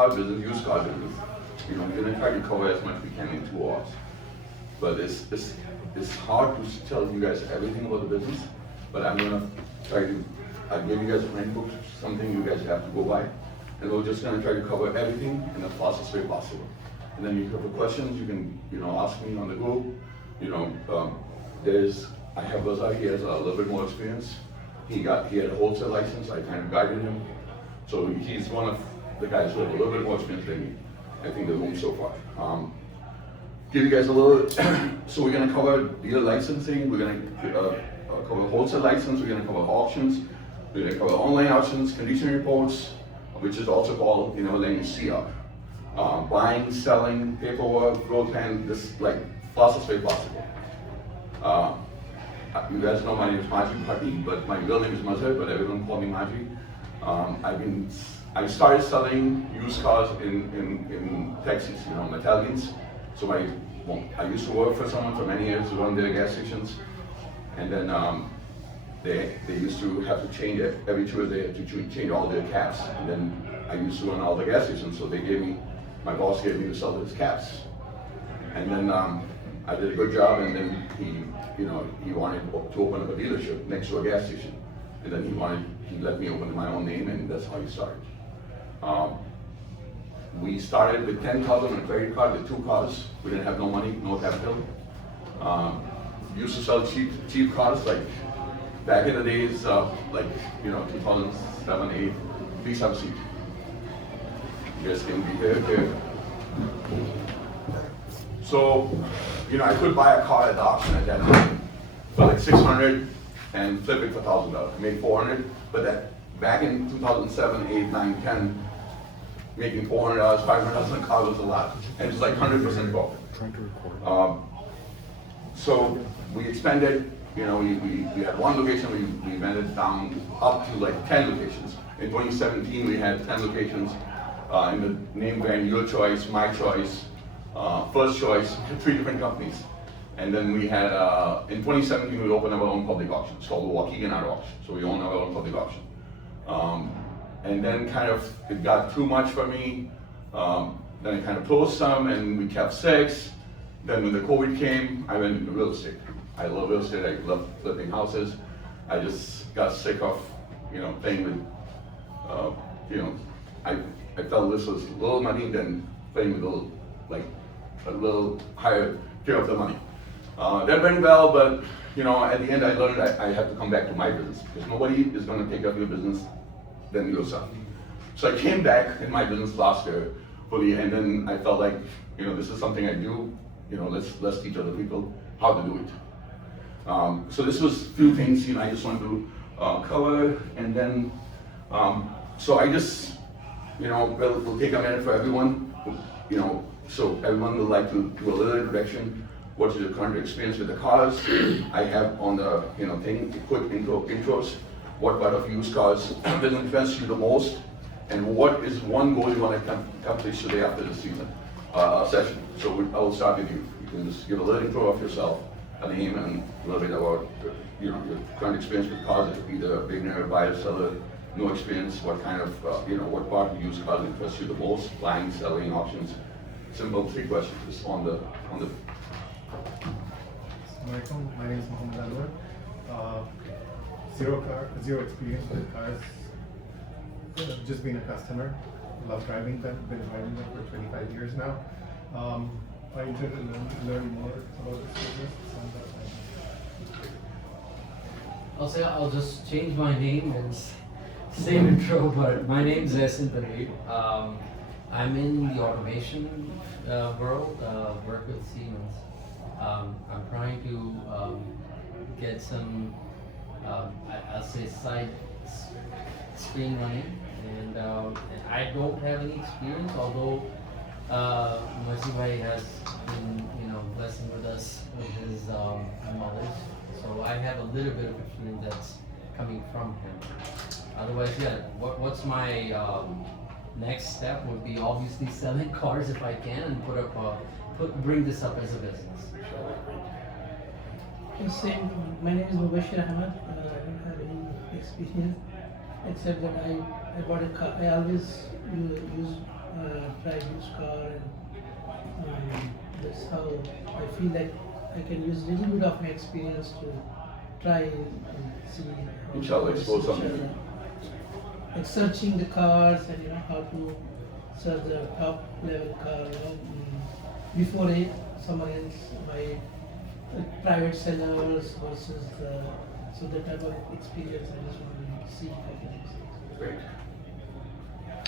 car business, used car business. You know, we're gonna try to cover as much we can in 2 hours. But it's hard to tell you guys everything about the business, but I'm gonna try to, I'll give you guys a handbook, something you guys have to go by, and we're just gonna try to cover everything in the fastest way possible. And then if you have questions, you can, ask me on the go. I have Bazar, he has a little bit more experience. He had a wholesale license, I kind of guided him. So he's one of the guys who have a little bit more experience than me, I think, the room so far. Give you guys a little, so we're gonna cover dealer licensing, we're gonna cover wholesale license, we're gonna cover auctions, we're gonna cover online auctions, condition reports, which is also called, language CR. Buying, selling, paperwork, floor plan, this like fastest way possible. You guys know my name is Maji Bhatti, but my real name is Mazhar, but everyone call me Maji. I started selling used cars in Texas, Italians. So I used to work for someone for many years, run their gas stations, and then they used to have to change it every Tuesday to change all their caps. And then I used to run all the gas stations, so my boss gave me to sell his caps. And then I did a good job, and then he wanted to open up a dealership next to a gas station. And then he let me open my own name, and that's how he started. We started with 10,000 on a credit card with 2 cars. We didn't have no money, no capital. Used to sell cheap cars, like back in the days, 2007, 8, please have a seat. You guys can be here. So, I could buy a car at the auction at that time for like $600 and flip it for $1,000. Make $400, but that back in 2007, 8, 9, 10, making $400, $500 on a car was a lot, and it's like 100% profit. So we expanded. We had 1 location. We went it down up to like 10 locations. In 2017, we had 10 locations in the name brand Your Choice, My Choice, First Choice, 3 different companies. And then we had, in 2017, we opened our own public auction. It's called the Waukegan Auto Auction. So we own our own public auction. And then it got too much for me. Then I kind of closed some, and we kept 6. Then when the COVID came, I went into real estate. I love real estate, I love flipping houses. I just got sick of, playing with, I felt this was a little money than playing with a little higher share of the money. That went well, but at the end I learned I had to come back to my business, because nobody is going to take up your business than yourself. So I came back in my business last year fully, and then I felt like, this is something I do, let's teach other people how to do it. So this was a few things, I just wanted to cover, and then, so I just, we'll take a minute for everyone, so everyone would like to do a little introduction. What is your current experience with the cars? I have on the, quick intros. What part of used cars will interest you the most? And what is one goal you want to accomplish today after the season session? So I will start with you. You can just give a little intro of yourself, a name, and a little bit about your current experience with cars, either a beginner, buyer, seller, no experience, what kind of, what part of used cars interests you the most, buying, selling, auctions. Simple 3 questions just on the. Assalamualaikum. My name is Mohammed Anwar. Zero experience with cars. Just being a customer. Love driving them. Been driving them for 25 years now. I intend to learn more about this business. I'll just change my name and same intro, but my name is Yasin Pareed. I'm in the automation world, work with Siemens. I'm trying to get some, I'll say, side screen running, and I don't have any experience, although Mercy Bhai has been, blessing with us with his knowledge. So I have a little bit of experience that's coming from him. Otherwise, yeah, what's my next step would be obviously selling cars if I can, and bring this up as a business. Same. My name is Mubashir Ahmed. I don't have any experience except that I bought a car. I always use try used car, and that's how I feel like I can use little bit of my experience to try and see. how Inshallah, it expose goes, something. inshallah. Like searching the cars and how to search the top level car, before it someone else buy private sellers versus the, so that type of experience I just want to see if I can use. Great.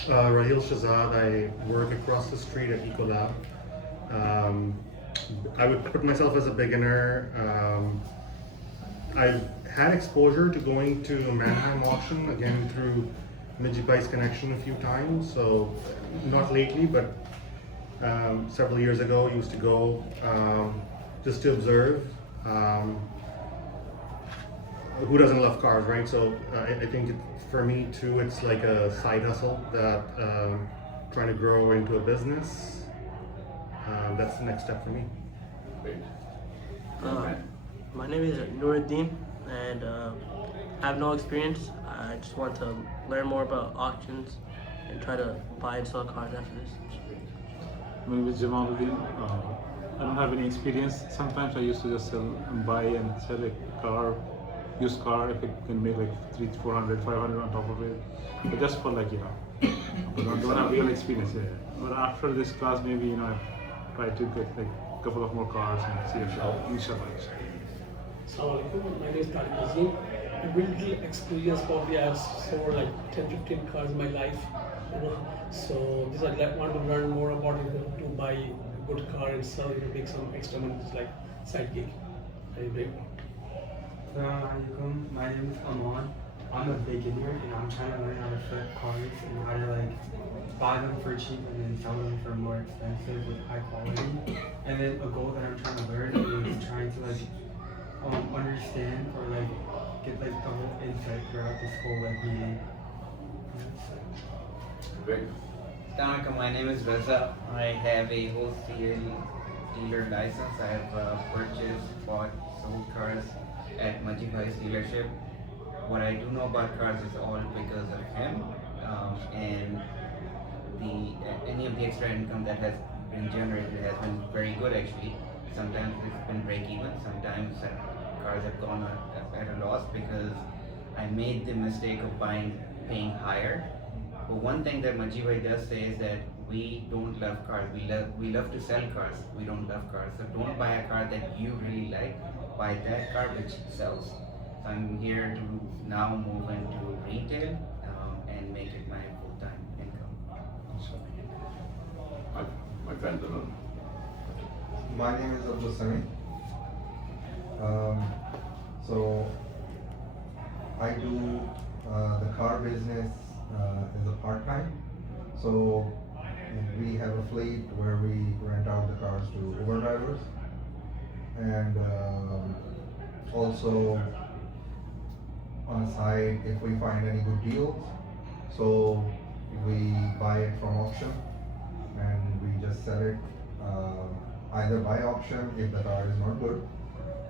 Rahil Shahzad, I work across the street at Ecolab. I would put myself as a beginner. I've had exposure to going to Mannheim auction again through Mijibai's connection a few times. So not lately, but several years ago, used to go just to observe. Who doesn't love cars, right? So I think for me too, it's like a side hustle that trying to grow into a business. That's the next step for me. Great. My name is Nuruddin, and I have no experience. I just want to learn more about auctions and try to buy and sell cars after this. My name is Jamaluddin. I don't have any experience. Sometimes I used to just sell and buy and sell a car, used car, if it can make like 300, 400, 500 on top of it. But just for like, but I don't have real experience here. But after this class, maybe, I try to get like a couple of more cars and see inshallah. Assalamualaikum. My name is Tariq Azim. I have little experience, probably I have sold like 10, 15 cars in my life. So this I want to learn more about it, to buy a good car and sell it, make some extra money, just like side gig. Assalamualaikum. My name is Aman. I'm a beginner and I'm trying to learn how to flip cars and how to buy them for cheap and then sell them for more expensive with high quality. And then a goal that I'm trying to learn is trying to understand or get the whole insight throughout this whole meeting. Great. Assalamualaikum, my name is Reza. I have a wholesale dealer license. I have purchased, bought, sold cars at Majibhai's dealership. What I do know about cars is all because of him, and any of the extra income that has been generated has been very good actually. Sometimes it's been break even, sometimes cars have gone at a loss because I made the mistake of paying higher. But one thing that Majibhai does say is that we don't love cars. We love to sell cars. We don't love cars. So don't buy a car that you really like. Buy that car which sells. So I'm here to now move into retail and make it my full-time income. My friend, My name is Abdul Sami. So I do the car business as a part-time. So we have a fleet where we rent out the cars to Uber drivers, and also on the side, if we find any good deals, so we buy it from auction and we just sell it either by auction if the car is not good,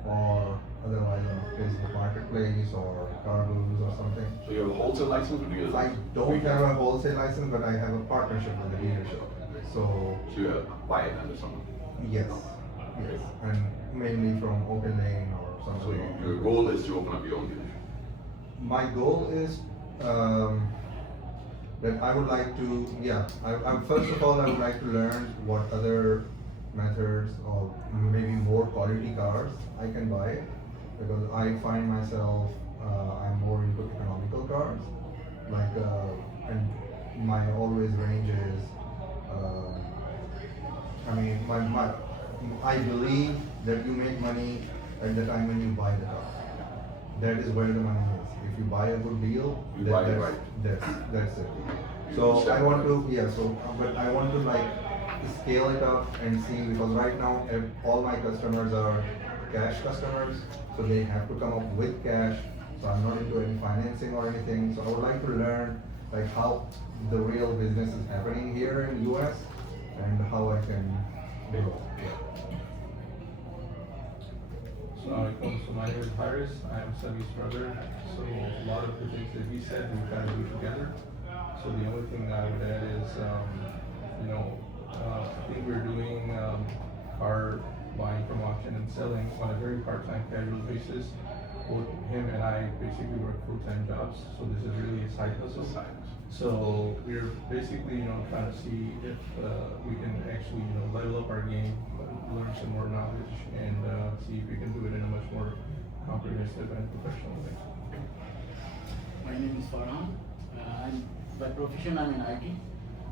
or otherwise on Facebook Marketplace or CarGurus or something. so you have a wholesale license or do you? I don't have a wholesale license, but I have a partnership with the dealership. So So you buy it under someone. yes, and mainly from Open Lane or So something. your goal is to open up your own dealership. My goal is that I would like to, first of all, I would like to learn what other methods or maybe more quality cars I can buy, because I find myself, I'm more into economical cars, and my always range is, I believe that you make money at the time when you buy the car. That is where the money is. If you buy a good deal, You buy it right. That's it. So I want to, but I want to scale it up and see, because right now all my customers are cash customers, so they have to come up with cash. So I'm not into any financing or anything. So I would like to learn how the real business is happening here in US and how I can grow. So my name is Haris. I'm Sabi's brother. So a lot of the things that he said, we try to do together. So the only thing I would add is I think we're doing car buying from auction and selling on a very part-time casual basis. Both him and I basically work full-time jobs, so this is really a side hustle. So we're basically, trying to see if we can actually, level up our game, learn some more knowledge, and see if we can do it in a much more comprehensive and professional way. My name is Farhan. By profession I'm in IT,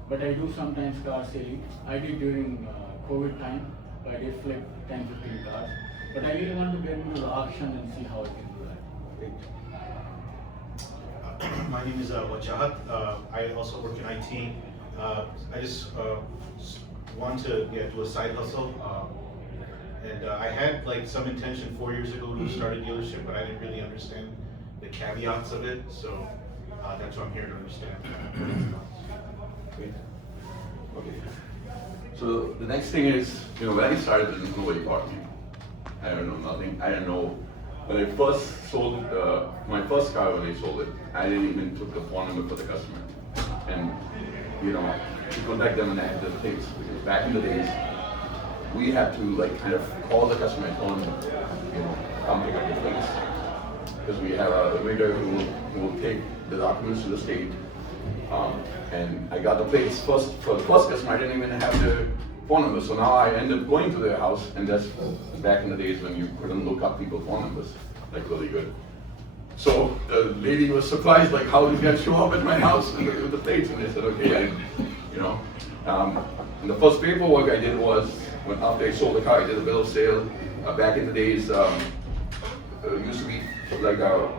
but I do sometimes car selling. I did during COVID time. I did flip 10-15 cars, but I really want to get into the auction and see how I can do that. My name is Wajahat. I also work in IT. I just want to do a side hustle. And I had like some intention 4 years ago to start a dealership, but I didn't really understand the caveats of it. So that's what I'm here to understand. Great. Okay. So the next thing is, when I started, nobody taught me. I don't know nothing. I don't know. When I first sold my first car, when I sold it, I didn't even took the phone number for the customer. And to contact them and I had the things. Because back in the days, we had to kind of call the customer and tell them, come pick up the plates. Because we have a waiter who will take the documents to the state. And I got the plates first for the first customer. I didn't even have the phone number, so now I end up going to their house, and that's back in the days when you couldn't look up people's phone numbers really good. So the lady was surprised, like, how did you guys show up at my house with the plates? And I said, okay, and the first paperwork I did was after I sold the car, I did a bill of sale. Back in the days, it used to be like a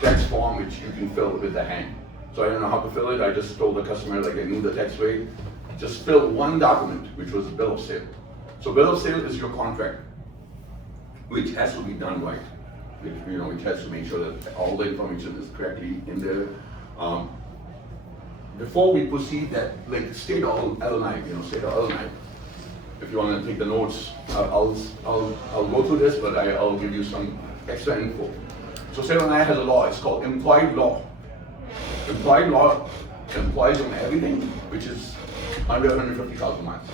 tax form which you can fill with the hand. So I didn't know how to fill it. I just told the customer, like I knew the tax rate, just fill one document, which was a bill of sale. So bill of sale is your contract, which has to be done right. Which has to make sure that all the information is correctly in there. Before we proceed, that like state of Illinois, state of Illinois. If you want to take the notes, I'll go through this, but I'll give you some extra info. So state of Illinois has a law. It's called implied law. Implied law implies on everything which is under 150,000 miles.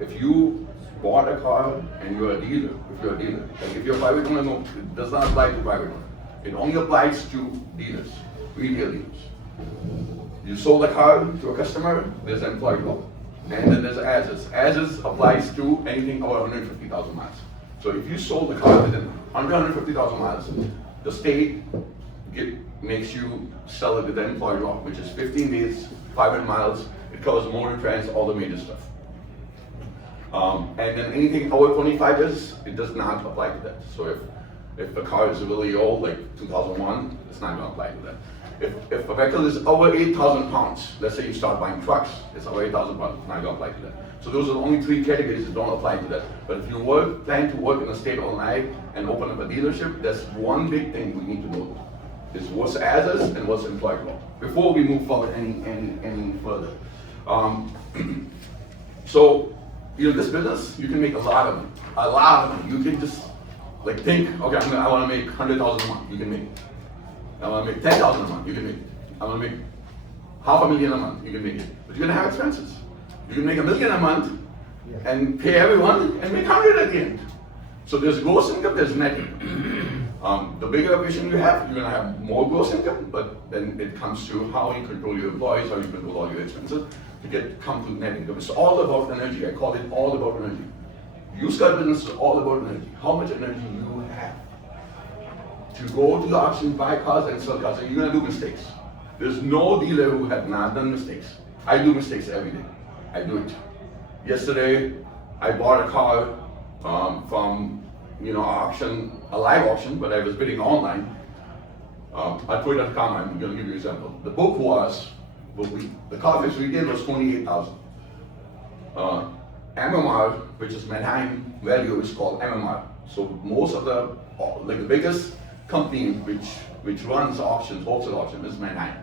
If you bought a car and you're a dealer, like if you're a private owner, no, it does not apply to private owner. It only applies to dealers, retail dealers. You sold a car to a customer, there's implied law. And then there's as-is. As-is applies to anything over 150,000 miles. So if you sold the car within under 150,000 miles, the state makes you sell it with the implied law, which is 15 days, 500 miles. It covers motor trends, all the major stuff. And then anything over 25 years, it does not apply to that. So if the car is really old, like 2001, it's not going to apply to that. If a vehicle is over 8,000 pounds, let's say you start buying trucks, it's over 8,000 pounds, it's not going to apply to that. So those are the only three categories that don't apply to that. But if you plan to work in the state of Illinois and open up a dealership, that's one big thing we need to know. Is what's as-is and what's implied law before we move forward any further. So, this business, you can make a lot of money. You can just think, okay, I want to make 100,000 a month. You can make it. I want to make 10,000 a month. You can make it. I want to make $500,000 a month. You can make it. But you're gonna have expenses. You can make $1 million a month and pay everyone and make 100 at the end. So there's gross income, there's net income. The bigger operation you have, you're going to have more gross income, but then it comes to how you control your employees, how you control all your expenses to come to net income. It's all about energy. I call it all about energy. Used car business is all about energy. How much energy you have to go to the auction, buy cars and sell cars, and you're going to do mistakes. There's no dealer who has not done mistakes. I do mistakes every day. I do it. Yesterday, I bought a car from auction, a live auction, but I was bidding online. I put it at comma. I'm going to give you an example. The book was, the car fix we did was 28,000. MMR, which is Manheim value, is called MMR. So most of the biggest company which runs auctions, wholesale auction, is Manheim.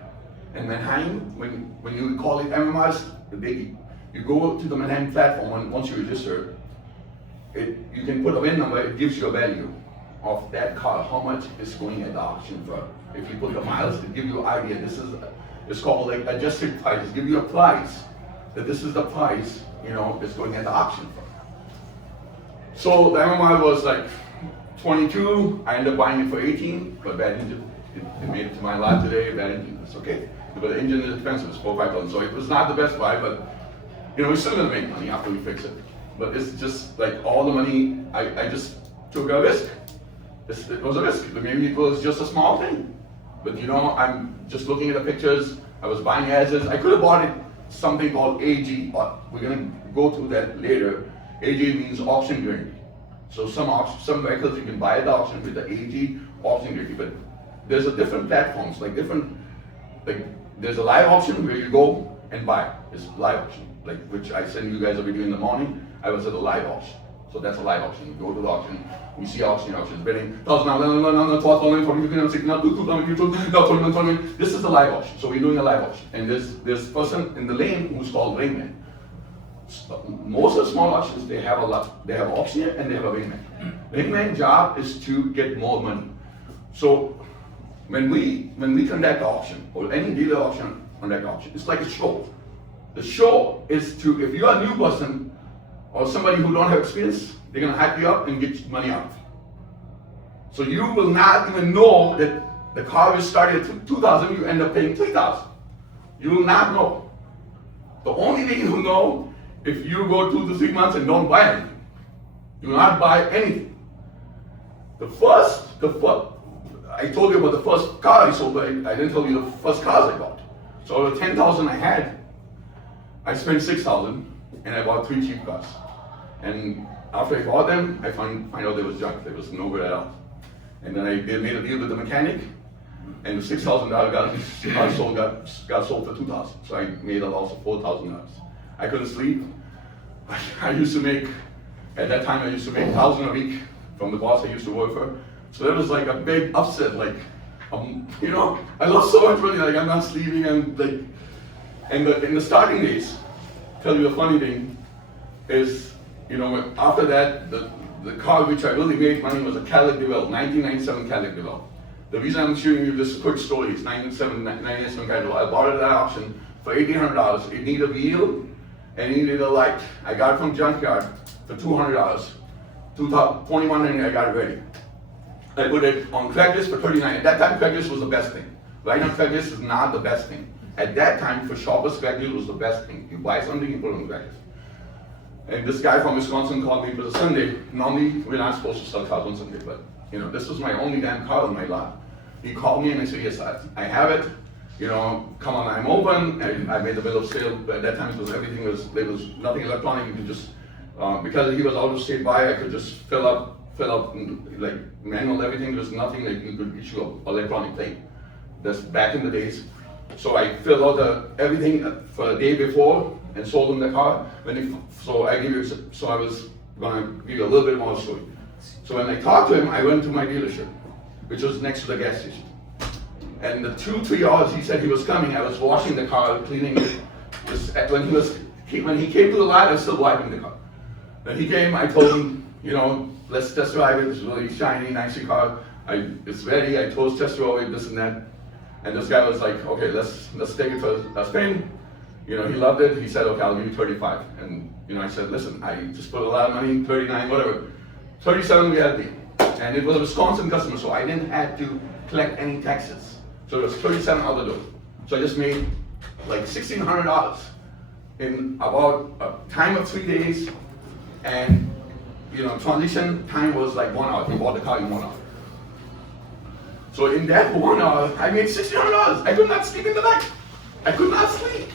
And Manheim, when you call it MMR, it's the biggie. You go to the Manheim platform, once you register, you can put a VIN number, it gives you a value of that car, how much is going at the auction for. If you put the miles, it gives you an idea. It's called adjusted price. It gives you a price that this is the price, it's going at the auction for. So the MMI was like 22, I ended up buying it for 18, but bad engine. It made it to my lot today, bad engine, it's okay. But the engine is expensive, it's $4,000, so it was not the best buy, but we're still gonna make money after we fix it. But it's just like all the money, I just took a risk. It was a risk, maybe it was just a small thing. But I'm just looking at the pictures, I was buying as is. I could have bought it something called AG, but we're gonna go through that later. AG means auction guarantee. So some vehicles you can buy at the auction with the AG auction guarantee, but there's a different platforms, there's a live auction where you go and buy. It's live auction, which I send you guys a video in the morning. I was at a live auction. So that's a live auction. You go to the auction, we see auctions bidding, this is the live auction. So we're doing a live auction. And there's a person in the lane who's called ringman. Most of the small auctions, they have auctioneer and they have a ringman. Ringman job is to get more money. So when we conduct auction, or any dealer auction conduct auction, it's like a show. The show is to, if you're a new person, or somebody who don't have experience, they're gonna hype you up and get money out. So you will not even know that the car is started at $2,000, you end up paying $3,000. You will not know. The only thing you will know, if you go 2 to 3 months and don't buy anything. You will not buy anything. I told you about the first car I sold, but I didn't tell you the first cars I bought. So the 10,000 I had, I spent 6,000 and I bought 3 cheap cars. And after I bought them, I find out there was junk. There was nowhere at all. And then I made a deal with the mechanic, and the $6,000 car sold got sold for $2,000. So I made a loss of $4,000. I couldn't sleep. I used to make, at that time I used to make $1,000 a week from the boss I used to work for. So that was like a big upset, I lost so much money, I'm not sleeping, and in the starting days, tell you the funny thing is, after that, the car which I really made money was a Cadillac DeVille, 1997 Cadillac DeVille. The reason I'm showing you this quick story is 1997 Cadillac. I bought it at auction for $1,800. It needed a wheel and it needed a light. I got it from junkyard for $200. $2,100, I got it ready. I put it on Craigslist for $39. At that time, Craigslist was the best thing. Right now, Craigslist is not the best thing. At that time, for shoppers, Craigslist was the best thing. You buy something, you put it on Craigslist. And this guy from Wisconsin called me for a Sunday. Normally, we're not supposed to sell cars on Sunday, but this was my only damn car on my lot. He called me and I said, yes, I have it. Come on, I'm open. And I made the bill of sale. But at that time, there was nothing electronic. You could just, because he was out of state buyer, I could just fill up like manual everything. There's nothing like you could issue an electronic thing. That's back in the days. So I filled out everything for the day before and sold him the car. So I was gonna give you a little bit more story. So when I talked to him, I went to my dealership, which was next to the gas station. And the 2-3 hours he said he was coming, I was washing the car, cleaning it. When he came to the lot, I was still wiping the car. When he came, I told him, let's test drive it. It's really shiny, nice car. It's ready. I told test drive it, this and that. And this guy was like, okay, let's take it for a spin. He loved it. He said, okay, I'll give you 35. And I said, listen, I just put a lot of money, 39, whatever. 37 we had to be. And it was a Wisconsin customer, so I didn't have to collect any taxes. So it was 37 out the door. So I just made like $1,600 in about a time of 3 days. And transition time was like 1 hour. We bought the car in 1 hour. So in that 1 hour, I made $1,600. I could not sleep in the night. I could not sleep.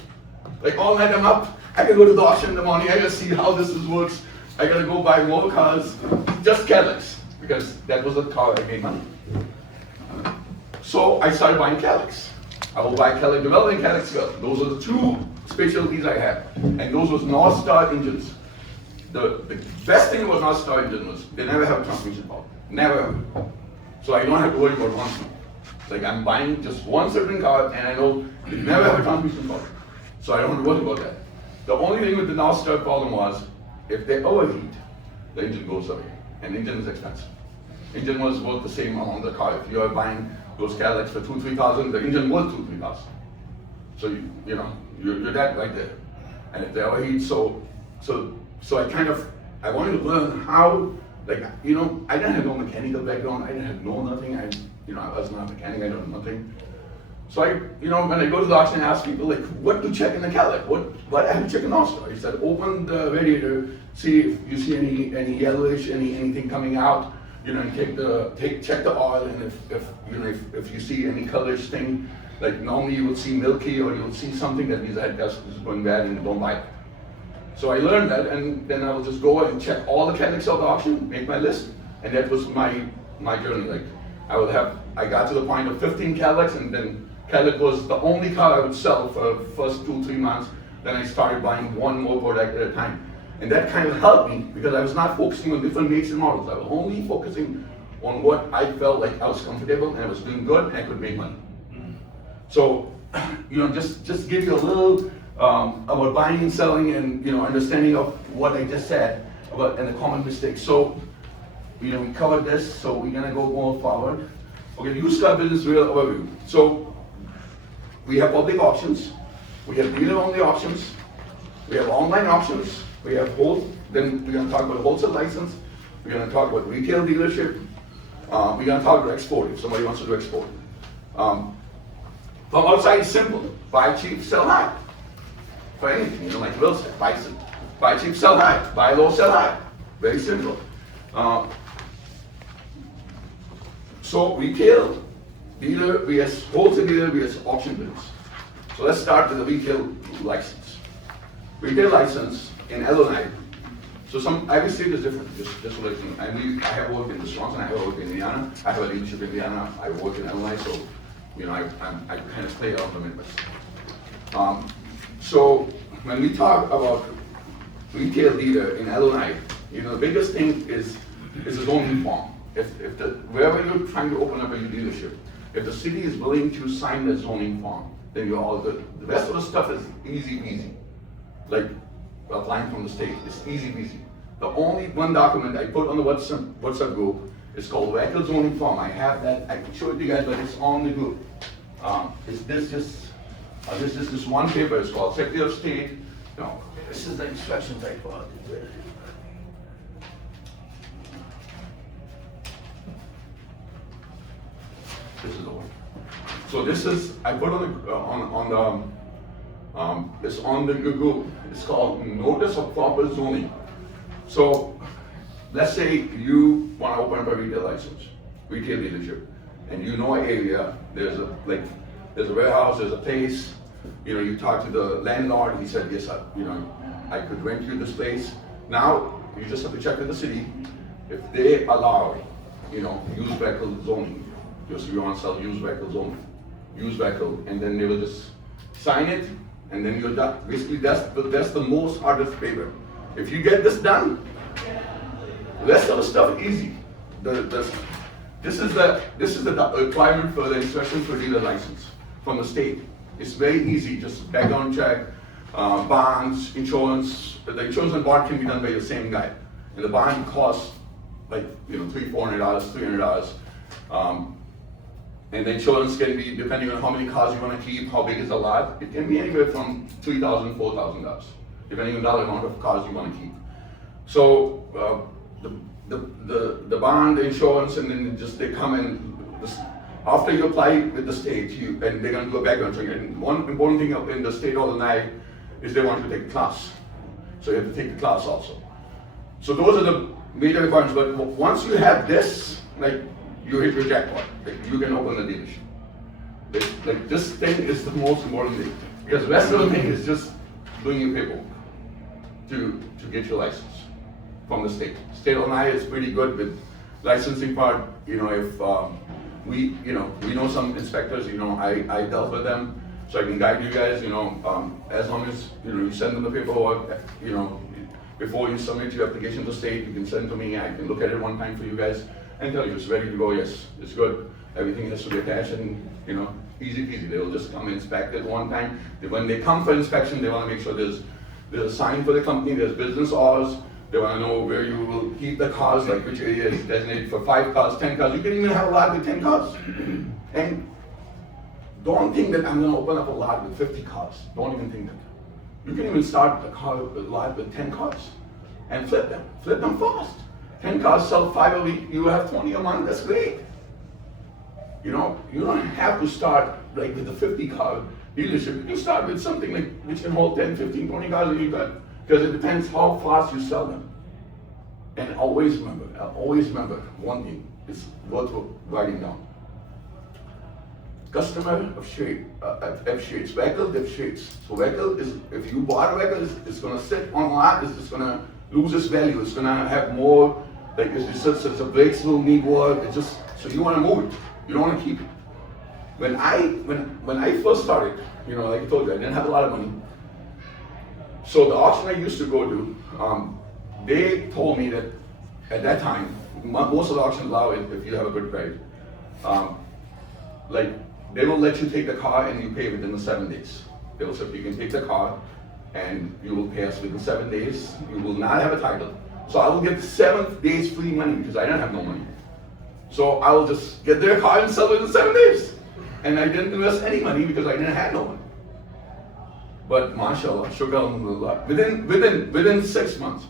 Like all night I'm up. I could go to the auction in the morning. I gotta see how this works. I gotta go buy more cars, just Cadillacs, because that was the car I made money. So I started buying Cadillacs. I will buy Cadillac DeVille and Cadillac Skill. Those are the 2 specialties I had. And those was North Star engines. The best thing about North Star engine was they never have a transmission problem. Never ever. So I don't have to worry about one thing. Like I'm buying just one certain car and I know they never have a transmission problem. So I don't have to worry about that. The only thing with the North Star problem was if they overheat, the engine goes away. And the engine is expensive. Engine was worth the same amount of the car. If you are buying those Cadillacs for $2,000, $3,000, the engine was $2,000, $3,000. So you're that right there. and if they overheat, so I wanted to learn how, like, you know, I didn't have no mechanical background, I didn't have no nothing, I was not a mechanic, I don't know nothing. So when I go to the auction, I ask people, like, what to check in the calic? What I have to check in also? He said, open the radiator, see if you see any yellowish, anything coming out, and check the oil, and if you see any colors thing, like normally you would see milky or you would see something that means that gas is going bad and don't buy it. So I learned that, and then I will just go and check all the calics of the auction, make my list, and that was my journey. Like I got to the point of 15 calics, and then calic was the only car I would sell for the first 2-3 months. Then I started buying one more product at a time, and that kind of helped me because I was not focusing on different makes and models. I was only focusing on what I felt like I was comfortable and I was doing good and I could make money. So, just give you a little about buying and selling and understanding of what I just said about and the common mistakes. So, we covered this, so we're gonna go more forward. Okay, used car business real overview. So, we have public auctions, we have dealer-only auctions, we have online auctions, we have then we're gonna talk about wholesale license, we're gonna talk about retail dealership, we're gonna talk about export if somebody wants to do export. From outside, it's simple. Buy cheap, sell high. For anything, like Will said, buy cheap, sell high. Buy low, sell high. Very simple. So retail dealer vs wholesale dealer vs auction business. So let's start with the retail license. Retail license in Illinois. So every state is different. Just to let you know. I have worked in Wisconsin. I have worked in Indiana. I have a dealership in Indiana. I work in Illinois. So I kind of play out the Midwest. So when we talk about retail dealer in Illinois, the biggest thing is a zoning form. Wherever you're trying to open up a new dealership, if the city is willing to sign the zoning form, then you're all good. The rest of the stuff is easy peasy. Like applying from the state, it's easy peasy. The only one document I put on the WhatsApp group is called vehicle zoning form. I have that. I can show it to you guys, but it's on the group. This is this one paper. It's called Secretary of State. No, this is the instructions I followed. This is the one. So this is I put it's on the group. It's called Notice of Proper Zoning. So let's say you want to open up a retail dealership, and an area, there's a warehouse, there's a place, you talk to the landlord, he said, yes, I could rent you this place. Now, you just have to check with the city if they allow, used vehicle zoning. Just you want to sell used vehicle, and then they will just sign it, and then you're done. Basically, that's the most hardest paper. If you get this done, the rest of the stuff easy. This is the requirement for the inspection for dealer license from the state. It's very easy, just background check, bonds, insurance. The insurance and bond can be done by the same guy. And the bond costs like $300, $400, $300. And the insurance can be, depending on how many cars you want to keep, how big is the lot, it can be anywhere from $3,000, $4,000, depending on the amount of cars you want to keep. So the bond, the insurance, and then they come in. After you apply with the state, and they're going to do a background check. And one important thing in the state of Illinois is they want you to take a class. So you have to take the class also. So those are the major requirements. But once you have this, you hit your jackpot. You can open the dealership. This thing is the most important thing. Because the rest of the thing is just doing your paperwork to get your license from the state. State of Illinois is pretty good with licensing part. If we know some inspectors, I dealt with them, so I can guide you guys, as long as, you send them the paperwork, before you submit your application to the state, you can send to me, I can look at it one time for you guys, and tell you it's ready to go, yes, it's good, everything has to be attached, and, easy peasy, they will just come inspect it one time. When they come for inspection, they want to make sure there's a sign for the company, there's business hours, they want to know where you will keep the cars, like which area is designated for 5 cars, 10 cars. You can even have a lot with 10 cars. And don't think that I'm going to open up a lot with 50 cars. Don't even think that. You can even start a car lot with 10 cars and flip them fast. 10 cars sell 5 a week, you have 20 a month, that's great. You know, you don't have to start like with a 50 car dealership. You can start with something like which can hold 10, 15, 20 cars and you got, because it depends how fast you sell them. And always remember one thing, it's worth writing down. Customer of shade, F shades, vehicle F shades. So vehicle is, if you bought a vehicle, it's gonna sit on lot, it's just gonna lose its value, it's gonna have more, like it's the brakes will need work, it's just, so you wanna move it, you don't wanna keep it. When I first started, you know, like I told you, I didn't have a lot of money. So the auction I used to go to, they told me that at that time, most of the auctions allow it if you have a good credit. Like, they will let you take the car and you pay within the 7 days. They will say, you can take the car and you will pay us within 7 days. You will not have a title. So I will get 7 days free money because I don't have no money. So I will just get their car and sell it in 7 days. And I didn't invest any money because I didn't have no money. But mashallah, shukr alhamdulillah, within 6 months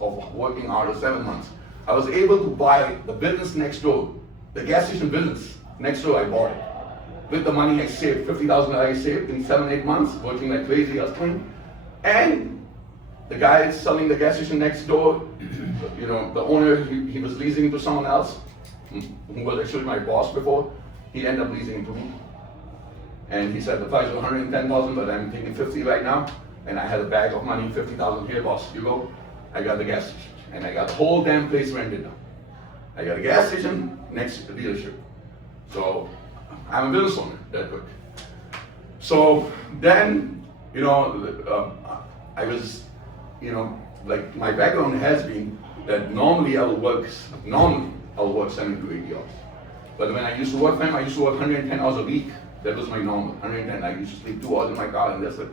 of working hard, or 7 months, I was able to buy the business next door, the gas station business next door. I bought it with the money I saved, $50,000 I saved in 7-8 months, working like crazy, hustling. And the guy selling the gas station next door, you know, the owner, he was leasing to someone else, who was actually my boss before. He ended up leasing it to me. And he said the price was $110,000, but I'm taking 50 right now. And I had a bag of money, 50,000 here, boss, you go. I got the gas station. And I got the whole damn place rented now. I got a gas station next to the dealership. So I'm a business owner that quick. So then, you know, I was, you know, like my background has been that normally I will work 70 to 80 hours. But when I used to work for him, I used to work 110 hours a week. That was my normal, 110. I used to sleep 2 hours in my car and that's it.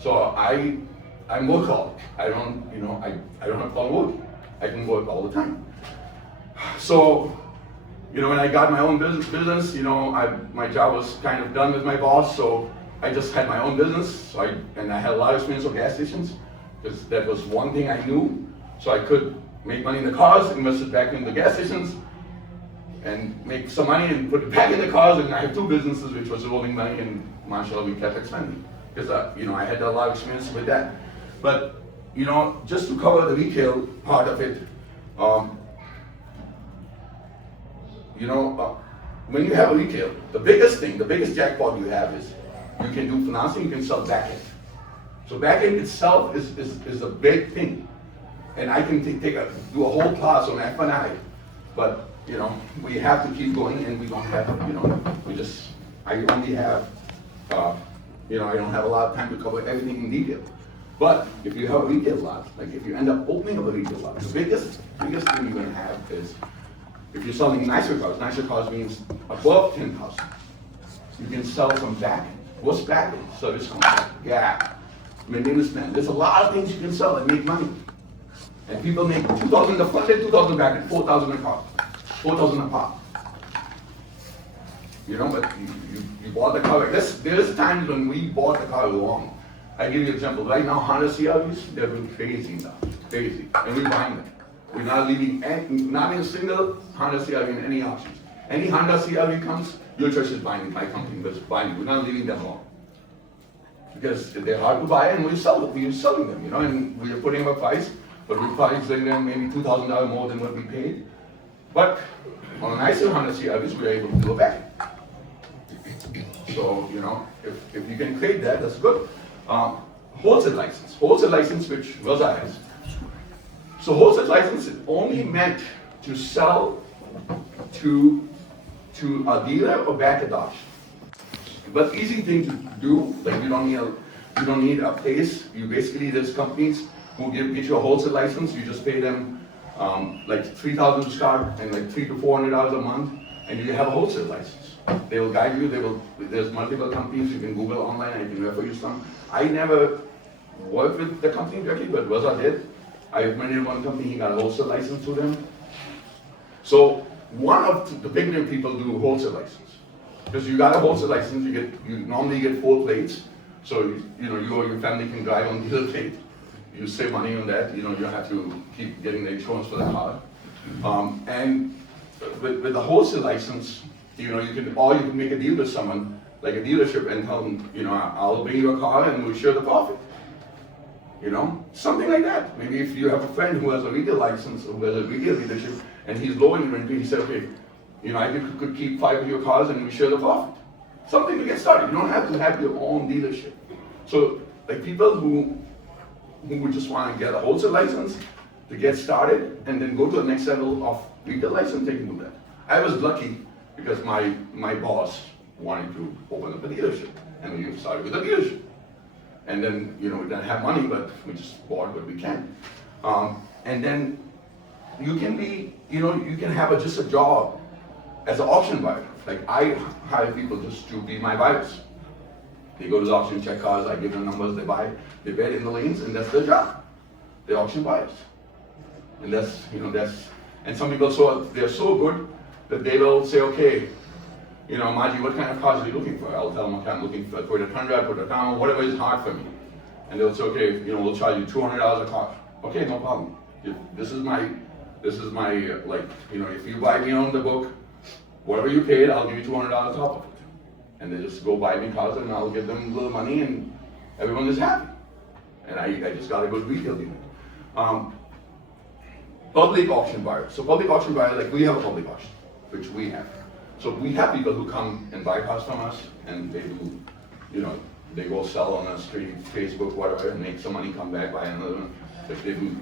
So I'm workaholic. I don't, you know, I don't have problem working. I can work all the time. So, you know, when I got my own business, you know, my job was kind of done with my boss, so I just had my own business. So I had a lot of experience with gas stations, because that was one thing I knew. So I could make money in the cars, invest it back in the gas stations, and make some money and put it back in the cars. And I had 2 businesses, which was rolling money, and mashallah, we kept expanding. Because, you know, I had a lot of experience with that. But, you know, just to cover the retail part of it, you know, when you have a retail, the biggest jackpot you have is you can do financing, you can sell backend. So backend itself is a big thing. And I can do a whole class on F&I, but, you know, we have to keep going and we don't have, you know, I only have, you know, I don't have a lot of time to cover everything in detail. But if you have a retail lot, like if you end up opening up a retail lot, the biggest thing you're gonna have is, if you're selling nicer cars means above 10,000. You can sell from backend. What's backend? Service contract, gap, maintenance plan. There's a lot of things you can sell and make money. And people make 2,000 the front end, 2,000 back end, 4,000 a car, 4,000 a pop. You know, but you bought the car. There's times when we bought the car wrong. I give you an example. Right now, Honda CRVs, they're going crazy now, crazy, and we're buying them. We're not leaving not in a single Honda CRV in any auctions. Any Honda CRV comes, your choice is buying it. My company was buying it. We're not leaving them alone. Because they're hard to buy and we're selling them, you know, and we're putting up a price, but we're probably selling them maybe $2,000 more than what we paid. But on a nicer Honda CRVs, we're able to do a back. So, you know, if you can create that, that's good. Wholesale license which Raza has. So wholesale license is only meant to sell to a dealer or back adoption. But easy thing to do, like you don't need a place. You basically, there's companies who get you a wholesale license. You just pay them like $3,000 to start and like $300 to $400 a month, and you have a wholesale license. They will guide you. There's multiple companies. You can Google online. I can refer you some. I never worked with the company directly, but Raza did. I recommended one company. He got a wholesale license to them. So one of the big name people do wholesale license. Because you got a wholesale license, you normally get 4 plates. So, you know, you or your family can drive on dealer tape. You save money on that, you know, you don't have to keep getting the insurance for the car. And with the wholesale license, you know, you can make a deal with someone, like a dealership, and tell them, you know, I'll bring you a car and we'll share the profit. You know, something like that. Maybe if you have a friend who has a retail license or who has a retail dealership and he's low inventory, he said, okay, you know, I could keep 5 of your cars and we share the profit. Something to get started. You don't have to have your own dealership. So, like people who would just want to get a wholesale license to get started and then go to the next level of retail license, they can do that. I was lucky because my boss wanted to open up a dealership, and we started with a dealership. And then, you know, we didn't have money, but we just bought what we can. And then you can be, you know, you can have just a job as an auction buyer. Like I hire people just to be my buyers. They go to the auction, check cars, I give them numbers, they buy, they bet in the lanes, and that's their job. They're auction buyers. And that's, you know, and some people, they're so good that they will say, okay, you know, Maji, what kind of cars are you looking for? I'll tell them, okay, I'm looking for a Toyota Tundra, Toyota Camry, whatever is hard for me. And they'll say, okay, you know, we'll charge you $200 a car. Okay, no problem. This is my, like, you know, if you buy me on the book, whatever you paid, I'll give you $200 on top of it. And they just go buy me cars and I'll give them a little money and everyone is happy. And I just got a good retail unit. Public auction buyer. So public auction buyer, like we have a public auction, which we have. So we have people who come and buy cars from us and they do, you know, they go sell on the street, Facebook, whatever, and make some money, come back, buy another one. If they do,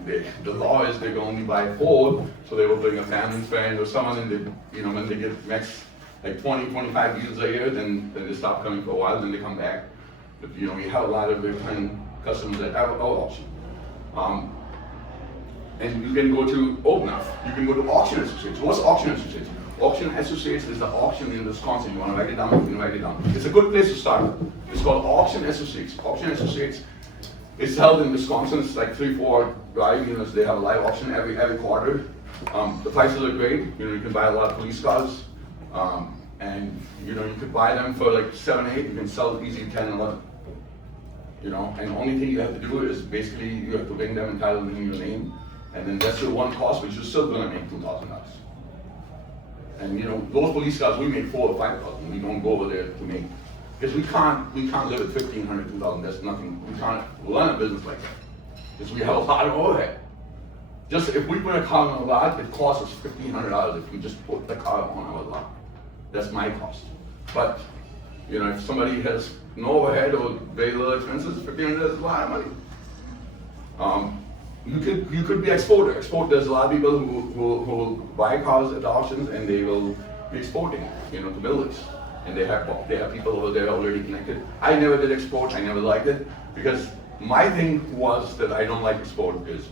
the law is they can only buy 4, so they will bring a family friend or someone, and they, you know, when they get max like 20, 25 deals a year, then they stop coming for a while, then they come back. But you know, we have a lot of return customers at our auction. And you can go to OPNAF, you can go to Auction Associates. What's Auction Associates? Auction Associates is the auction in Wisconsin. You want to write it down, you can write it down. It's a good place to start. It's called Auction Associates. Auction Associates is held in Wisconsin. It's like 3-4 drive units. They have a live auction every quarter. The prices are great. You know, you can buy a lot of police cars. And you know, you could buy them for like 7, 8. You can sell it easy 10, 11. You know, and the only thing you have to do is basically you have to bring them and title them in your name. And then that's your one cost, which you're still gonna make $2,000. And you know, those police cars, we make $4,000 or $5,000. We don't go over there to make, because we can't live at $1,500, $2,000. That's nothing. We can't run a business like that because we have a lot of overhead. Just if we put a car on a lot, it costs us $1,500 if we just put the car on our lot. That's my cost. But you know, if somebody has no overhead or very little expenses, $1,500 is a lot of money. You could be exporter. There's a lot of people who buy cars at the auctions and they will be exporting, you know, to Middle East. And they have people over there already connected. I never did export. I never liked it because my thing was that I don't like export because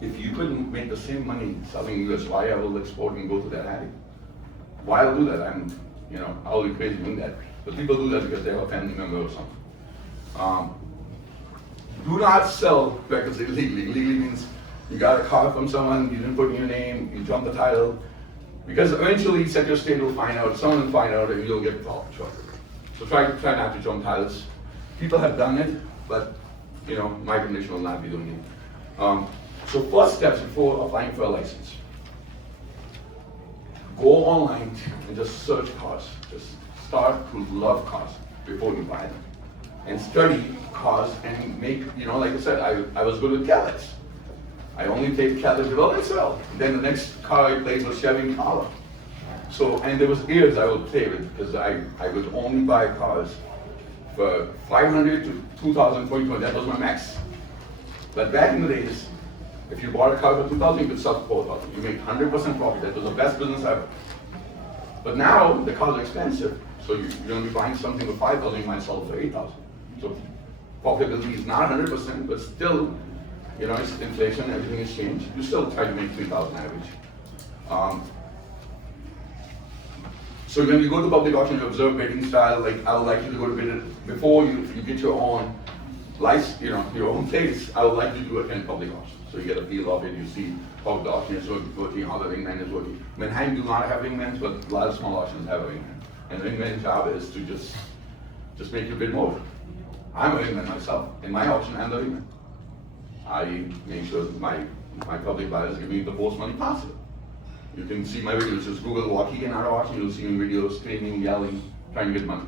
if you couldn't make the same money selling US, why I will export and go to that attic? Why I'll do that? I'll be crazy doing that. But people do that because they have a family member or something. Do not sell records illegally. Illegally means you got a car from someone, you didn't put in your name, you jumped the title. Because eventually Secretary of State will find out, someone will find out, and you'll get involved. So try not to jump titles. People have done it, but you know, my condition will not be doing it. So first steps before applying for a license. Go online and just search cars. Just start to love cars before you buy them. And study cars and make, you know, like I said, I was good with Cadillacs. I only take Cadillac development sell. Then the next car I played was Chevy Impala. So, and there was years I would play with because I would only buy cars for $500 to $2,000, $4,000. That was my max. But back in the days, if you bought a car for $2,000, you could sell for $4,000. You make 100% profit. That was the best business ever. But now the cars are expensive. So you're going to be buying something for $5,000, you might sell it for $8,000. So profitability is not 100%, but still, you know, it's inflation, everything has changed. You still try to make $3,000 average. So when you go to public auction, you observe bidding style. Like I would like you to go to bid before you get your own license, you know, your own place. I would like you to attend public auction, so you get a feel of it. You see how the auction is working, how the ringman is working. Manheim do not have ringmen, but a lot of small auctions have a ringman. And the ringman's job is to just make you bid more. I'm a layman myself. In my auction, I'm the layman. I make sure that my public buyers give me the most money possible. You can see my videos, just Google Waukegan Auto Auction, you'll see me videos screaming, yelling, trying to get money.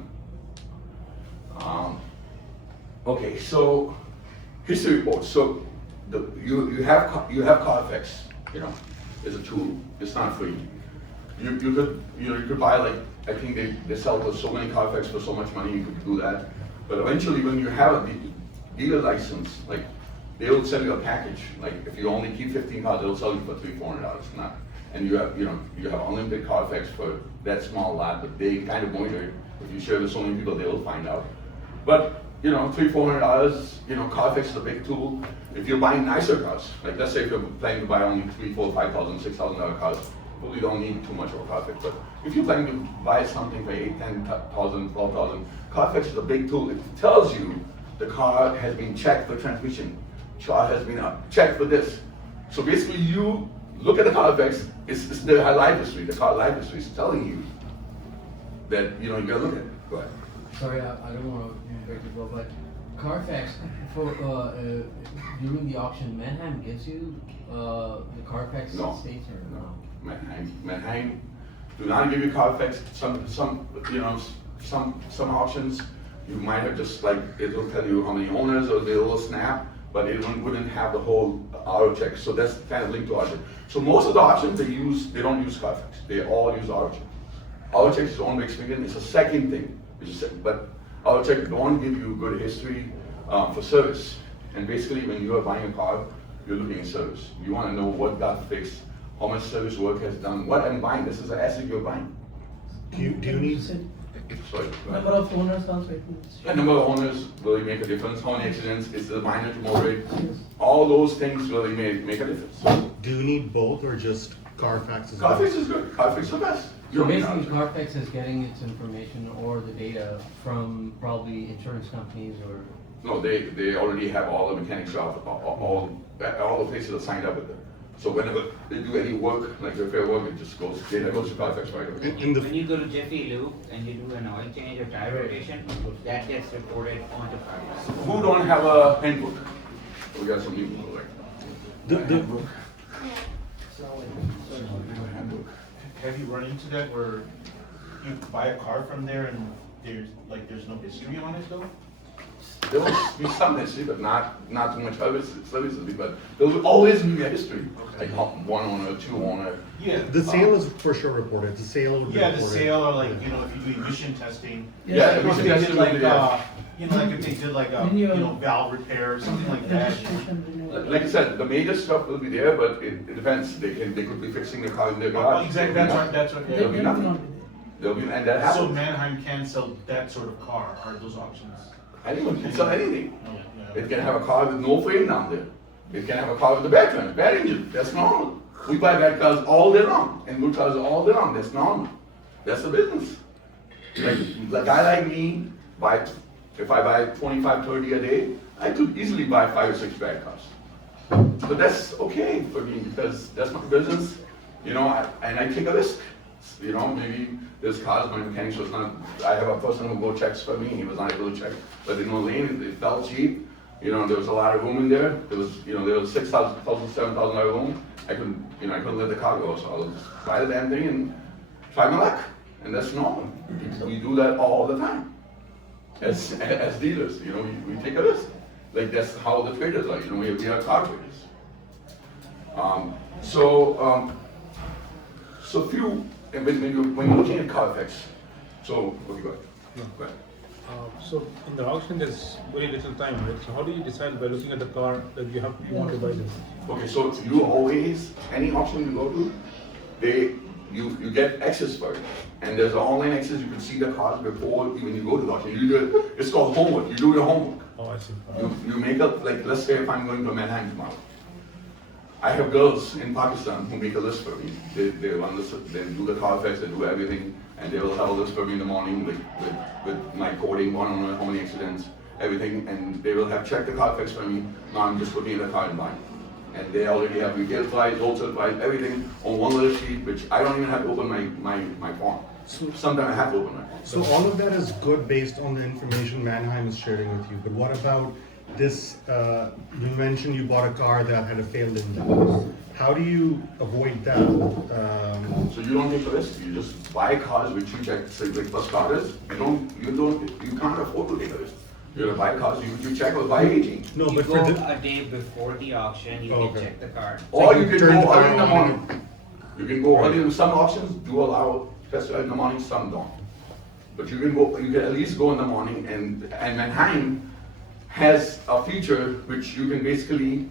Okay, so history reports. So you have Carfax, you know, as a tool. It's not free. You could buy, like, I think they sell so many Carfax for so much money, you could do that. But eventually, when you have a dealer license, like, they will sell you a package. Like, if you only keep 15 cars, they'll sell you for $300-400. Not, and you have unlimited Carfax for that small lot, but they kind of monitor it. If you share with so many people, they will find out. But $300-400, Carfax is a big tool. If you're buying nicer cars, like let's say if you're planning to buy only $3,000, $4,000, $5,000, $6,000 cars, probably don't need too much of a Carfax. But if you're planning to buy something for $8,000, $10,000, $12,000, Carfax is a big tool. It tells you the car has been checked for transmission, car has been checked for this. So basically, you look at the Carfax. It's the life history. The car life history is telling you that you gotta look at it. Go ahead. Sorry, I don't want to break it, but Carfax for during the auction, Manheim gives you the Carfax states or no? Manheim do not give you Carfax. Some auctions you might have just like it will tell you how many owners or the little snap, but it wouldn't have the whole auto check. So that's kind of linked to auto check. So most of the auctions they don't use Carfax. They all use auto check. Auto check is owned by Experian. It's a second thing. But auto check don't give you good history for service. And basically, when you are buying a car, you're looking at service. You want to know what got fixed, how much service work has done, what I'm buying. This is an asset you're buying. Do you need? Sorry. Number of owners also. The number of owners really make a difference. How many accidents? Is the minor to moderate? All those things really make a difference. Do you need both or just Carfax? Carfax is good. Carfax is the best. So basically, Carfax is getting its information or the data from probably insurance companies or. No, they already have all the mechanic shops, all the places are signed up with them. So whenever they do any work, like repair work, it just goes, data goes to Carfax right away. When you go to Jiffy Lube and you do an oil change or tire rotation, that gets reported onto Carfax. Who don't have a handbook? We got some new people, right? The handbook. Have you run into that where you buy a car from there and there's no history on it though? There will be some history, but not too much service, but there will always be a history. Like one owner, two owner. Yeah. The sale is for sure reported. The sale will be reported. The sale or like, if you do emission testing. Yeah, if emission they testing did like, will be, like if they did like a, valve repair or something like that. Like I said, the major stuff will be there, but it depends. They could be fixing the car in their garage. Exactly, that's right. There'll be nothing. And that happens. So Manheim can sell that sort of car, are those options? Anyone can sell anything. It can have a car with no frame down there. It can have a car with a bad engine. That's normal. We buy bad cars all day long, and good cars all day long. That's normal. That's the business. Like a guy like me, if I buy 25, 30 a day, I could easily buy 5 or 6 bad cars. But that's okay for me because that's my business, and I take a risk. Maybe this cars, my mechanic was not, I have a person who go checks for me, he was not able to check, but in lane, it felt cheap. There was a lot of room in there. There was $6,000, $7,000 room. I couldn't let the car go, so I'll just buy the damn thing and try my luck. And that's normal. We do that all the time. As dealers, we take a risk. Like that's how the traders are, we are car traders. When you're looking at Carfax, so, okay, go ahead. So in the auction, there's very little time, right? So how do you decide by looking at the car that you want to buy this? Okay, so you always, any auction you go to, you get access for it. And there's an online access, you can see the cars before even you go to the auction. It's called homework, you do your homework. Oh, I see. You make up, like let's say if I'm going to Manhattan tomorrow. I have girls in Pakistan who make a list for me. They run this, they do the Carfax, they do everything, and they will have a list for me in the morning with my coding, how many accidents, everything, and they will have checked the Carfax for me. Now I'm just looking at the car and buying. And they already have retail price, wholesale price, everything on one little sheet, which I don't even have to open my phone. Sometimes I have to open my phone. So all of that is good based on the information Mannheim is sharing with you, but what about this, you mentioned you bought a car that had a failed engine. How do you avoid that? So you don't take the risk, you just buy cars which you check, say like for starters, you can't afford to take a risk. You're gonna buy cars you check or buy aging. No, You but go for the, a day before the auction, you Oh, can okay. check the car. Or you can turn the go car early in the on. morning. You can go early, some auctions do allow test drive in the morning, some don't. But you can at least go in the morning, and Mannheim has a feature which you can basically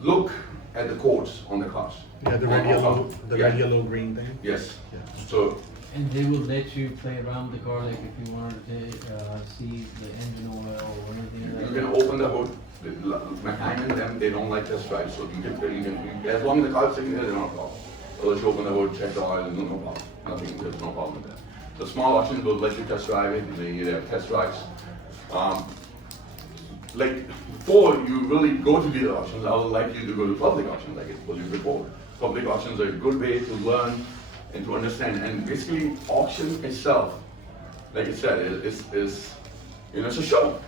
look at the codes on the cars. yeah, the red, yellow, green thing? Yes, Yeah. so, And they will let you play around the car, like if you wanted to see the engine oil or anything you like can that. open the hood. Mannheim and them, they don't like test drive, so you can, as long as the car's sitting there, they don't have a problem. Unless you open the hood, check the oil, no problem, nothing, there's no problem with that. The small auctions will let you test drive it, they have test drives. Like, before you really go to the auctions, I would like you to go to public auctions, like I told you before. Public auctions are a good way to learn and to understand, and basically, auction itself, like I said, is it's a show.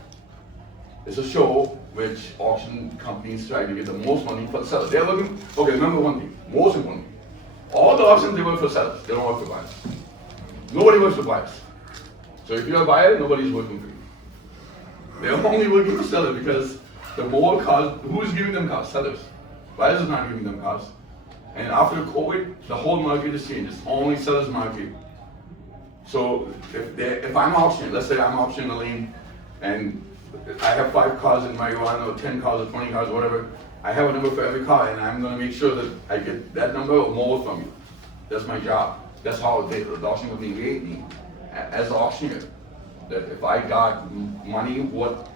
It's a show which auction companies try to get the most money for the seller. They're looking, okay, remember one thing, most important. All the auctions, they work for sellers, they don't work for buyers. Nobody works for buyers. So if you're a buyer, nobody's working for you. They're only working for sellers because the more cars, who's giving them cars? Sellers. Buyers is not giving them cars. And after COVID, the whole market has changed. It's only sellers market. So if I'm auctioning, let's say I'm auctioning a lane, and I have 5 cars in my one, or 10 cars, or 20 cars, or whatever, I have a number for every car, and I'm gonna make sure that I get that number or more from you. That's my job. That's how the auction company paid me as an auctioneer. That if I got money, what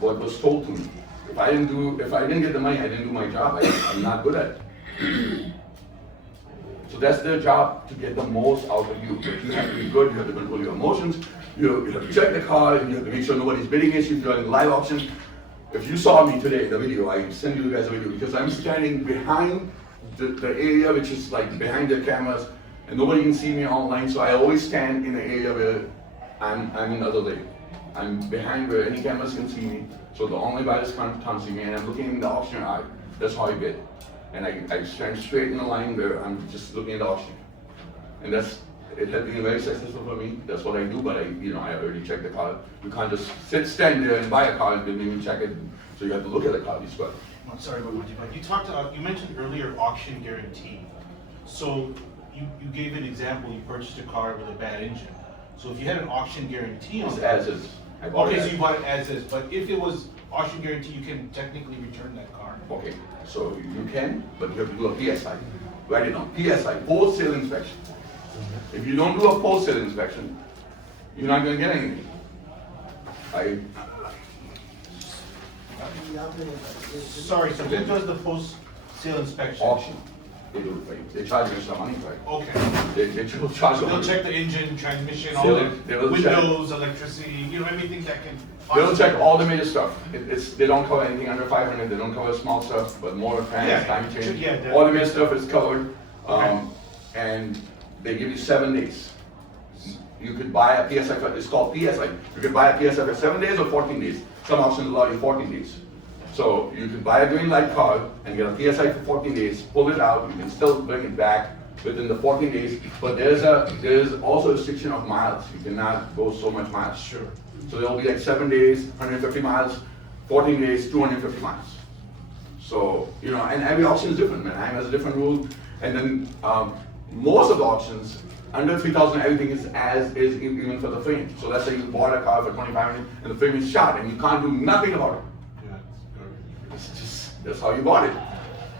was told to me. If I didn't get the money, I didn't do my job. I'm not good at it. So that's their job, to get the most out of you. But you have to be good, you have to control your emotions, you have to check the car, and you have to make sure nobody's bidding against you if you're in live auction. If you saw me today in the video, I send you guys a video because I'm standing behind the area which is like behind the cameras, and nobody can see me online, so I always stand in the area where I'm in the other lane. I'm behind where any cameras can see me, so the only buyers can't see me, and I'm looking in the auctioneer eye. That's how I bid. And I stand straight in the line where I'm just looking at the auction. And it has been very successful for me. That's what I do, but I already checked the car. You can't just stand there and buy a car and then even check it. So you have to look at the car as well. I'm sorry about Manji, but you mentioned earlier auction guarantee. So you gave an example, you purchased a car with a bad engine. So if you had an auction guarantee on It's that. as is. I bought Okay, it so as- you bought it as is, but if it was auction guarantee, you can technically return that car. Okay, so you can, but you have to do a PSI. Write it down, PSI, post-sale inspection. If you don't do a post-sale inspection, you're not gonna get anything. Sorry, so who does the post-sale inspection? Auction, they do it for you. They charge you some money for it. Okay. They charge So you. they'll check the engine, transmission, all They'll the check. windows, electricity, everything that can. They'll check all the major stuff. They don't cover anything under 500, they don't cover small stuff, but motor fans, Yeah, time change. yeah, that- All the major stuff is covered. Okay. And they give you 7 days. You could buy a PSI, it's called PSI. You can buy a PSI for 7 days or 14 days. Some auctions allow you 14 days. So you can buy a green light card and get a PSI for 14 days, pull it out, you can still bring it back within the 14 days, but there's also a restriction of miles. You cannot go so much miles. Sure. So there'll be like 7 days, 150 miles, 14 days, 250 miles. So, and every auction is different. Mannheim has a different rule. And then most of the auctions, under 3,000, everything is as is, even for the frame. So let's say you bought a car for 2,500 and the frame is shot and you can't do nothing about it. That's how you bought it.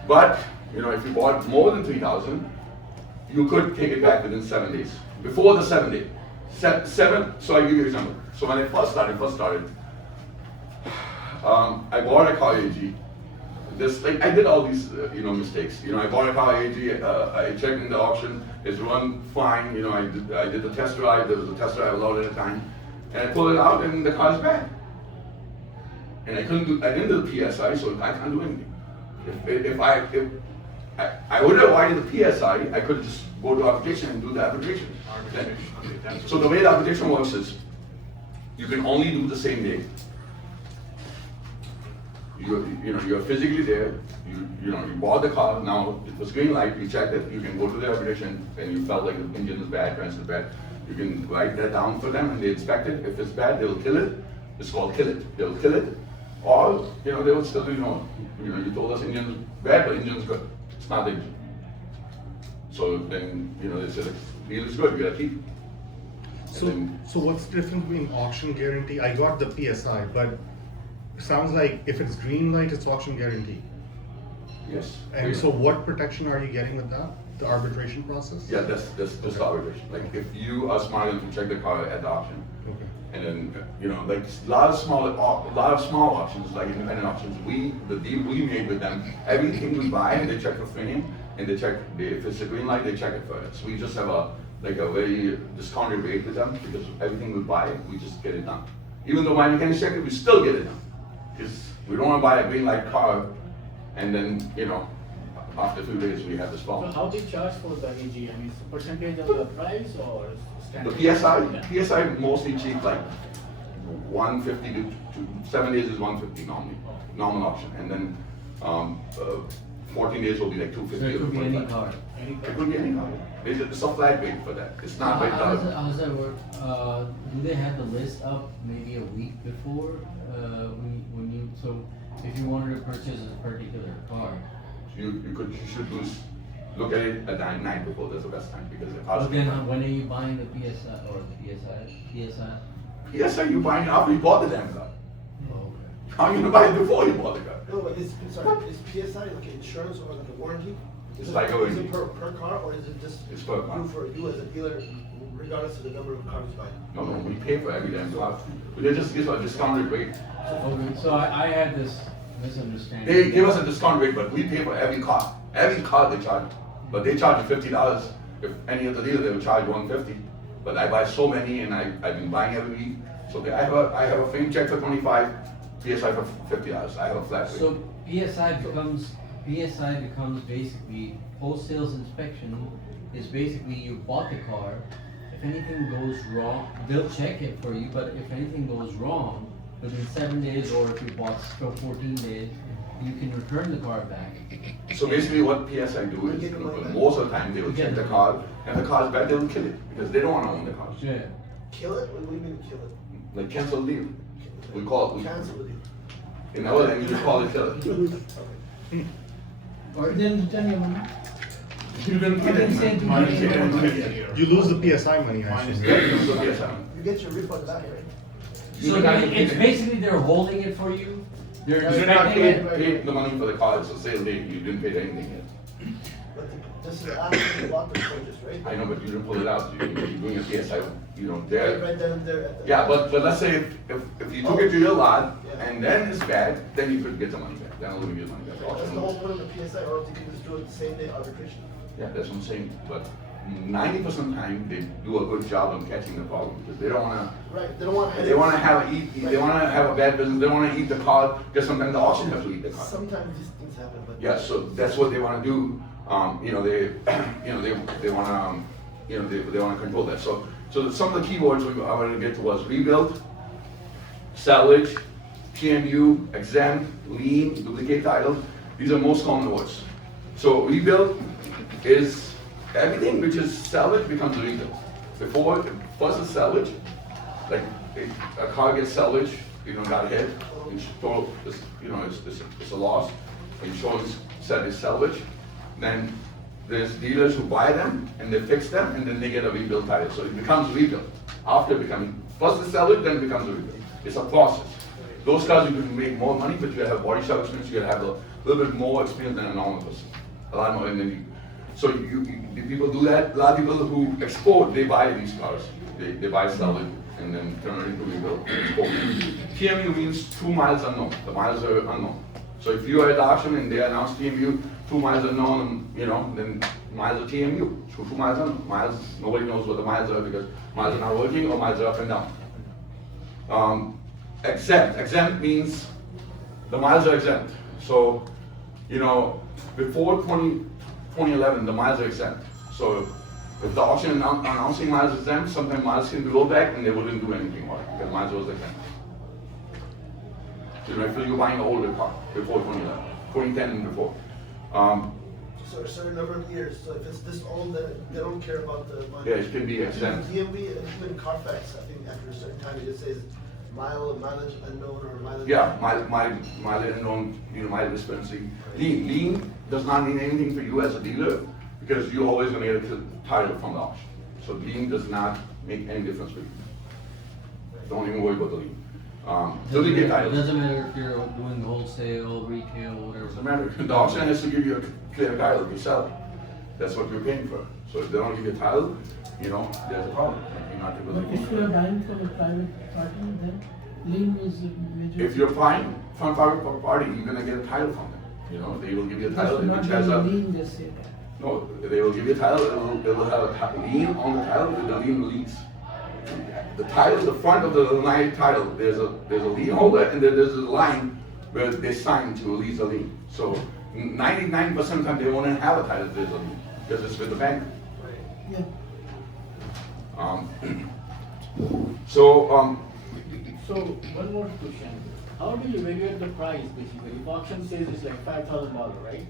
But, if you bought more than 3,000, you could take it back within 7 days. Before the 7 day. So I'll give you an example. So when I first started, I bought a car AG. I did all these, mistakes. I bought a car AG, I checked in the auction, it's run fine, I did the test drive, there was a test drive allowed at a time, and I pulled it out and the car's bad. and I didn't do the PSI, so I can't do anything. If I would have avoided the PSI, I could just go to arbitration and do the arbitration. So the way the arbitration works is, you can only do the same day. You're physically there, you bought the car, now it was green light, you checked it, you can go to the arbitration, and you felt like the engine is bad, transfer is bad. You can write that down for them and they inspect it. If it's bad, they'll kill it. It's called kill it. They'll kill it. Or, they will still, you told us engine is bad, but engine is good. It's not the engine. So then, they said, the deal is good, you gotta keep it. So what's the difference between auction guarantee? I got the PSI, but it sounds like if it's green light, it's auction guarantee. Yes. And so what protection are you getting with that? The arbitration process? Yeah, that's the arbitration. Like, if you are smart enough to check the car at the auction, Okay. and then, like a lot of small auctions, like independent auctions, the deal we made with them, everything we buy, they check for fitting, and they check, if it's a green light, they check it for us. We just have a very discounted rate with them, because everything we buy, we just get it done. Even though my mechanics check it, we still get it done. Because we don't wanna buy a green light car, and then, after 2 days, we have this So problem. how they charge for the AG? I mean, it's a percentage of the price or standard? The PSI mostly cheap, like 150 to 7 days is 150 normally, normal auction, and then 14 days will be like 250. So it could be or any 25. car. It could be any car. It's a flat rate for that. It's not like How does that work? Do they have the list up maybe a week before, so if you wanted to purchase a particular car? you should look at it at night before. That's the best time because it costs. But then when are you buying the PSI or the PSI? PSI you buying it after you bought the damn car. Oh, okay. How are you gonna buy it before you bought the car? No, but is PSI like an insurance or like a warranty? It's Is like a Is warranty. it per car or is it just It's per car. for you as a dealer, regardless of the number of cars you buy? No, we pay for every damn car. They just give us a discounted rate. Okay, so I had this misunderstanding. They give us a discount rate, but we pay for every car. Every car they charge. But they charge you $50. If any other dealer, they will charge $150. But I buy so many and I've been buying every week. So I have a frame check for $25, PSI for $50. I have a flat rate. So PSI becomes basically post-sales inspection is basically you bought the car. If anything goes wrong, they'll check it for you, but if anything goes wrong, within 7 days or if you bought for 14 days, you can return the car back. So basically what PSI do is, most of the time they will check the car, and if the car is bad, they will kill it, because they don't want to own the car. Yeah. Kill it? What do you mean kill it? Like cancel the deal. We call it, Cancel the deal. in our language, we call it kill it. Okay. Or then return your money. You didn't Or then say to I didn't say me. anything. You lose the PSI money, Yeah, actually. you lose the PSI. You get your refund back, right? So it's basically they're holding it for you. They're You did not inspecting pay it. the money for the car, it's a sale date, you didn't pay anything yet. But this is after you bought the purchase, right? I know, but you didn't pull it out, you're doing a PSI, Right, there. right then there at the. Yeah, but let's say if you took it to your lot, and then it's bad, then you could get the money back, then we'll get money back. That's the whole point of the PSI, or you can just do it the same day arbitration. Yeah, that's what I'm saying, but 90% of the time, they do a good job of catching the problem, because they don't wanna, Right, they don't want. they wanna have a bad business, they wanna eat the car, because sometimes the auction has to eat the car. Sometimes these things happen, but. Yeah, so that's what they wanna do, they wanna control that, so some of the keywords I wanted to get to was rebuild, salvage, TMU, exempt, lien, duplicate title, these are most common words. So rebuild is everything which is salvage becomes rebuild. First is salvage, like a car gets salvaged, got hit, it's total, it's a loss, insurance said it's salvage. Then there's dealers who buy them and they fix them and then they get a rebuild title. So it becomes rebuild. After becoming, first it's salvage, then it becomes a rebuild. It's a process. Those cars you can make more money, but you have body shop experience, you have a little bit more experience than a normal person. A lot more, and then so people do that. A lot of people who export, they buy these cars. They buy, sell it, and then turn it into rebuild, export. TMU means 2 miles unknown. The miles are unknown. So if you are at the auction and they announce TMU, 2 miles unknown, then miles are TMU. So 2 miles unknown. Miles, nobody knows what the miles are because miles are not working or miles are up and down. Exempt means the miles are exempt. So, you know, before 2011, the miles are exempt. So if the auction announcing miles exempt, sometimes miles can go back and they wouldn't do anything about it because miles was exempt. So, you know, if you're buying an older car before 2011, 2010 and before. So a certain number of years, so if it's this old, then they don't care about the money. Yeah, it can be exempt. DMV and even Carfax, I think after a certain time, it just says mileage unknown or mileage. Yeah, mileage unknown, you know, mileage dispensacy. Lien does not mean anything for you as a dealer because you're always gonna get a title from the auction. So lien does not make any difference for you. Don't even worry about the lien. Till you get It titles. doesn't matter if you're doing wholesale, retail, whatever. Doesn't matter. The auction has to give you a clear title to sell. That's what you're paying for. So if they don't give you a title, you know, there's a problem. You're not able But if you are to. buying from a private party, then lien is major. If you're buying from private party, you're gonna get a title from them. You know, they will give you a That's title not which has the a. lien, just say that. No, they will give you a title, it will have a lien on the title, the lien release. The title, the front of the line title, there's a lien holder and then there's a line where they sign to release a lien. So 99% of the time they won't have a title, there's a lien, because it's with the bank. Yeah. So, So one more question. How do you evaluate the price basically? If auction says it's like $5,000, right?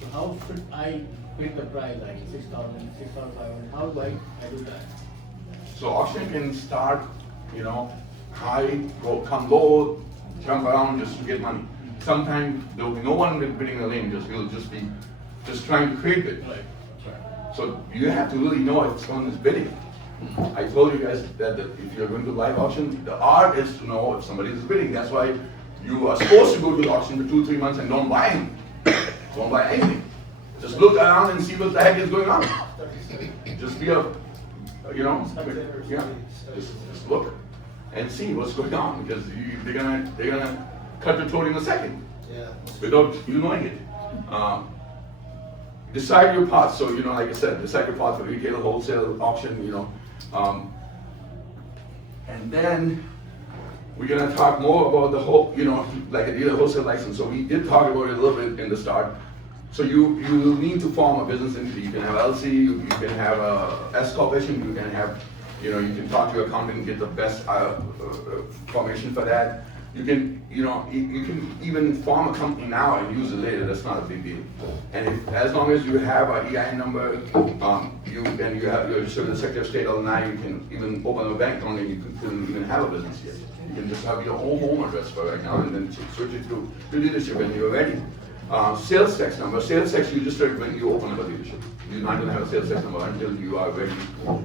So how should I pick the price, like 6,000, 6,500? How do I do that? so auction can start, you know, high, come low, jump around just to get money. Sometimes there will be no one bidding a lien, you'll just be trying to create it. Right. So you have to really know if someone is bidding. I told you guys that if you're going to live auction, the art is to know if somebody is bidding. That's why you are supposed to go to the auction for 2-3 months and don't buy anything. Don't buy anything. Just look around and see what the heck is going on. Just be a, you know, yeah, just look and see what's going on because they're gonna cut your throat in a second. Yeah. Without you knowing it. Decide your path. So, you know, like I said, decide your path for retail, wholesale, auction, you know. And then we're gonna talk more about the whole, you know, like a dealer wholesale license. So we did talk about it a little bit in the start. So you need to form a business entity. You can have LLC, you can have a S corporation, you can have, you know, you can talk to your accountant and get the best formation for that. You can, you know, you can even form a company now and use it later. That's not a big deal. And as long as you have an EIN number, you have your Secretary of State L9, you can even open a bank account and you can even have a business yet. You can just have your own home address for right now and then switch it to dealership when you're ready. Sales tax number. Sales tax you just start when you open up a dealership. You're not going to have a sales tax number until you are ready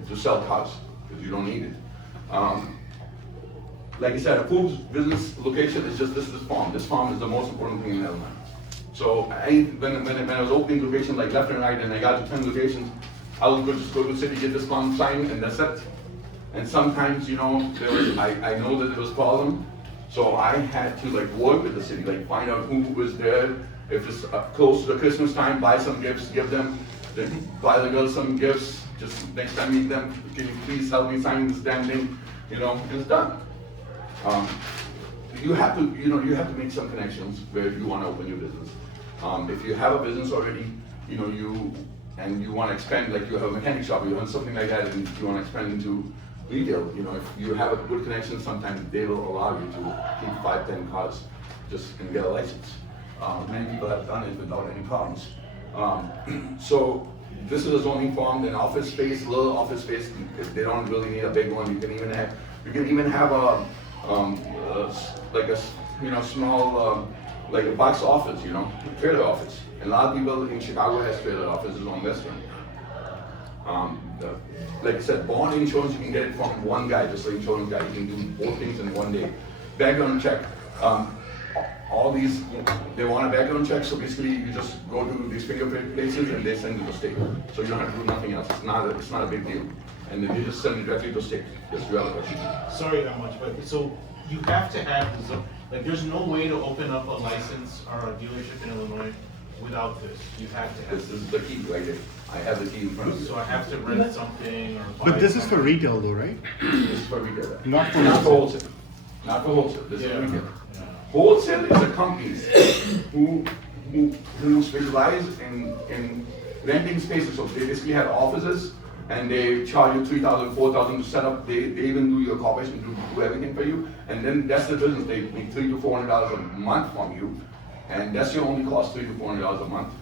to sell cars because you don't need it. Like I said, approved business location is just this farm. This farm is the most important thing in Illinois. So when I was opening locations like left and right, and I got to 10 locations, I would just go to the city, get this farm signed, and that's it. And sometimes, you know, I know that there was a problem, so I had to like work with the city, like find out who was there. If it's close to the Christmas time, buy some gifts, give them. Then buy the girls some gifts. Just next time meet them, can you please help me sign this damn thing? You know, it's done. You have to make some connections where you want to open your business. If you have a business already, you know, you want to expand, like you have a mechanic shop, you want something like that, and you want to expand into retail. You know, if you have a good connection, sometimes they will allow you to keep 5-10 cars just and get a license. Many people have done it without any problems. So this is a zoning form, an office space, little office space. If they don't really need a big one, you can even have a like a, you know, small, like a box office, you know, trailer office. And a lot of people in Chicago has trailer offices on Western. Like I said, bond insurance, you can get it from one guy, just an insurance guy. You can do both things in one day. Background check. All these, they want a background check, so basically you just go to these fingerprint places and they send you to state. So you don't have to do nothing else. It's not a big deal. And then you just send it directly to state. Just your other question. Sorry that much, but so you have to have like there's no way to open up a license or a dealership in Illinois without this. You have to have This is the key right there. I have the key in front of you. So I have to rent something or buy But this is for something. retail though, right? This is for retail. Not for wholesale. Not for wholesale. This is Yeah. retail. Wholesale is the companies who specialize in renting spaces. So they basically have offices and they charge you $3,000, $4,000 to set up. They even do your corporation, do everything for you. And then that's the business. They make $300 to $400 a month from you, and that's your only cost, $300 to $400 a month.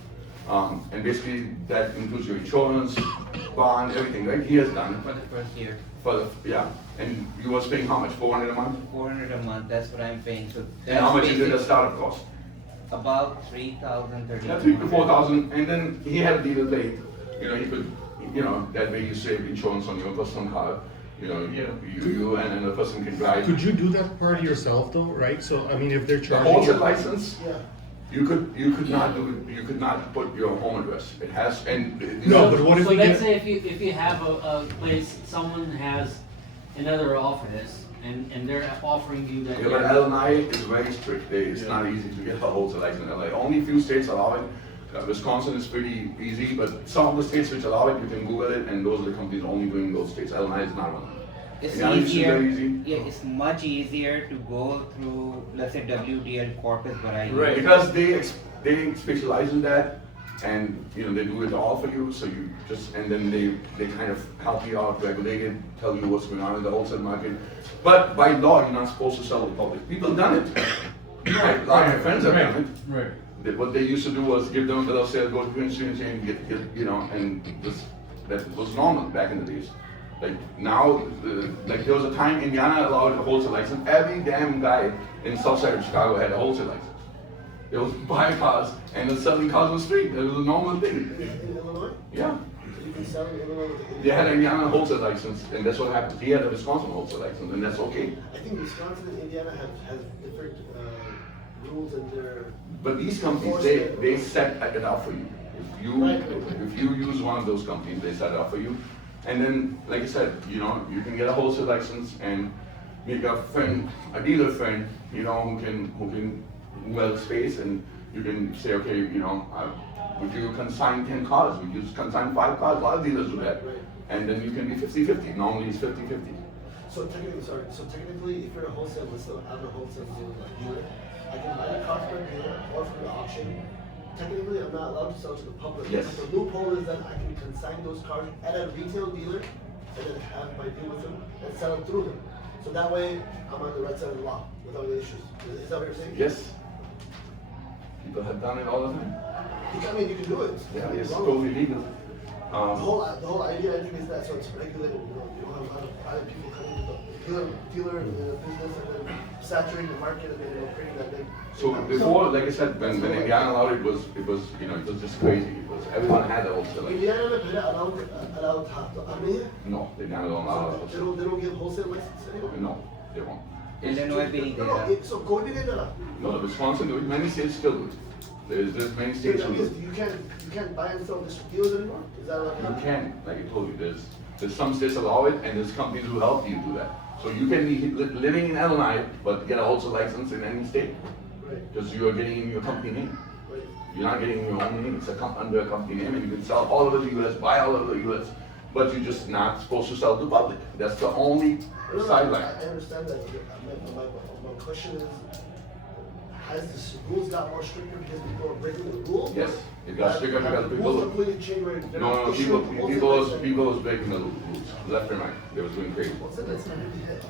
And basically that includes your insurance, bond, everything. Right? He has done it. For the first year. Yeah. And you was paying how much? $400 a month? $400 a month. That's what I'm paying. So And how much that's is it the startup cost? About $3,000, Yeah, $3,000 to $4,000, and then he had a deal late. You know, he could, you know, that way you save insurance on your custom car. You know, you and then the person can drive. Could you do that part yourself though, right? So, I mean, if they're The charging wholesale you- license, Yeah. you could not do it. You could not put your home address. It has and No, but what if So we let's get, say if you have a place, someone has another office and they're offering you that. Yeah, but Illinois is very strict. It's not easy to get a wholesale license in LA. Only a few states allow it. Wisconsin is pretty easy, but some of the states which allow it, you can Google it, and those are the companies only doing those states. Illinois is not one of them. It's Indiana is easier. very easy. Yeah, it's much easier to go through, let's say, WDL Corpus, but I Right, because they specialize in that, and you know they do it all for you. So you just and then they kind of help you out, regulate it, tell you what's going on in the wholesale market. But by law, you're not supposed to sell to the public. People have done it. Right, a lot of my friends have done it. Right. What they used to do was give them a bill of sale, go to the insurance and get you know, and that was normal back in the days. Like now, like there was a time Indiana allowed a wholesale license. Every damn guy in south side of Chicago had a wholesale license. They was buying cars and then selling cars on the street. It was a normal thing. In Illinois? Yeah. So you can sell in Illinois with the They had an Indiana wholesale license, and that's what happened. He had a Wisconsin wholesale license, and that's okay. I think Wisconsin and Indiana have different rules in their. But these companies, they set it up for you. If you use one of those companies, they set it up for you. And then, like I said, you know, you can get a wholesale license and make a friend, a dealer friend, you know, who has space, and you can say, okay, you know, would you consign 10 cars? Would you consign 5 cars? A lot of dealers do that. And then you can be 50-50. Normally it's 50-50. So technically, if you're a wholesale listener, I'm a wholesale dealer. I can buy a car from a dealer or from the auction. Technically, I'm not allowed to sell to the public. Yes. The loophole is that I can consign those cars at a retail dealer and then have my deal with them and sell them through them. So that way, I'm on the right side of the law without any issues. Is that what you're saying? Yes. People have done it all the time. I mean, you can do it. Yeah, it's totally legal. The whole idea, I think, is that so it's regulated. You don't have a lot of private people coming to the dealer in the business and then saturating the market and then creating that big. So before, like I said, when Indiana allowed it, it was you know, it was just crazy. It was everyone had a wholesale license. Indiana allowed Armenia? No, they don't allow They don't give wholesale license anymore? No, they won't. Illinois being there. No, so go to Indiana. No, Wisconsin do it. Many states still do it. There's many states who do it. You can't buy and sell district deals anymore? Is that like? You can, like I told you, there's some states allow it, and there's companies who help you do that. So you can be living in Illinois, but get a wholesale license in any state. Right. Because you are getting in your company name. Right. You're not getting in your own name, it's under a company name, and you can sell all over the US, buy all over the US, but you're just not supposed to sell to the public. That's the only sideline. I understand that. My question is, has the rules got more stricter because people are breaking the rules? Yes, it got stricter because The people. rules completely changed where they're No, not issuing wholesale license. people was breaking the rules, left and right. They was doing crazy. So that's not really it.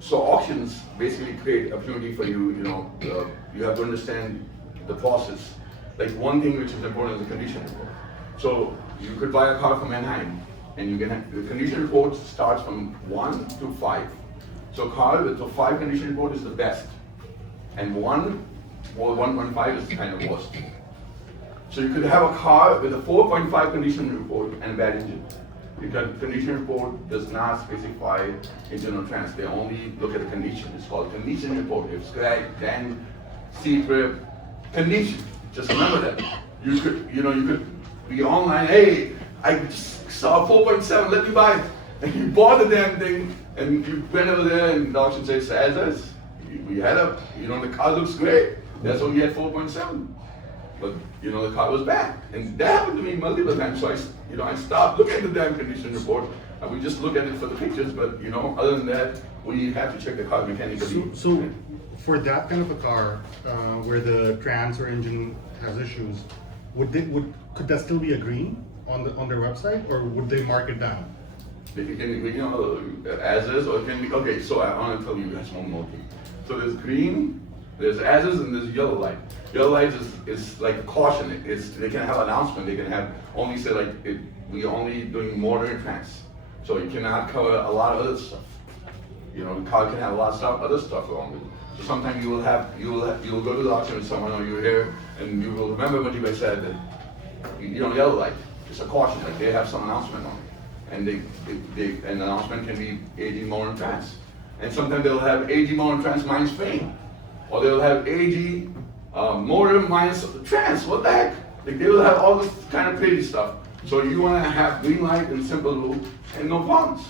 So auctions basically create opportunity for you. You know, you have to understand the process. Like one thing which is important is the condition report. So you could buy a car from Anaheim, and you can have, the condition report starts from 1 to 5. So car with a 5 condition report is the best, and 1 or 1.5 is kind of worst. So you could have a car with a 4.5 condition report and a bad engine. Because condition report does not specify internal trans. They only look at the condition. It's called condition report. If scratch, then C-trip, condition. Just remember that. You could be online. Hey, I just saw 4.7. Let me buy it. And you bought the damn thing, and you went over there, and the auction says, as is. We had the car looks great. That's when we had 4.7. But the car was bad, and that happened to me multiple times. So I stopped looking at the damn condition report. We just look at it for the pictures, but you know, other than that, we have to check the car mechanically. So for that kind of a car, where the trans or engine has issues, could that still be a green on their website, or would they mark it down? You know, as is, or it can be, okay, so I want to tell you guys one more thing. So there's green, there's as is, and there's yellow light. Yellow light is like a caution. They can have an announcement, they can have only say like, we're only doing motor and trans. So you cannot cover a lot of other stuff. You know, the car can have a lot of stuff, other stuff wrong with it. So sometimes you will go to the auction with someone, or you're here, and you will remember what you guys said that, you know, yellow light, it's a caution, like they have some announcement on it. And an announcement can be AG motor and trans. And sometimes they'll have AG motor and trans minus frame. Or they'll have AG motor minus trans, what the heck? Like they will have all this kind of crazy stuff. So you want to have green light and simple rule and no problems.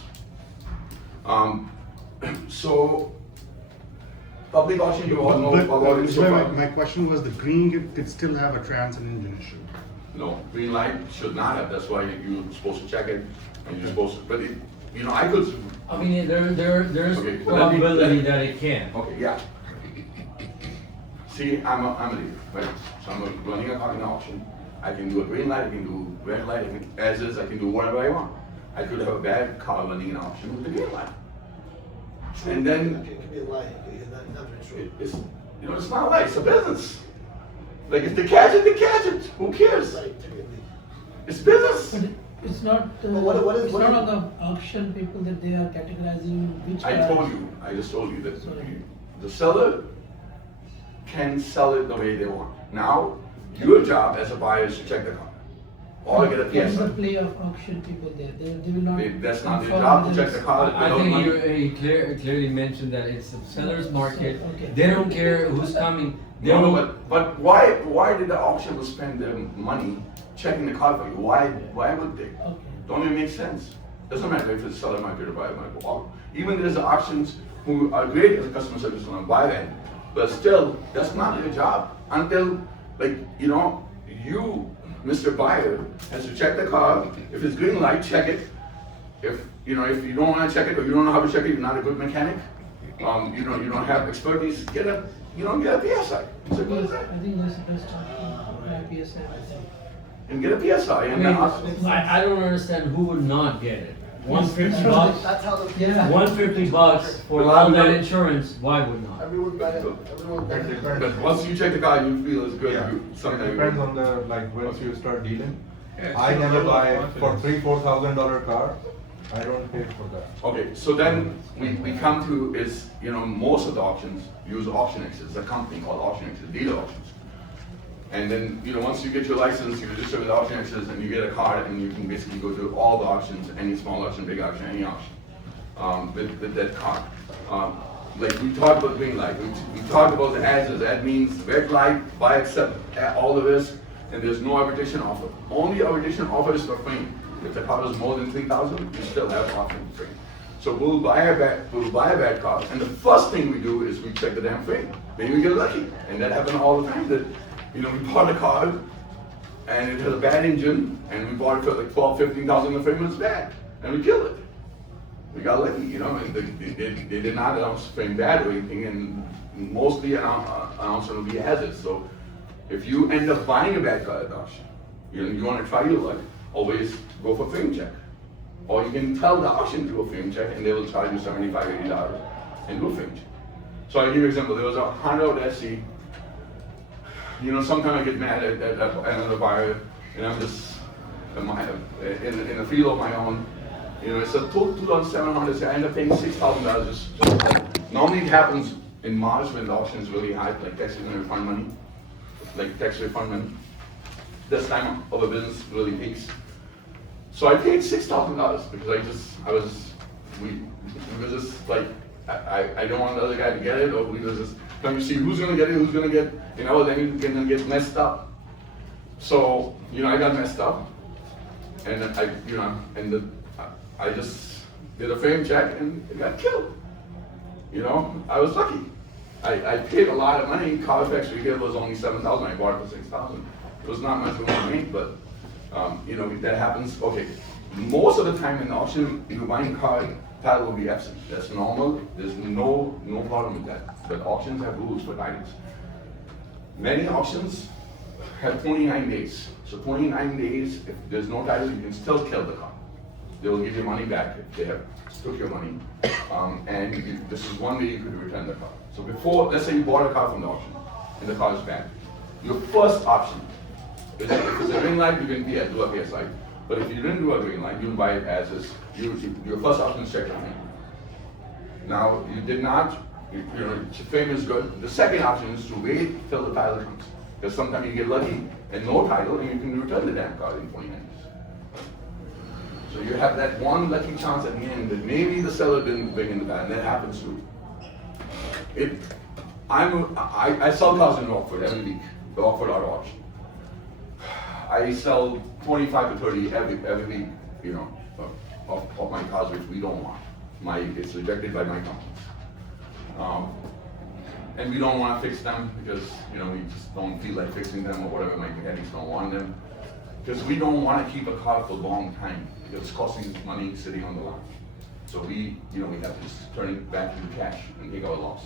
So public auction, you all know about it so far. My question was, the green could still have a trans and engine issue. No, green light should not have, that's why you're supposed to check it, and you're supposed to, but it, you know, I could. I mean, there's Okay, probability that it can. Okay, yeah. See, I'm a leader, right? So I'm running a car in auction. I can do a green light, I can do red light, as is, I can do whatever I want. I could have a bad car running an auction with the green light. And then, It could be a lie, it's not very true. it's, you know, it's not like, it's a business. Like if they catch it, they catch it, who cares? Right, typically. It's business. But it's not, it's not on the auction people that they are categorizing which I cars. told you, I just told you that Sorry. the seller can sell it the way they want. Now, your job as a buyer is to check the car. Or get a What is the PSI. play of auction people there? They will not. That's not their confirm job to whether check the it's- car. I think he clearly mentioned that it's a seller's market. Okay. They don't care who's coming. They No, will, but why did the auction will spend their money checking the car for you? Why would they? Okay. Don't even make sense. Doesn't matter if it's seller market or buyer market. Even there's auctions who are great as a customer service on a buyer end, but still, that's not their job. Until, like, you know, you, Mr. Buyer, has to check the car. If it's green light, check it. If you don't want to check it or you don't know how to check it, you're not a good mechanic. You know, you don't have expertise. Get a PSI. Simple as that. I think that's the best option. PSI. And get a PSI. I And mean, then I don't understand who would not get it. $150. That's how the. Yeah. $150 for But all I'm that not- insurance. Why would not? Everyone got it, everyone got it. but once you check the car, you feel it's good. Yeah. You, It sometimes depends on the, like, once you start dealing. Yeah, I it's a never level of buy for confidence. $3,000-4,000 car. I don't pay for that. Okay, so then we come to is, you know, most of the auctions use AuctionX. It's a company called AuctionX, dealer auctions. And then, you know, once you get your license, you register with AuctionX and you get a card and you can basically go to all the auctions, any small auction, big auction, any auction, with that card. Like we talked about green light, we talked about the ads. That means red light, buy accept all the risk, and there's no arbitration offer. Only arbitration offer is for frame. If the car is more than 3,000, you still have option frame. So we'll buy a bad car, and the first thing we do is we check the damn frame. Then we get lucky, and that happens all the time. That, you know, we bought a car, and it had a bad engine, and we bought it for like 12,000, 15,000. The frame was bad, and we killed it. We got lucky, you know, and they did not announce frame bad or anything, and mostly announcement will be as is. So if you end up buying a bad car at the auction, you want to try your luck, always go for frame check. Or you can tell the auction to do a frame check and they will charge you $75, $80 and do a frame check. So I'll give you an example. There was a Honda SC. You know, sometimes I get mad at another buyer, and I'm just in a field of my own. You know, it's a 2,700. I end up paying $6,000. Just normally it happens in March when the auction is really high, like tax refund money, like tax refund money. This time of the business really peaks. So I paid $6,000 because we were just like, I don't want the other guy to get it, or we were just trying to see who's gonna get it, who's gonna get, you know, then you're gonna get messed up. So, you know, I got messed up, and I just did a frame check and it got killed. You know, I was lucky. I paid a lot of money. Carfax retail was only $7,000. I bought it for $6,000. It was not much money to make, but you know, that happens. Okay, most of the time in the auction, you're buying a car, title will be absent. That's normal. There's no problem with that. But auctions have rules for titles. Many auctions have 29 days. So 29 days, if there's no title, you can still kill the car. They will give you money back if they have took your money. This is one way you could return the car. So before, let's say you bought a car from the auction and the car is bad. Your first option is if it's a green light, you can do a PSI. But if you didn't do a green light, you can buy it as is. Your first option is check your name. Now, you did not, fame is good. The second option is to wait till the title comes. Because sometimes you get lucky and no title and you can return the damn car in 29 days. So you have that one lucky chance at the end that maybe the seller didn't bring in the title, and that happens too. I sell cars in Rockford every week, the Rockford Auto Auction. I sell 25 to 30 every week, of my cars which we don't want. It's rejected by my companies. And we don't want to fix them because, we just don't feel like fixing them or whatever, my mechanics don't want them. Because we don't want to keep a car for a long time because it's costing us money sitting on the lot. So we have to just turn it back into cash and take our loss.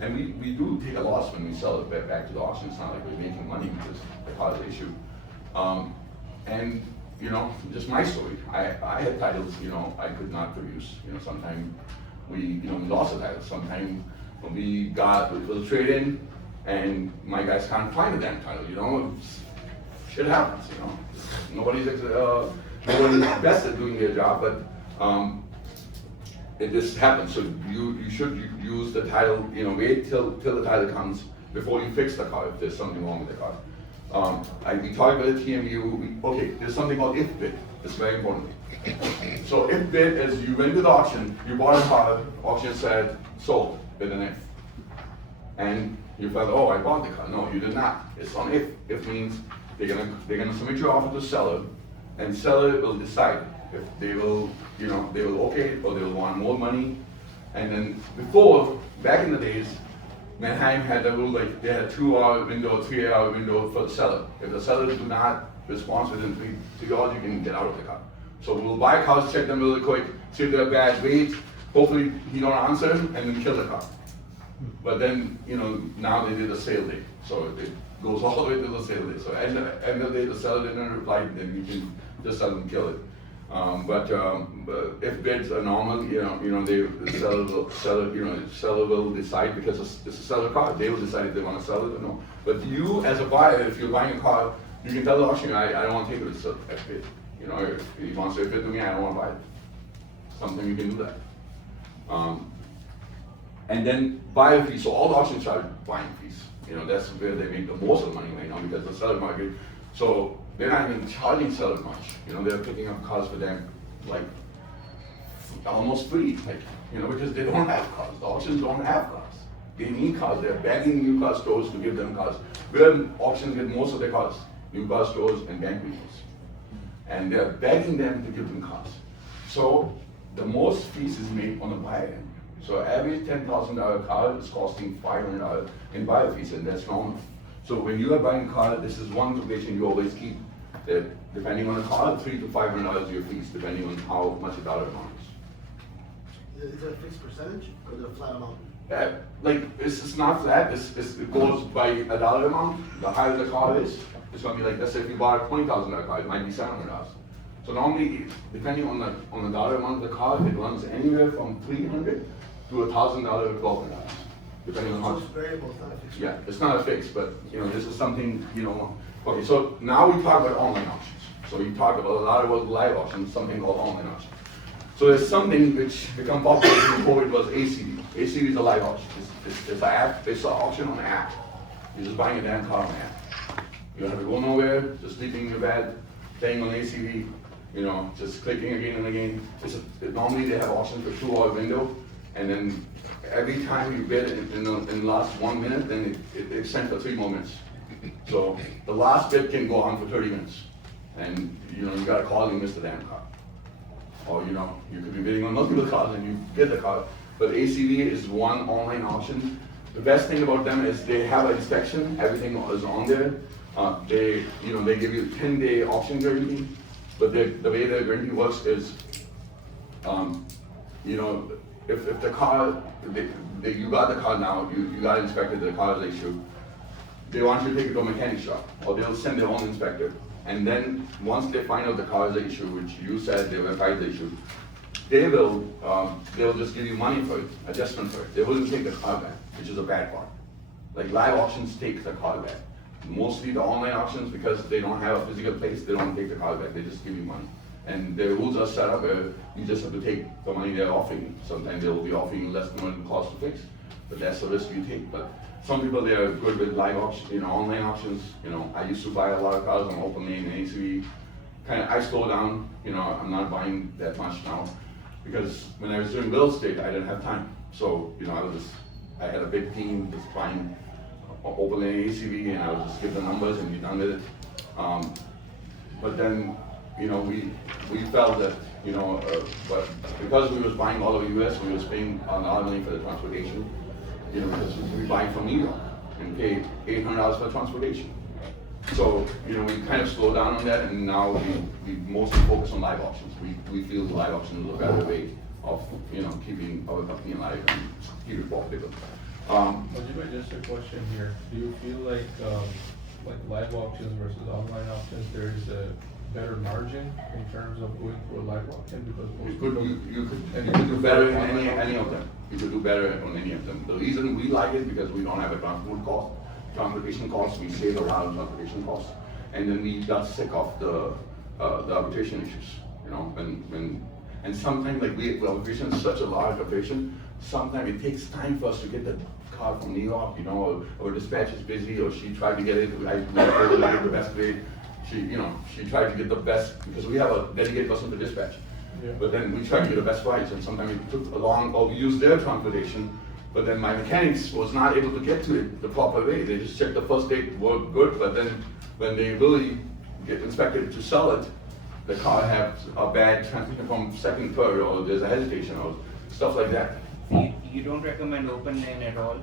And we do take a loss when we sell it back to the auction. It's not like we're making money because the car is issued. Just my story. I had titles, I could not produce. Sometimes we lost a title. Sometimes when we got a trade-in and my guys can't find the damn title, shit happens, Nobody's best at doing their job, but it just happens. So you should use the title, wait till the title comes before you fix the car if there's something wrong with the car. We talked about the TMU. Okay, there's something called if bid. It's very important. So if bid is you went to the auction, you bought a car, auction said sold with an if. And you felt, oh, I bought the car. No, you did not. It's on if. If means they're gonna submit your offer to seller, and seller will decide if they will, they will okay it or they will want more money. And then before, back in the days, Manheim had the rule like they had a 2-hour window, 3-hour window for the seller. If the seller do not respond within 3 hours, you can get out of the car. So we'll buy cars, check them really quick, see if they're bad, wait. Hopefully he don't answer, and then kill the car. But then, now they did a sale day, so it goes all the way to the sale day. So at the end of the day, the seller didn't reply, then you can just sell and kill it. But if bids are normal, the seller will decide because it's a seller car. They will decide if they want to sell it or no. But you, as a buyer, if you're buying a car, you can tell the auctioneer, I don't want to take it at bid. If he wants to bid to me, I don't want to buy it. Something you can do that. And then buyer fees. So all the auctions charge buying fees. That's where they make the most of the money right now because the seller market. So they're not even charging sellers much. They're picking up cars for them like almost free, because they don't have cars. The auctions don't have cars. They need cars. They're begging new car stores to give them cars. Where auctions get most of their cars, new car stores and bank dealers. And they're begging them to give them cars. So the most fees is made on the buyer end. So every $10,000 car is costing $500 in buyer fees, and that's normal. So when you are buying a car, this is one calculation you always keep. That depending on the car, $300 to $500 your fees, depending on how much the dollar amount is. Is it a fixed percentage or is it a flat amount? It's not flat. It goes by a dollar amount. The higher the car is, it's going to be like, let's say if you bought a $20,000 car, it might be $700. So normally, depending on the dollar amount of the car, it runs anywhere from $300 to $1,000 or $1,200, depending on how much. It's variable, it's not a fixed. Yeah, it's not a fix, but this is something Okay, so now we talk about online auctions. So you talk about a lot about live auctions, something called online auction. So there's something which became popular before it was ACV. ACV is a live auction. It's an app. It's an auction on an app. You're just buying a damn car on an app. You don't have to go nowhere. Just sleeping in your bed, playing on ACV. Just clicking again and again. Normally they have auctions for 2-hour window. And then every time you bid in the last 1 minute, then it extends for 3 more minutes. So the last bid can go on for 30 minutes. And you gotta call and miss the damn car. Or you could be bidding on multiple cars and you get the car. But ACV is one online auction. The best thing about them is they have an inspection, everything is on there. They give you a 10-day auction guarantee. But the way the guarantee works is, you know, if the car, you got the car now, you got inspected, the car is issued, they want you to take it to a mechanic shop, or they'll send their own inspector. And then, once they find out the car is an issue, which you said they verified the issue, they'll just give you money for it, adjustment for it. They wouldn't take the car back, which is a bad part. Like live auctions take the car back. Mostly the online auctions, because they don't have a physical place, they don't take the car back, they just give you money. And the rules are set up where you just have to take the money they're offering you. Sometimes they will be offering you less than what it costs to fix, but that's the risk you take. But some people, they are good with live auction, you know, online auctions. You know, I used to buy a lot of cars on OpenLane and ACV. I slowed down, you know, I'm not buying that much now, because when I was doing real estate, I didn't have time. So, you know, I had a big team just buying OpenLane ACV, and I would just give the numbers and be done with it. But then, you know, we felt that, you know, but because we was buying all over the US, we was paying a lot of money for the transportation, you know, because we buy from New York and pay $800 for transportation. So, you know, we kind of slowed down on that, and now we mostly focus on live auctions. We feel live auctions is a better way of, you know, keeping our company alive and keep it profitable. Just a question here. Do you feel like live auctions versus online auctions, there is a better margin in terms of going through a live auction? Because You could do better in any of them. You could do better on any of them. The reason we like it because we don't have a transportation costs, we save a lot of transportation costs. And then we got sick of the arbitration issues, you know, and sometimes like arbitration is such a large arbitration, sometimes it takes time for us to get the car from New York, you know, or dispatch is busy, or she tried to get it, I told her to get the best rate. She tried to get the best, because we have a dedicated person to dispatch. Yeah. But then we tried to get the best price, and sometimes it took a long, or we used their transportation, but then my mechanics was not able to get to it the proper way. They just checked the first date, worked good, but then when they really get inspected to sell it, the car has a bad transmission from second, third, or there's a hesitation, or stuff like that. You don't recommend OpenLane at all?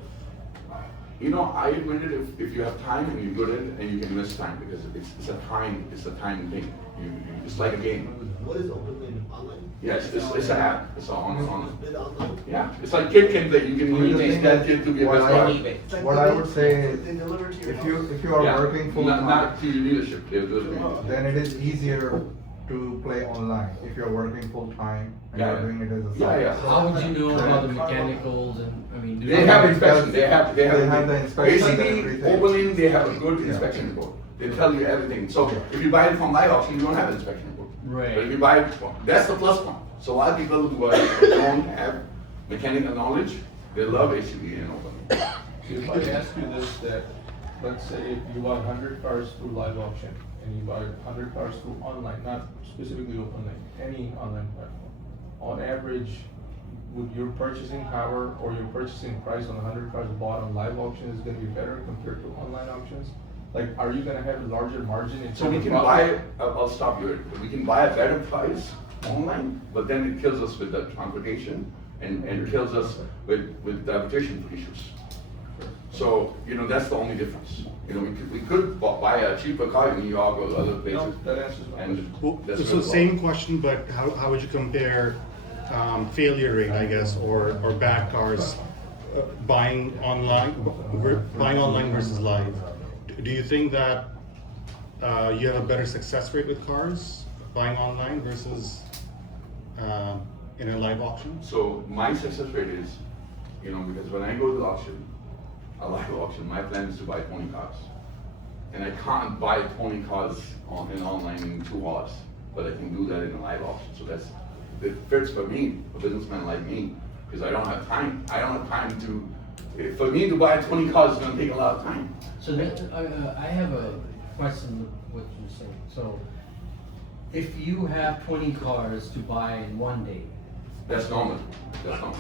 You know, I admit it if you have time and you're good at it, and you can miss time, because it's a time thing. It's like a game. What is OpenLane online? Yes, it's an app. It's on. Is it online? Yeah, it's like kid can that you can use that kid to be a best buyer. What I would say is, They deliver to your if house. you are working full time, not to your dealership, they'll do it. then it is easier to play online if you're working full time and Yeah. you're doing it as a Yeah, side. yeah. How would you know about the mechanicals and, I mean? do They you- have inspection, they have the inspection and Basically, everything. opening, they have a good Yeah. inspection report. They tell you everything. So if you buy it from live auction, you don't have an inspection report. Right. But if you buy it, that's the plus one. So a lot of people who don't have mechanical knowledge, they love HCV and opening. So if I ask you this, that, let's say if you buy 100 cars through live auction, and you buy 100 cars through online, not specifically OpenLane, any online platform, on average, would your purchasing power or your purchasing price on 100 cars bought on live auction is gonna be better compared to online auctions? Like, are you gonna have a larger margin in terms So we of can profit? buy, I'll stop you. We can buy a better price online, but then it kills us with the transportation and it kills us with the arbitration issues. So, you know, that's the only difference. You know, we could buy a cheaper car in New York or other places. No, that answers my And that's So where the same question, but how would you compare failure rate, I guess, or bad cars, buying online versus live? Do you think that you have a better success rate with cars buying online versus in a live auction? So my success rate is, you know, because when I go to the auction, a live auction, my plan is to buy 20 cars. And I can't buy 20 cars online in 2 hours, but I can do that in a live auction. So it fits for me, a businessman like me, because I don't have time. I don't have time to, for me to buy 20 cars is gonna take a lot of time. So then, I have a question with what you say. So, if you have 20 cars to buy in one day, That's normal.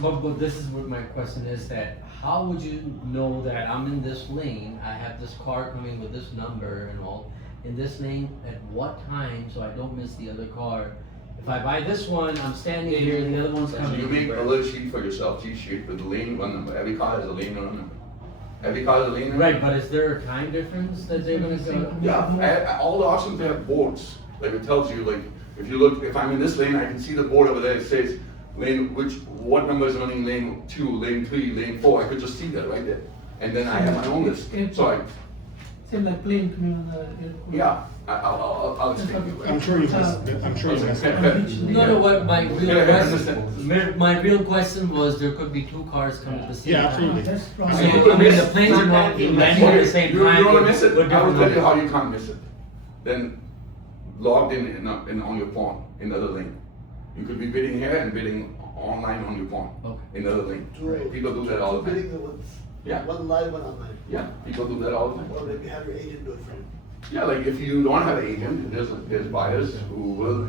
but this is what my question is, that how would you know that I'm in this lane, I have this car coming with this number and all, in this lane, at what time, so I don't miss the other car? If I buy this one, I'm standing here and the other one's So coming. you make a little sheet for yourself, cheat sheet with the lane run number. Every car has a lane run number. Every car has a lane number. Right, but is there a time difference that they're gonna go? Yeah, all the auctions, they have boards, like it tells you, like, If you look, if I'm in this lane, I can see the board over there, it says what number is running lane 2, lane 3, lane 4, I could just see that right there. And then I have my own list. So Same like plane coming on the airport. yeah, I'll explain to you. I'm sure you missed it. No, what my real Yeah, I question, understand. my real question was, there could be 2 cars coming at the same Yeah, time. absolutely. That's So, wrong. I mean, the planes are not landing at the same You time. wanna miss it? with I will different tell you how numbers. you can't miss it. Then logged in on your phone, in the other lane. You could be bidding here and bidding online on your phone, Okay. in the other lane. Two- People do that all the Bidding time. the ones. Yeah. One live, one online. Yeah, people do that all the time. Or maybe have your agent do it for you. Yeah, like if you don't have an agent, there's buyers who will,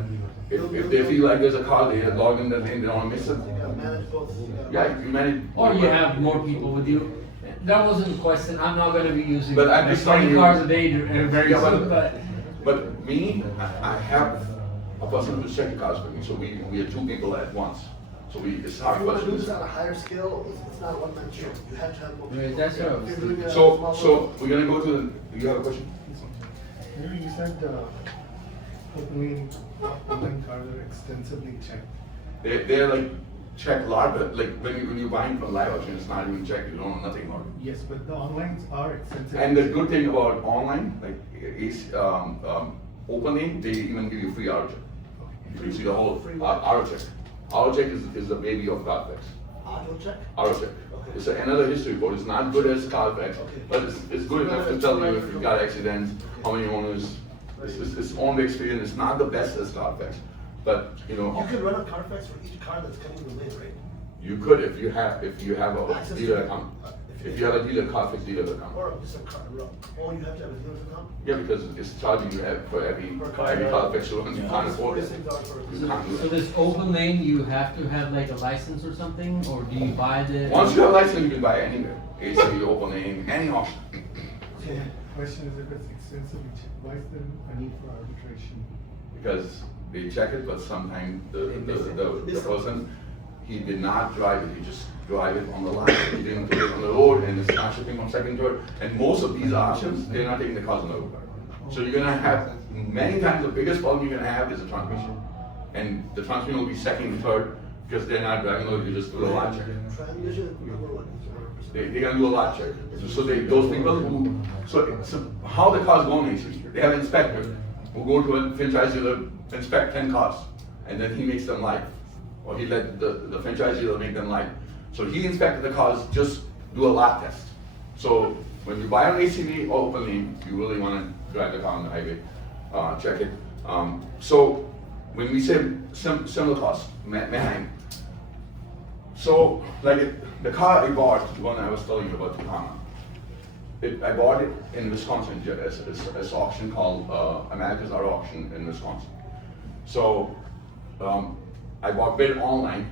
if they feel like there's a car, they log in the lane, they don't wanna miss it. You gotta manage both. Yeah, you manage. Or you have more people with you. That wasn't a question, I'm not gonna be using But I'm like just telling 20 you- cars a day very Yeah, soon, but. But me, I have a person who's checking cars for me, so we are 2 people at once. So it's If hard you wanna do questions. this on a higher scale, it's not a one-man show. You have to have more people. Right, that's what I was If you're doing a So small we're gonna go to the, do you have a question? Maybe you said opening online cars are extensively checked. They're like checked lot, but like when you're buying from live auction, it's not even checked, you don't know nothing about it. Yes, but the onlines are extensive. And the good thing about online, like is opening, they even give you free auto check. You can see the whole auto check. Auto check is the baby of Carfax. auto check. Auto check. Okay. It's another history report. It's not good as Carfax, but it's good enough to tell you if you've got accidents, how many owners. It's owned experience. It's not the best as Carfax, but you know. You could run a Carfax for each car that's coming in the lane, right? You could if you have a Access dealer to- account. If you have a dealer, Carfax dealer account. Or just a car, oh, you have to have a dealer's account? Yeah, because it's charging you for every Carfax one. You can't afford it. You can't do So it. this open lane, you have to have like a license or something, or do you buy the? Once you have a license, you can buy anywhere. ACV, open lane, any auction. So question is, if it's extensively checked, why is there a need for arbitration? Because they check it, but sometimes the person, he did not drive it, he just drive it on the line. He didn't put it on the road and it's not shipping from second, third. And most of these auctions, they're not taking the cars on the road. So you're gonna have, many times the biggest problem you're gonna have is the transmission. And the transmission will be second, third, because they're not driving load, you just do a lot check. Transmission, number one. They're gonna do a lot check. So those people who, so how the cars go in ACV, they have an inspector who go to a franchise dealer, inspect 10 cars, and then he makes them live. Or he let the franchise dealer make them live. So he inspected the cars, just do a lot test. So when you buy an ACV openly, you really wanna drive the car on the highway, check it. So when we say similar cost, Manheim. So the car I bought, the one I was telling you about, Tacoma, I bought it in Wisconsin. It's an auction called America's Auto Auction in Wisconsin. So I bought bid online.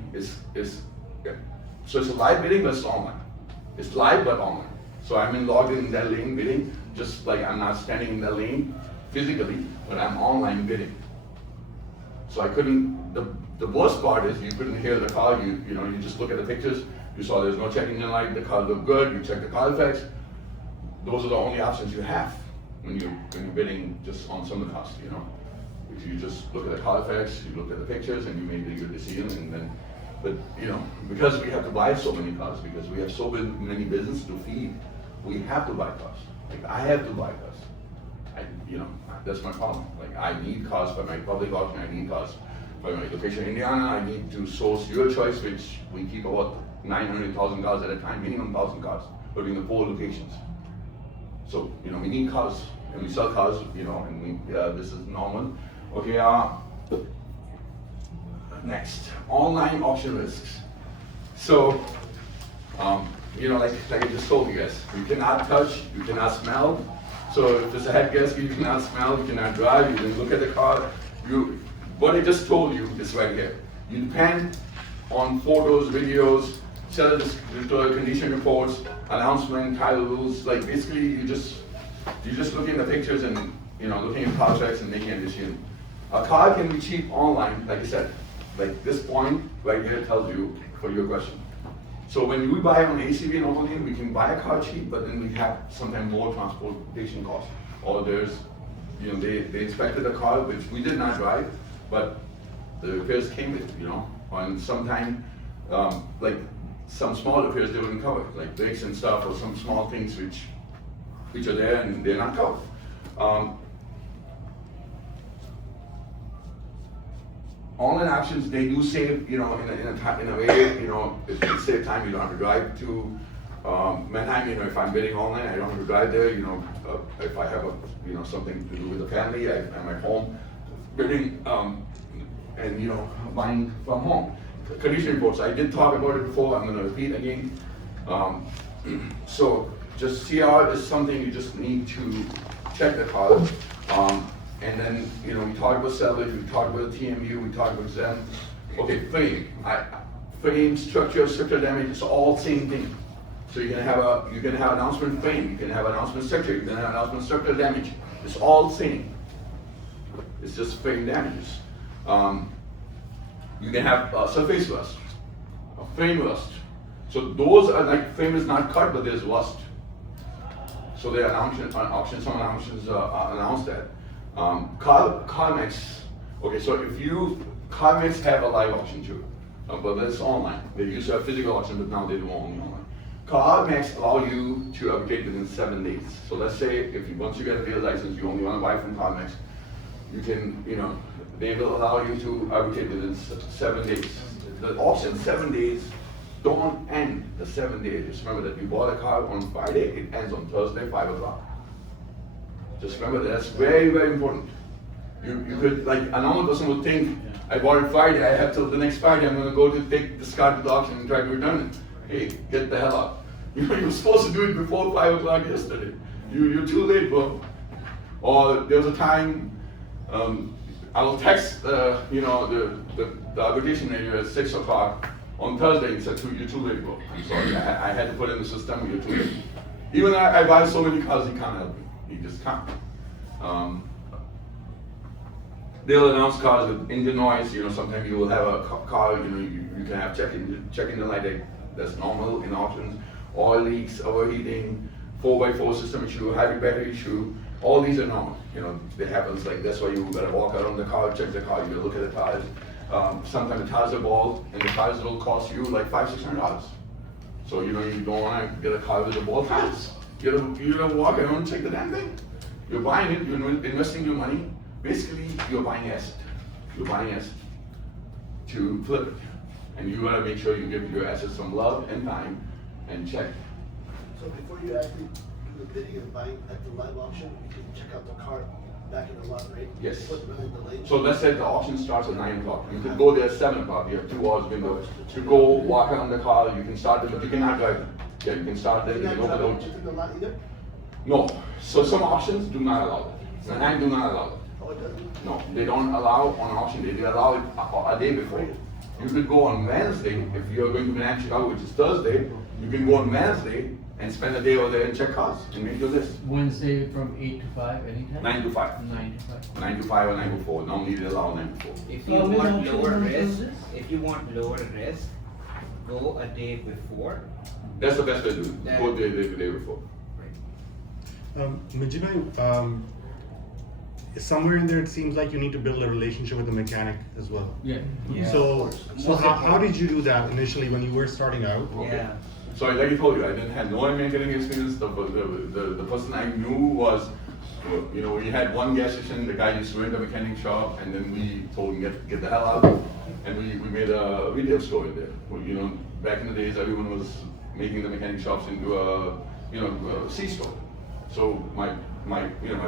So it's a live bidding, but it's online. It's live but online. So I'm logged in that lane bidding, just like I'm not standing in that lane physically, but I'm online bidding. So I couldn't. The worst part is you couldn't hear the car. You just look at the pictures. You saw there's no checking in light. The car looked good. You check the Carfax. Those are the only options you have when you're bidding just on some of the costs. If you just look at the Carfax, you look at the pictures, and you make your decision, and then. But because we have to buy so many cars, because we have so many businesses to feed, we have to buy cars. Like I have to buy cars. That's my problem. Like I need cars for my public auction. I need cars for my location in Indiana. I need to source your choice, which we keep about 900,000 cars at a time, minimum 1,000 cars between the 4 locations. So we need cars, and we sell cars. And this is normal. Okay. Next, online auction risks. So, like I just told you guys, you cannot touch, you cannot smell. So if there's a head gasket, you cannot smell, you cannot drive, you can look at the car. What I just told you is right here. You depend on photos, videos, seller condition reports, announcement, title rules. Like basically, you just look at the pictures and looking at contracts and making a decision. A car can be cheap online, like I said. Like this point right here tells you for your question. So when we buy on ACV and open lane, we can buy a car cheap, but then we have sometimes more transportation costs. Or there's, they inspected a car which we did not drive, but the repairs came with it, you know. And sometimes, like some small repairs they wouldn't cover, like brakes and stuff, or some small things which are there and they're not covered. Online options, they do save, you know, in a way, you know, it saves time. You don't have to drive to Manhattan. You know, if I'm bidding online, I don't have to drive there. You know, if I have something to do with the family, I'm at home bidding, and you know, buying from home. Condition reports, I did talk about it before. I'm going to repeat again. So just CR is something you just need to check the car. And then, you know, we talked about salvage, we talked about TMU, we talked about Zen. Okay, frame. Frame, structure damage, it's all same thing. So you're gonna have announcement frame, you can have announcement structure, you can have announcement structure damage. It's all same. It's just frame damages. You can have surface rust, a frame rust. So those are like, frame is not cut, but there's rust. So they announce some announcements announce that. CarMax, okay, so if CarMax have a live auction too, but that's online. They used to have physical auction, but now they do only online. CarMax allow you to upgrade within 7 days. So let's say once you get a dealer license, you only want to buy from CarMax, you can, you know, they will allow you to upgrade within 7 days. The auction 7 days don't end the 7 days. Just remember that you bought a car on Friday, it ends on Thursday, 5 o'clock. Just remember that's very, very important. You could, like, a normal person would think, I bought it Friday, I have till the next Friday, I'm gonna go to take this car to the auction and try to return it. Hey, get the hell out. You were supposed to do it before 5 o'clock yesterday. You're too late, bro. Or there was a time, I will text, you know, the arbitration area at 6 o'clock on Thursday and said, you're too late, bro. I'm sorry, I had to put in the system, you're too late. Even I buy so many cars, he can't help me. He just can't. They'll announce cars with engine noise. You know, sometimes you will have a car. You know, you can have check engine light. That's normal in auctions. Oil leaks, overheating, 4x4 system issue, hybrid battery issue. All these are normal. You know, it happens. Like that's why you gotta walk around the car, check the car. You gotta look at the tires. Sometimes the tires are bald, and the tires will cost you like $500-600. So you know, you don't want to get a car with a bald tires. You don't walk around and check the damn thing. You're buying it, you're investing your money. Basically, you're buying asset. You're buying asset to flip it. And you gotta make sure you give your assets some love and time and check. So before you actually do the bidding and buying at the live auction, you can check out the car back in the lot, right? Yes. Put them in the lane. So let's say the auction starts at 9 o'clock. You could go there at 7 o'clock. You have 2 hours window to go walk around the car. You can start it, but you cannot drive it. Yeah, you can start there. You can open it. In the lot either? No. So some auctions do not allow it. Manhattan do not allow it. Oh, it doesn't? No, they don't allow on auction day. They allow it a day before. You could go on Wednesday if you're going to Manhattan, Chicago, which is Thursday. You can go on Wednesday and spend a day over there and check cars and make your list. Wednesday from 8 to 5, anytime? 9 to 5. 9 to 5. 9 to 5 or 9 to 4. Normally they allow 9 to 4. If you want lower risk, go a day before. That's the best way to do it. Go the day before. Majibhai, somewhere in there it seems like you need to build a relationship with the mechanic as well. Yeah. So how did you do that initially when you were starting out? Yeah. So like I told you, I didn't have no mechanic experience. The person I knew was, you know, we had one gas station. The guy used to rent a mechanic shop, and then we told him get the hell out, and we made a retail store in there. You know, back in the days, everyone was making the mechanic shops into a C-store. So my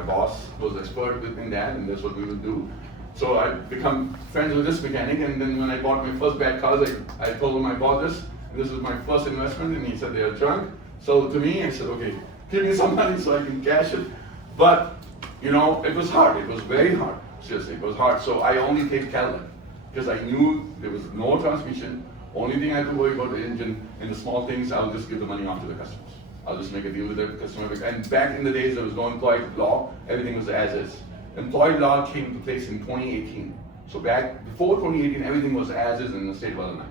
boss was expert in that, and that's what we would do. So I become friends with this mechanic, and then when I bought my first bad cars, I told him I bought this. This is my first investment, and he said they are junk. So to me, I said, okay, give me some money so I can cash it. But you know, it was hard. It was very hard. Seriously, it was hard. So I only take Cadillac because I knew there was no transmission. Only thing I had to worry about the engine, and the small things I'll just give the money off to the customers. I'll just make a deal with the customer. And back in the days, there was no employed law. Everything was as is. Employed law came into place in 2018. So back before 2018, everything was as is in the state of Illinois.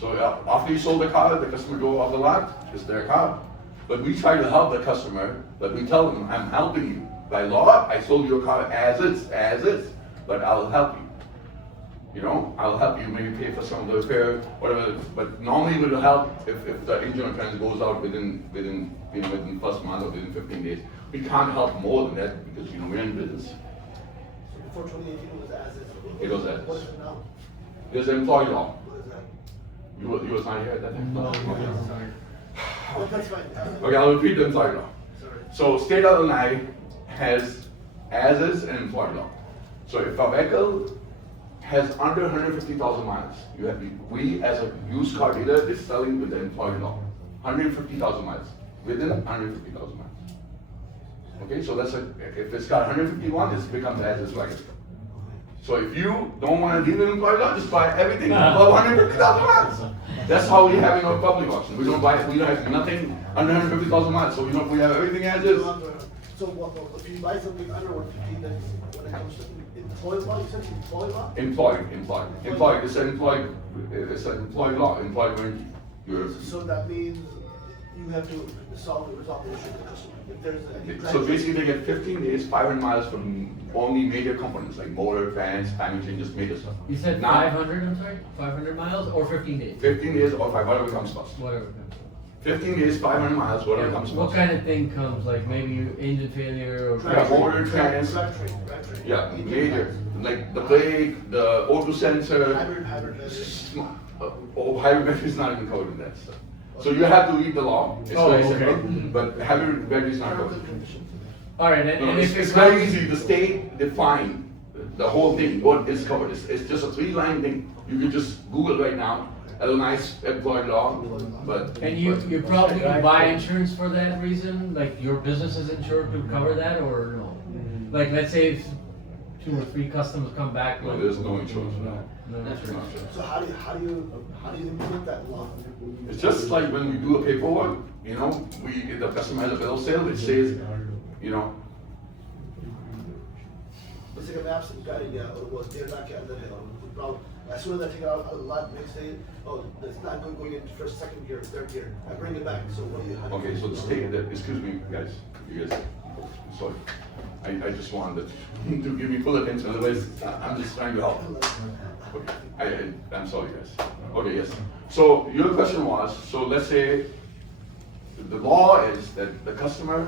So after you sold the car, the customer drove off the lot. It's their car. But we try to help the customer. But we tell them, I'm helping you. By law, I sold your car as is, but I'll help you. You know, I'll help you maybe pay for some of the repair, whatever. But normally it will help if the engine occurrence goes out within within the first month or within 15 days. We can't help more than that because we're in business. So before 2018, it was as is. It was as is. What is it now? There's an employee law. What is that? You was not here at that time? No. Okay. Oh, that's fine. Okay, I'll repeat the employee law. Sorry. So state of Illinois has as is an employee law. So if a vehicle has under 150,000 miles, we as a used car dealer is selling with the employee law. 150,000 miles, within 150,000 miles. Okay, so if it's got 151, it becomes as is vehicle. So if you don't want to deal with employee law, just buy everything above 150,000 miles. That's how we have in our public auction. We don't have nothing under 150,000 miles. So we have everything as is. So if you buy something under 150, then when it comes to employee law, you said employee law? Employee. It's an employee law, employee warranty. So that means you have to resolve the issue with the customer. If there's any So basically they get 15 days, 500 miles from only major companies like motor, fans, timing changes, major stuff. You said Not 500, I'm sorry? 500 miles or 15 days? 15 days or 5, whatever comes first. Whatever comes. 15 days, 500 miles, whatever comes What first. kind of thing comes, like maybe engine failure or? Yeah, motor, trans, Drivetrain. yeah, major, like the brake, the auto sensor. Hybrid. Hybrid battery is not even covered in that stuff. So you have to read the law. It's very simple, but hybrid battery is not covered. All right, No, and it's, if it's it very comes, easy. The state define the whole thing. What is covered? It's just a 3-line thing. You can just Google right now. Illinois employee law, but and you probably buy insurance for that reason, like your business is insured to cover that or no? Like let's say if 2 or 3 customers come back. no, like- there's no insurance for that. No insurance. So how do you implement that law? It's just like when we do a paperwork, the customer has a bill of sale, which says, It's like a maps and guiding, they're not getting the problem. As soon as I take it out a lot, next day, it's not going into first, second gear, third gear. I bring it back. So what do you? how do you- okay, so the state, excuse me, guys, you guys, sorry. I just wanted to give me full attention, otherwise I'm just trying to help. Okay, I'm sorry, guys. Okay, yes. So your question was, so let's say the law is that the customer,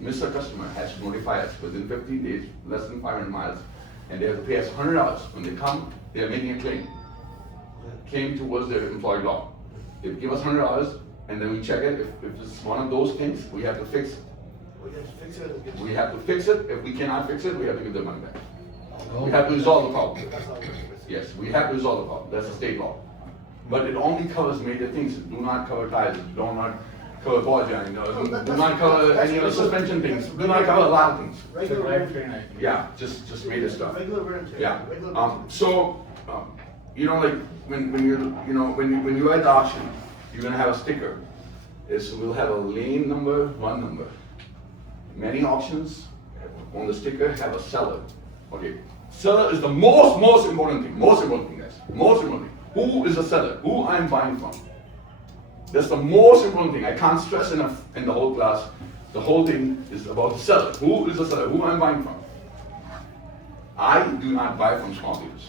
Mr. Customer has to notify us within 15 days, less than 500 miles, and they have to pay us $100. When they come, they are making a claim towards their employee law. They give us $100, and then we check it. If it's one of those things, we have to fix it. We have to fix it and get. We have to fix it. If we cannot fix it, we have to give the money back. Oh. We have to resolve the problem. That's how it works. Yes, we have to resolve the problem. That's the state law. But it only covers major things. Do not cover tires. Do not cover ball jamming. Do not cover any other suspension things. Do not cover a lot of things. Regular wear and Drivetrain, tear. I think. Yeah, just major stuff. Regular wear and tear. Yeah. Regular. Like when you're at the auction, you're gonna have a sticker. We'll have a lane number, one number. Many auctions on the sticker have a seller. Okay, seller is the most important thing. Most important thing, guys. Most important thing. Who is the seller? Who I'm buying from? That's the most important thing. I can't stress enough in the whole class. The whole thing is about the seller. Who is the seller? Who I'm buying from? I do not buy from small dealers.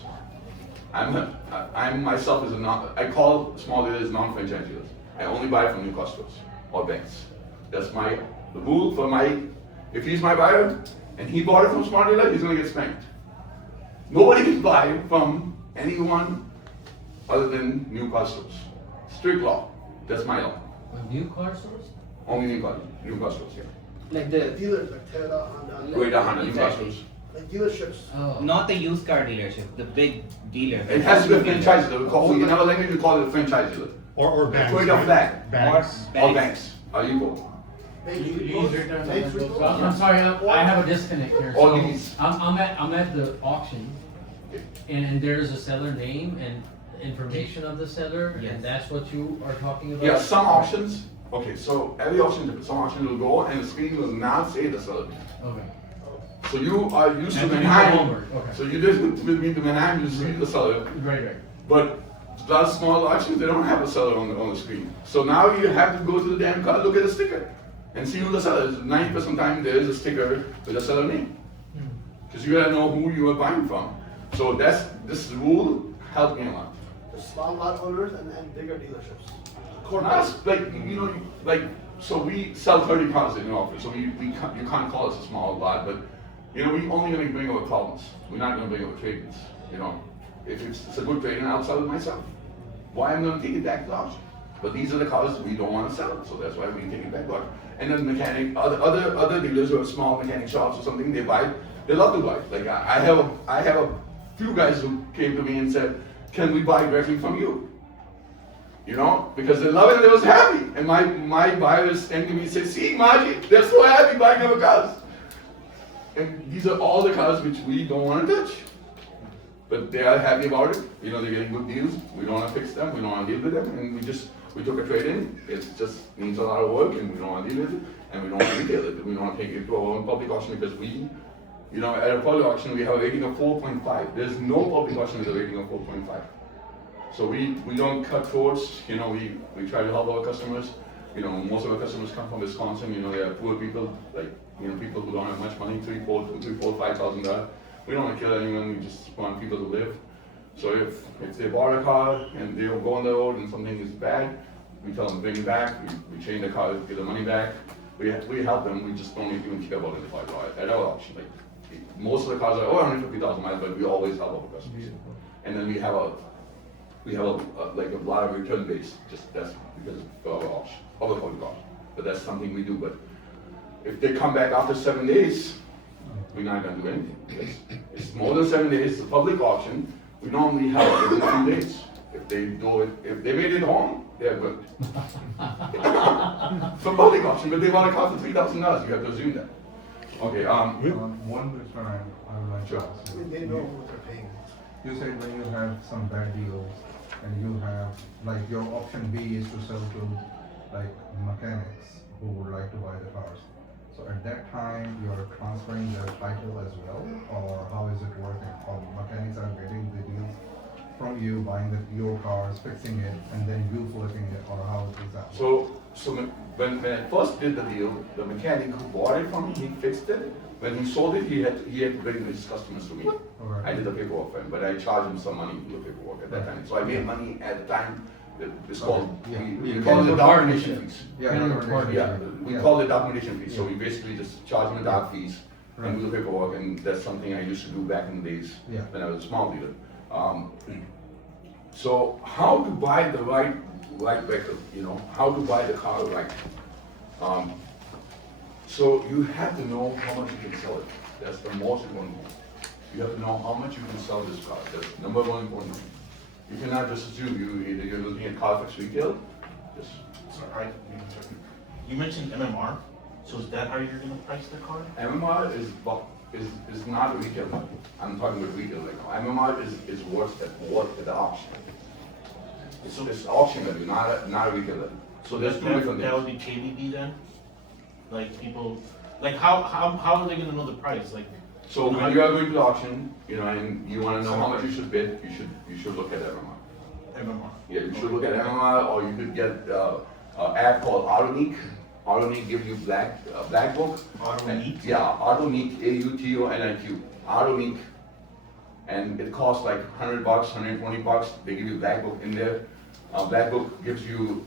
I'm myself I call small dealers non-franchise dealers. I only buy from new customers or banks. That's the rule for if he's my buyer and he bought it from small dealer, he's gonna get spanked. Nobody can buy from anyone other than new customers. Strict law. That's my law. New car stores? Only new customers, yeah. Like the Dealers like Toyota, Honda. Toyota, Honda, new Exactly. customers. Like dealerships. Oh. not the used car dealership, the big dealer. It has to be a franchise dealer. In another language, we call it a franchise dealer. Or banks. Toyota right? flag. Banks. All banks are equal. Lease returns on Banks the books. repos. I'm sorry, I have a disconnect here. All So, these. I'm at the auction, and there's a seller name and information of the seller, Yes. and that's what you are talking about? Yeah, some auctions, okay, so every auction, some auction will go and the screen will not say the seller. Okay. So you are used to And you need Manheim. the homework, okay. So you did with me to Manheim, you see the seller. Right. But those small auctions, they don't have a seller on the screen. So now you have to go to the damn car, look at the sticker, and see who the seller is. 90% of the time there is a sticker with a seller name. Because you gotta know who you are buying from. So that's this rule helped me a lot. The small lot owners and bigger dealerships. Us, like, you know, like, so we sell 30 cars in the office, so you can't call us a small lot, but, you know, we only gonna bring over problems. We're not gonna bring over trade-ins, you know. If it's a good trade-in, I'll sell it myself. Why I'm gonna take it back to auction? But these are the cars we don't wanna sell, so that's why we take it back to auction. And then mechanic, other dealers who have small mechanic shops or something, they love to buy. Like, I have a few guys who came to me and said, can we buy directly from you? You know, because they love it and they was happy. And my buyers came to me and said, see, Margie, they're so happy buying our cars. And these are all the cars which we don't want to touch. But they are happy about it. You know, they're getting good deals. We don't want to fix them. We don't want to deal with them. And we took a trade-in. It just needs a lot of work and we don't want to deal with it. And we don't want to retail it. We don't want to take it to our own public auction because we, you know, at a public auction, we have a rating of 4.5. There's no public auction with a rating of 4.5. So we don't cut throats, you know, we try to help our customers. You know, most of our customers come from Wisconsin, you know, they are poor people, like, you know, people who don't have much money, $3,000, $4,000, $5,000. We don't want to kill anyone, we just want people to live. So if they bought a car and they go on the road and something is bad, we tell them bring it back, we change the car, get the money back. We help them, we just don't even care about it at our auction. Like, most of the cars are over 150,000 miles, but we always help our customers. And then we have a lot of return base, just that's because of our auction, of the public auction. But that's something we do. But if they come back after 7 days, we're not gonna do anything. It's more than 7 days, it's a public auction. We normally have it every 2 days. If they do it, if they made it home, they're good. For public auction, but they want a car for $3,000, you have to assume that. Okay, one question I would like to ask. I mean, they know what they're paying. You said when you have some bad deals and you have, like, your option B is to sell to, like, mechanics who would like to buy the cars. So at that time, you're transferring their title as well, or how is it working? Or mechanics are getting the deals from you, buying your cars, fixing it, and then you flipping it, or how is that? So when I first did the deal, the mechanic who bought it from me, he fixed it. When he sold it, he had to bring his customers to me. Okay. I did the paperwork for him, but I charged him some money to do the paperwork at that time. So I made money at the time. It's called, we call it documentation fees. Yeah, we call it documentation fees. So we basically just charge him the doc fees and do the paperwork, and that's something I used to do back in the days when I was a small dealer. So how to buy the right vehicle, you know, how to buy the car right. So you have to know how much you can sell it. That's the most important thing. You have to know how much you can sell this car. That's number one important thing. You cannot just assume you're looking at Carfax retail. Just Sorry, you mentioned MMR. So is that how you're going to price the car? MMR is not a retail value. I'm talking about retail right now. MMR is worth at the auction. It's auction value, not a retail value. So there's two different things. That would be KBB then? Like people, like how are they going to know the price? Like, so when you are going to the auction, you know, and you want to know how much you should bid, you should look at MMR. MMR. Yeah, you should look at MMR, or you could get an app called Autoneek. Autoneek gives you black book. Autoneek? Yeah, Autoneek, AUTONIQ. Autoneek, and it costs like $100, $120. They give you black book in there. Black book gives you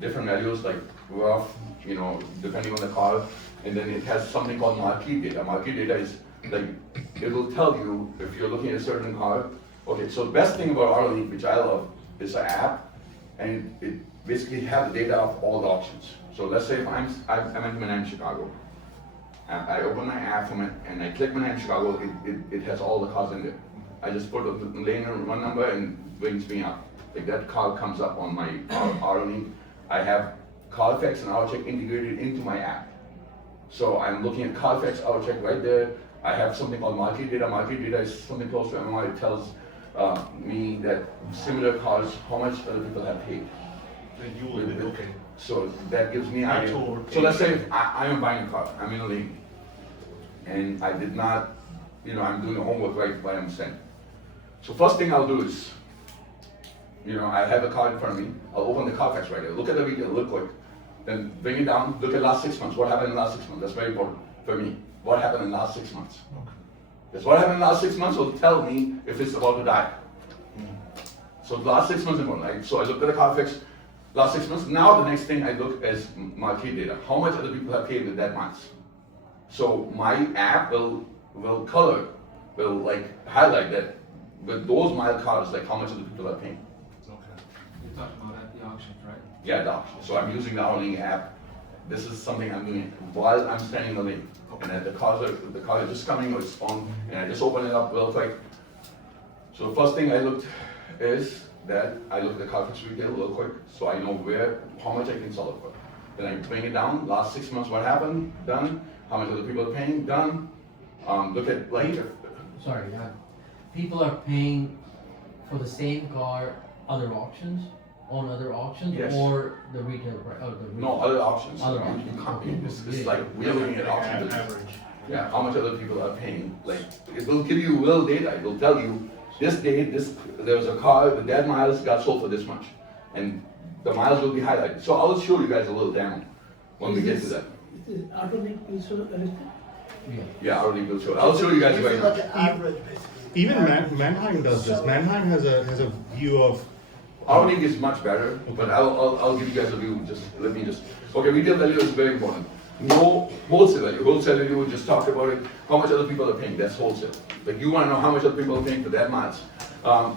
different values like rough, you know, depending on the car, and then it has something called marquee data. Marquee data is like, it will tell you if you're looking at a certain car. Okay, so the best thing about Autoleak, which I love, is an app, and it basically have the data of all the auctions. So let's say if I'm in Manhattan, Chicago, and I open my app from it, and I click Manhattan, Chicago, it has all the cars in there. I just put the lane run number and brings me up. Like that car comes up on my Autoleak. I have Carfax and AutoCheck integrated into my app. So I'm looking at Carfax, AutoCheck right there. I have something called market data. Market data is something close to MMR. It tells me that similar cars, how much other people have paid. Then you will bid, okay. So that gives me an idea. So let's say I'm buying a car, I'm in a lane, and I did not, you know, I'm doing the homework right by understand. So first thing I'll do is, you know, I have a car in front of me, I'll open the Carfax right there, look at the retail, look quick, then bring it down, look at last 6 months, what happened in the last 6 months, that's very important for me. What happened in the last 6 months? Because what happened in the last 6 months will tell me if it's about to die. So the last 6 months ago, like, so I looked at the Carfax, last 6 months. Now the next thing I look is market data. How much other people have paid with that month? So my app will color, will like highlight that with those mile cars, like how much other people are paying. You're talking about at the auctions, right? Yeah, the auction. So I'm using the Outling app. This is something I'm doing while I'm standing in the lane. And then the cars are just coming or it's on, and I just open it up real quick. So the first thing I looked is that I look at the Carfax retail real quick, so I know how much I can sell it for. Then I bring it down, last 6 months, what happened, done. How much other people are paying, done. Look at like. Sorry, people are paying for the same car, other auctions, on other auctions, Yes. or the retail price? No, other options. Other You options. can't Okay. it's like we're looking at options. Average. Yeah, how much other people are paying. Like, it will give you real data. It will tell you this date, there was a car, the dead miles got sold for this much. And the miles will be highlighted. So I'll show you guys a little demo when we get to that. It is automatic also everything. Yeah, I already will show. I'll show you guys right Like now. an average, basically. Even Mannheim does this. Mannheim has a view of. Our link is much better, but I'll give you guys a view. Okay, retail value is very important. No wholesale value. Wholesale value, we just talked about it. How much other people are paying? That's wholesale. Like you want to know how much other people are paying for that miles.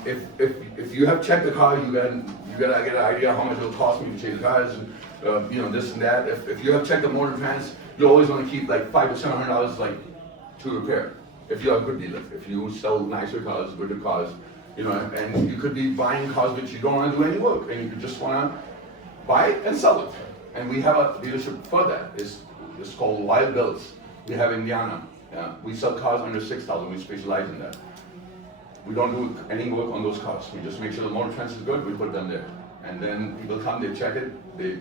If you have checked the car, you gotta get an idea how much it'll cost me to change the tires and this and that. If you have checked the motor fans, you always want to keep like $500 to $700 like to repair. If you're a good dealer, if you sell nicer cars, gooder cars, and you could be buying cars which you don't want to do any work, and you could just want to buy it and sell it. And we have a dealership for that. It's called Wild Bills. We have Indiana. We sell cars under 6,000. We specialize in that. We don't do any work on those cars. We just make sure the motor trans is good. We put them there, and then people come, they check it, they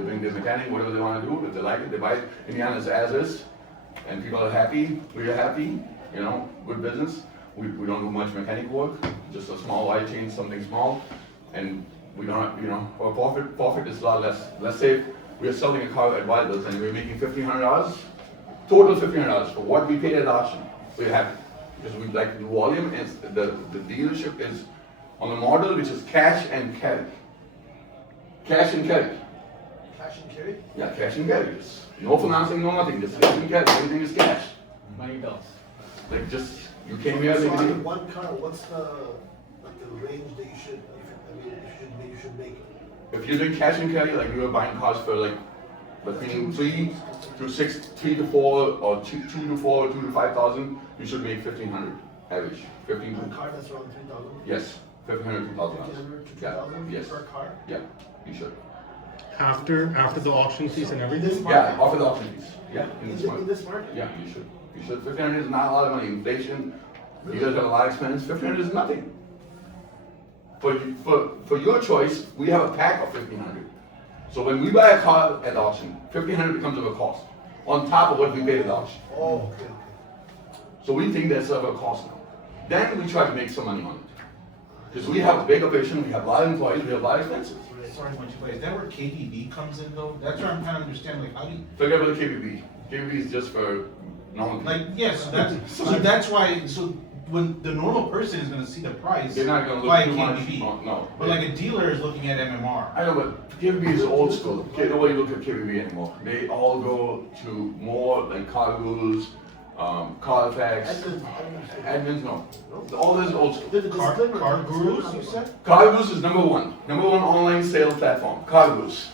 bring their mechanic, whatever they want to do. If they like it, they buy it. Indiana's as is, and people are happy. We are happy. Good business. We don't do much mechanic work. Just a small oil change, something small, and we don't. Our profit is a lot less. Let's say we are selling a car at Wild Bills and we're making $1,500, total $1,500 for what we paid at auction. We're happy because we like the volume, and the dealership is on the model which is cash and carry. Cash and carry. Cash and carry? Yeah, cash and carry. No financing, no nothing. Just cash and carry. Everything is cash. Money talks. Like just you came here. So Like, on one car, what's the range that you should make? if you're doing cash and carry, like you were buying cars for like between 3 to 4, or 2 to 4, or 2 to 5,000, you should make 1,500 average. 15 A to car that's around 3,000? yes, 1,500 to 2,000. 1,500 to Yeah, 2,000 yes, per car? yeah, you should. After the auction fees and everything? Yeah, offer the option fees. Yeah, in this In market. this market? Yeah, you should. 1,500 is not a lot of money. Inflation, dealers have a lot of expense. 1,500 is nothing. For your choice, we have a pack of 1,500. So when we buy a car at auction, 1,500 becomes of a cost on top of what we paid at auction. Oh, okay. So we think that's of a cost now. Then we try to make some money on it. Because we have a big operation, we have a lot of employees, we have a lot of expenses. Sorry, much play. Is that where KBB comes in though? That's where I'm trying to understand, like, how do you, Forget about the KBB. KBB is just for normal people. like, yes, that's why, so when the normal person is gonna see the price. They're not gonna by look too much. KBB. No. But like a dealer is looking at MMR. I know, but KBB is old school. Nobody look at KBB anymore. They all go to more like Cargos, Carfax. Admins, no. All this is old school. Car gurus, you said? Cargos is number one online sales platform. Cargos.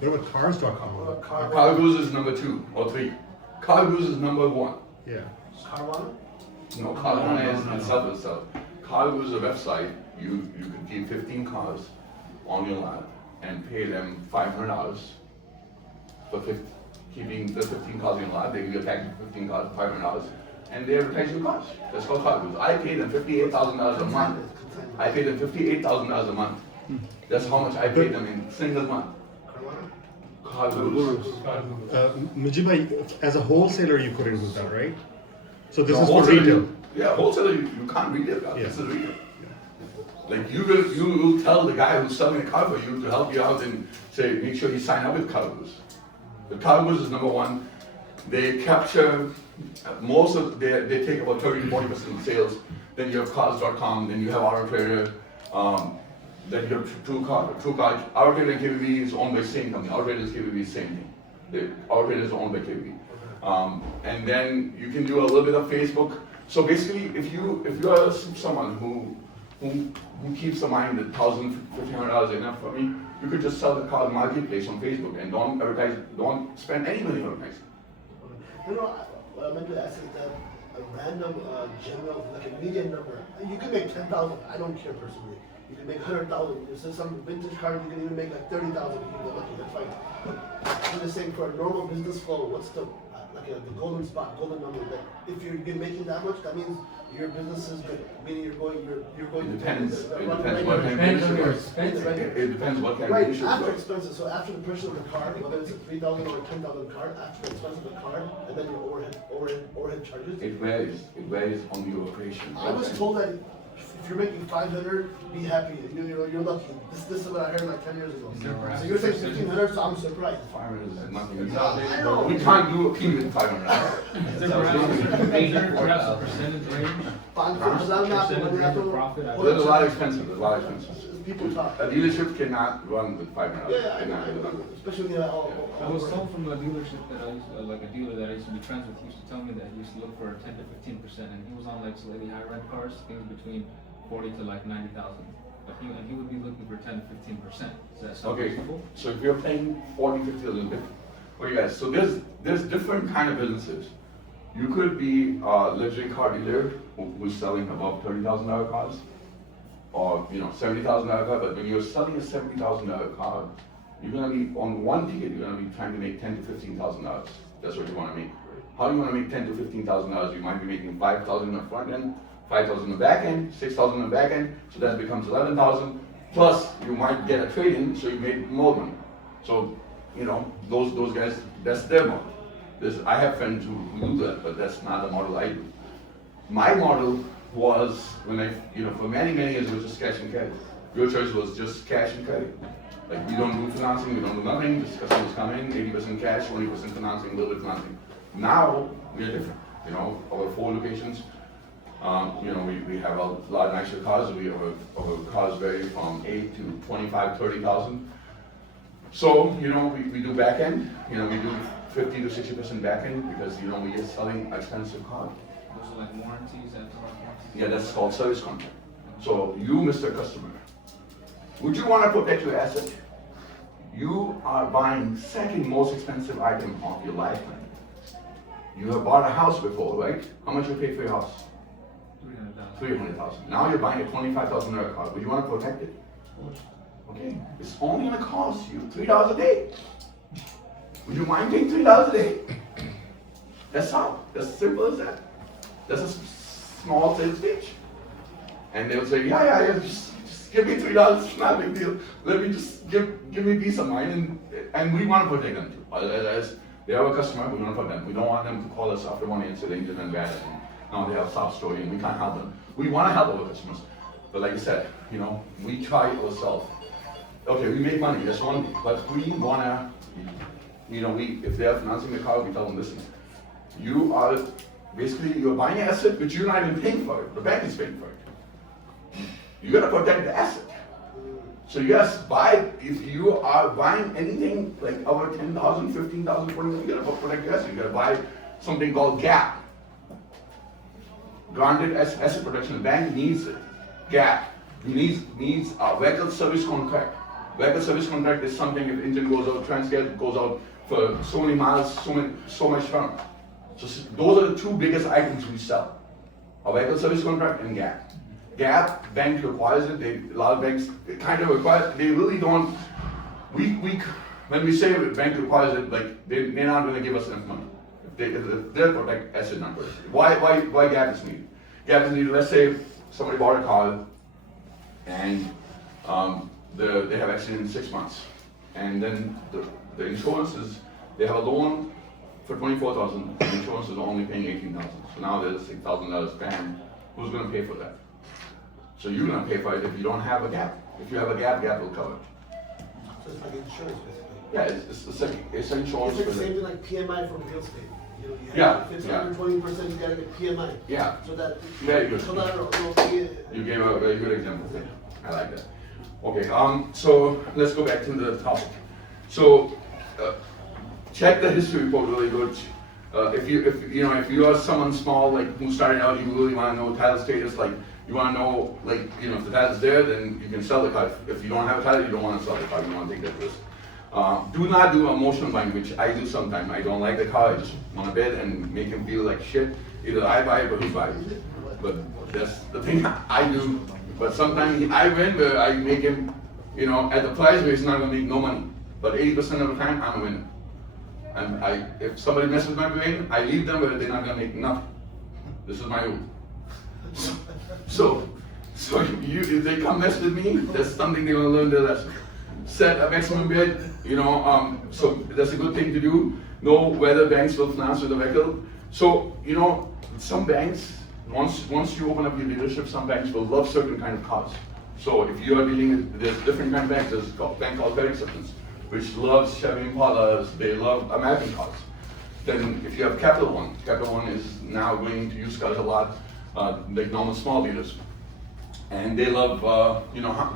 What about cars.com? Cargos is number 2 or 3. Cargos is number 1. Yeah. Carvana? No, Carvana is itself. Cargos is a website. You can keep 15 cars on your lot and pay them $500 for keeping the 15 cars in your lot. They give you a package of 15 cars for $500, and they advertise your cars. That's called Cargos. I pay them $58,000 a month. I pay them $58,000 a month. That's how much I pay them in single month. Cargos. Mujibai, as a wholesaler, you couldn't do that, right? So this No, is for wholesaler, retail. Yeah, wholesaler, you can't retail cars. Yeah. This is retail. Like you will tell the guy who's selling a car for you to help you out and say, make sure you sign up with Cargos. The Cargos is number 1. They capture most of, they take about 30 to 40% of sales. Then you have cars.com, then you have Auto Trader, then you have TrueCar. Auto Trader and KBB is owned by the same company. Auto Trader is KBB, same thing. Auto Trader is owned by KBB. And then you can do a little bit of Facebook. So basically, if you are someone who keeps in mind that $1,000, $1,500 is enough for me, you could just sell the car marketplace on Facebook and don't advertise, don't spend any money on advertising. You know, what I meant to ask is that a random general, like a median number, you could make 10,000. I don't care personally. You can make 100,000. You said some vintage car, you can even make like 30,000 if you get lucky. That's fine. But I'm just saying, for a normal business flow, what's the the golden spot, golden number? That if you're making that much, that means your business is good. Meaning you're going. It depends. It Right, depends what kind of on your business. expenses. It depends what kind of right business. after expenses. So after the purchase of the car, whether it's a 3,000 or a 10,000 car, after the expense of the car, and then your overhead charges. It varies. It varies on the operation. I was told that if you're making 500, be happy. You're lucky. This is what I heard like 10 years ago. So you're saying 1,500, so I'm surprised. 500 is nothing. I know. We can't do a pin with 500. Is there perhaps a percentage range? Percentage of profit? There's a lot of expenses. There's a lot of expenses. People talk. A dealership cannot run with 500. Yeah, I Cannot do that. know. Especially when I was told from a dealership that I used, like a dealer that I used to be friends with, he used to tell me that he used to look for 10 to 15%, and he was on like slightly higher end cars, things between 40 to like 90,000. But he would be looking for 10 to 15%. Is that sound Okay, reasonable? so if you're paying 40, 50, a little bit, okay guys, so there's different kind of businesses. You could be a luxury car dealer who's selling above $30,000 cars, or $70,000 car, but when you're selling a $70,000 car, you're gonna be, on one ticket, you're gonna be trying to make $10,000 to $15,000. That's what you wanna make. How do you wanna make $10,000 to $15,000? You might be making $5,000 in the front end, $5,000 in the back end, $6,000 in the back end, so that becomes $11,000. Plus, you might get a trade-in, so you made more money. So, those guys, that's their model. I have friends who do that, but that's not the model I do. My model was, when for many years, it was just cash and carry. Your choice was just cash and carry. Like, we don't do financing, we don't do nothing, just customers come in, 80% cash, 20% financing, a little bit financing. Now, we're different. Our 4 locations, we have a lot nicer cars. Our cars vary from 8 to 25, 30,000. So, we do back end, we do 50 to 60% back end because, we are selling expensive cars. Those are like warranties, aftermarket warranties? Yeah, that's called service contract. So you, Mr. Customer, would you want to protect your asset? You are buying second most expensive item of your lifetime. You have bought a house before, right? How much you paid for your house? $300,000. $300,000. Now you're buying a $25,000 car. Would you want to protect it? Okay, it's only going to cost you $3 a day. Would you mind paying $3 a day? That's how. That's as simple as that. That's a small sales pitch. And they'll say, yeah, just give me $3, it's not a big deal. Let me just give me peace of mind, and we want to protect them too. As they are a customer, we want to protect them. We don't want them to call us after one and say the engine went bad and now they have a soft story and we can't help them. We want to help our customers. But like I said, we try ourselves. Okay, we make money, that's one thing, but we want to, if they're financing the car, we tell them, listen, you're buying an asset, but you're not even paying for it. The bank is paying for it. You gotta protect the asset. So yes, if you are buying anything like over $10,000, $15,000, $20,000, you gotta protect your asset. You gotta buy something called GAP. Granted Asset Protection. The bank needs it. GAP. Needs a vehicle service contract. Vehicle service contract is something if engine goes out, transcat goes out for so many miles, so much term. So those are the 2 biggest items we sell. A vehicle service contract and GAP. GAP, bank requires it. A lot of banks kind of require it. They really don't. When we say the bank requires it, like they're not going to give us enough money. They'll protect asset numbers. Why GAP is needed? GAP is needed. Let's say somebody bought a car and they have accident in 6 months, and then the insurance is they have a loan for $24,000. The insurance is only paying $18,000. So now there's $6,000 ban. Who's going to pay for that? So you're going to pay for it if you don't have a GAP. If you have a GAP will cover it. So it's like insurance, basically. Yeah, it's insurance. It's like the same thing like PMI for real estate. You know, you have, Yeah, if it's yeah. under 20%, you gotta get PMI. Yeah. So that. Very good. Collateral, You gave a very good example there. I like that. Okay, so let's go back to the topic. So, check the history report really good. If you are someone small, like who started out, you really want to know title status, like you want to know, like, if the title's there, then you can sell the car. If you don't have a title, you don't want to sell the car, you don't want to take that risk. Do not do emotional buying, which I do sometimes. I don't like the car, I just want to bid and make him feel like shit. Either I buy it or he buys it. But that's the thing I do. But sometimes I win, but I make him, at the price where he's not going to make no money. But 80% of the time, I'm a winner. And if somebody messes with my brain, I leave them, but they're not going to make nothing. This is my rule. So if they come mess with me, that's something they're going to learn their lesson. Set a maximum bid, so that's a good thing to do. Know whether banks will finance the vehicle. So, some banks, once you open up your dealership, some banks will love certain kind of cars. So if you are dealing with, there's different kind of banks. There's a bank called Credit Acceptance, which loves Chevy Impalas, they love American cars. Then if you have Capital One is now going to used cars a lot, like normal small dealers. And they love,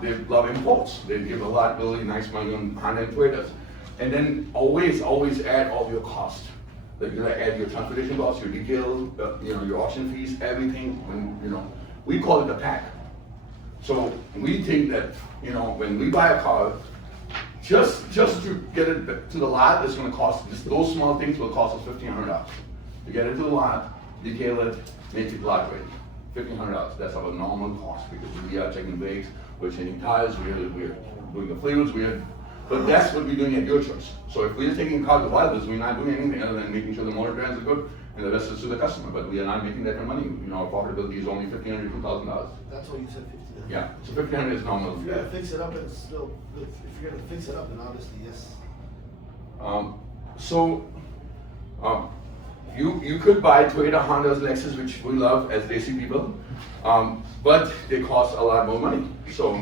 they love imports. They give a lot really nice money on Honda and Toyotas. And then always add all your costs. Like you gotta add your transportation costs, your detail, your auction fees, everything. We call it a pack. So we think that, when we buy a car, just to get it to the lot, it's gonna cost, just those small things will cost us $1,500. To get it to the lot, detail it, make it lot ready. $1,500, that's our normal cost, because we are checking brakes, we're changing tires, we're doing the fluids, but that's what we're doing at your choice. So if we're taking cars to Wilders, we're not doing anything other than making sure the motor trends are good, and the rest is to the customer, but we are not making that kind of money. Our profitability is only $1,500 to $2,000. That's why you said 50. Yeah, so $1,500 is normal. If you're gonna fix it up, and it's still, if you're gonna fix it up, then obviously, yes. You could buy Toyota, Hondas, Lexus, which we love as Desi people, but they cost a lot more money. So,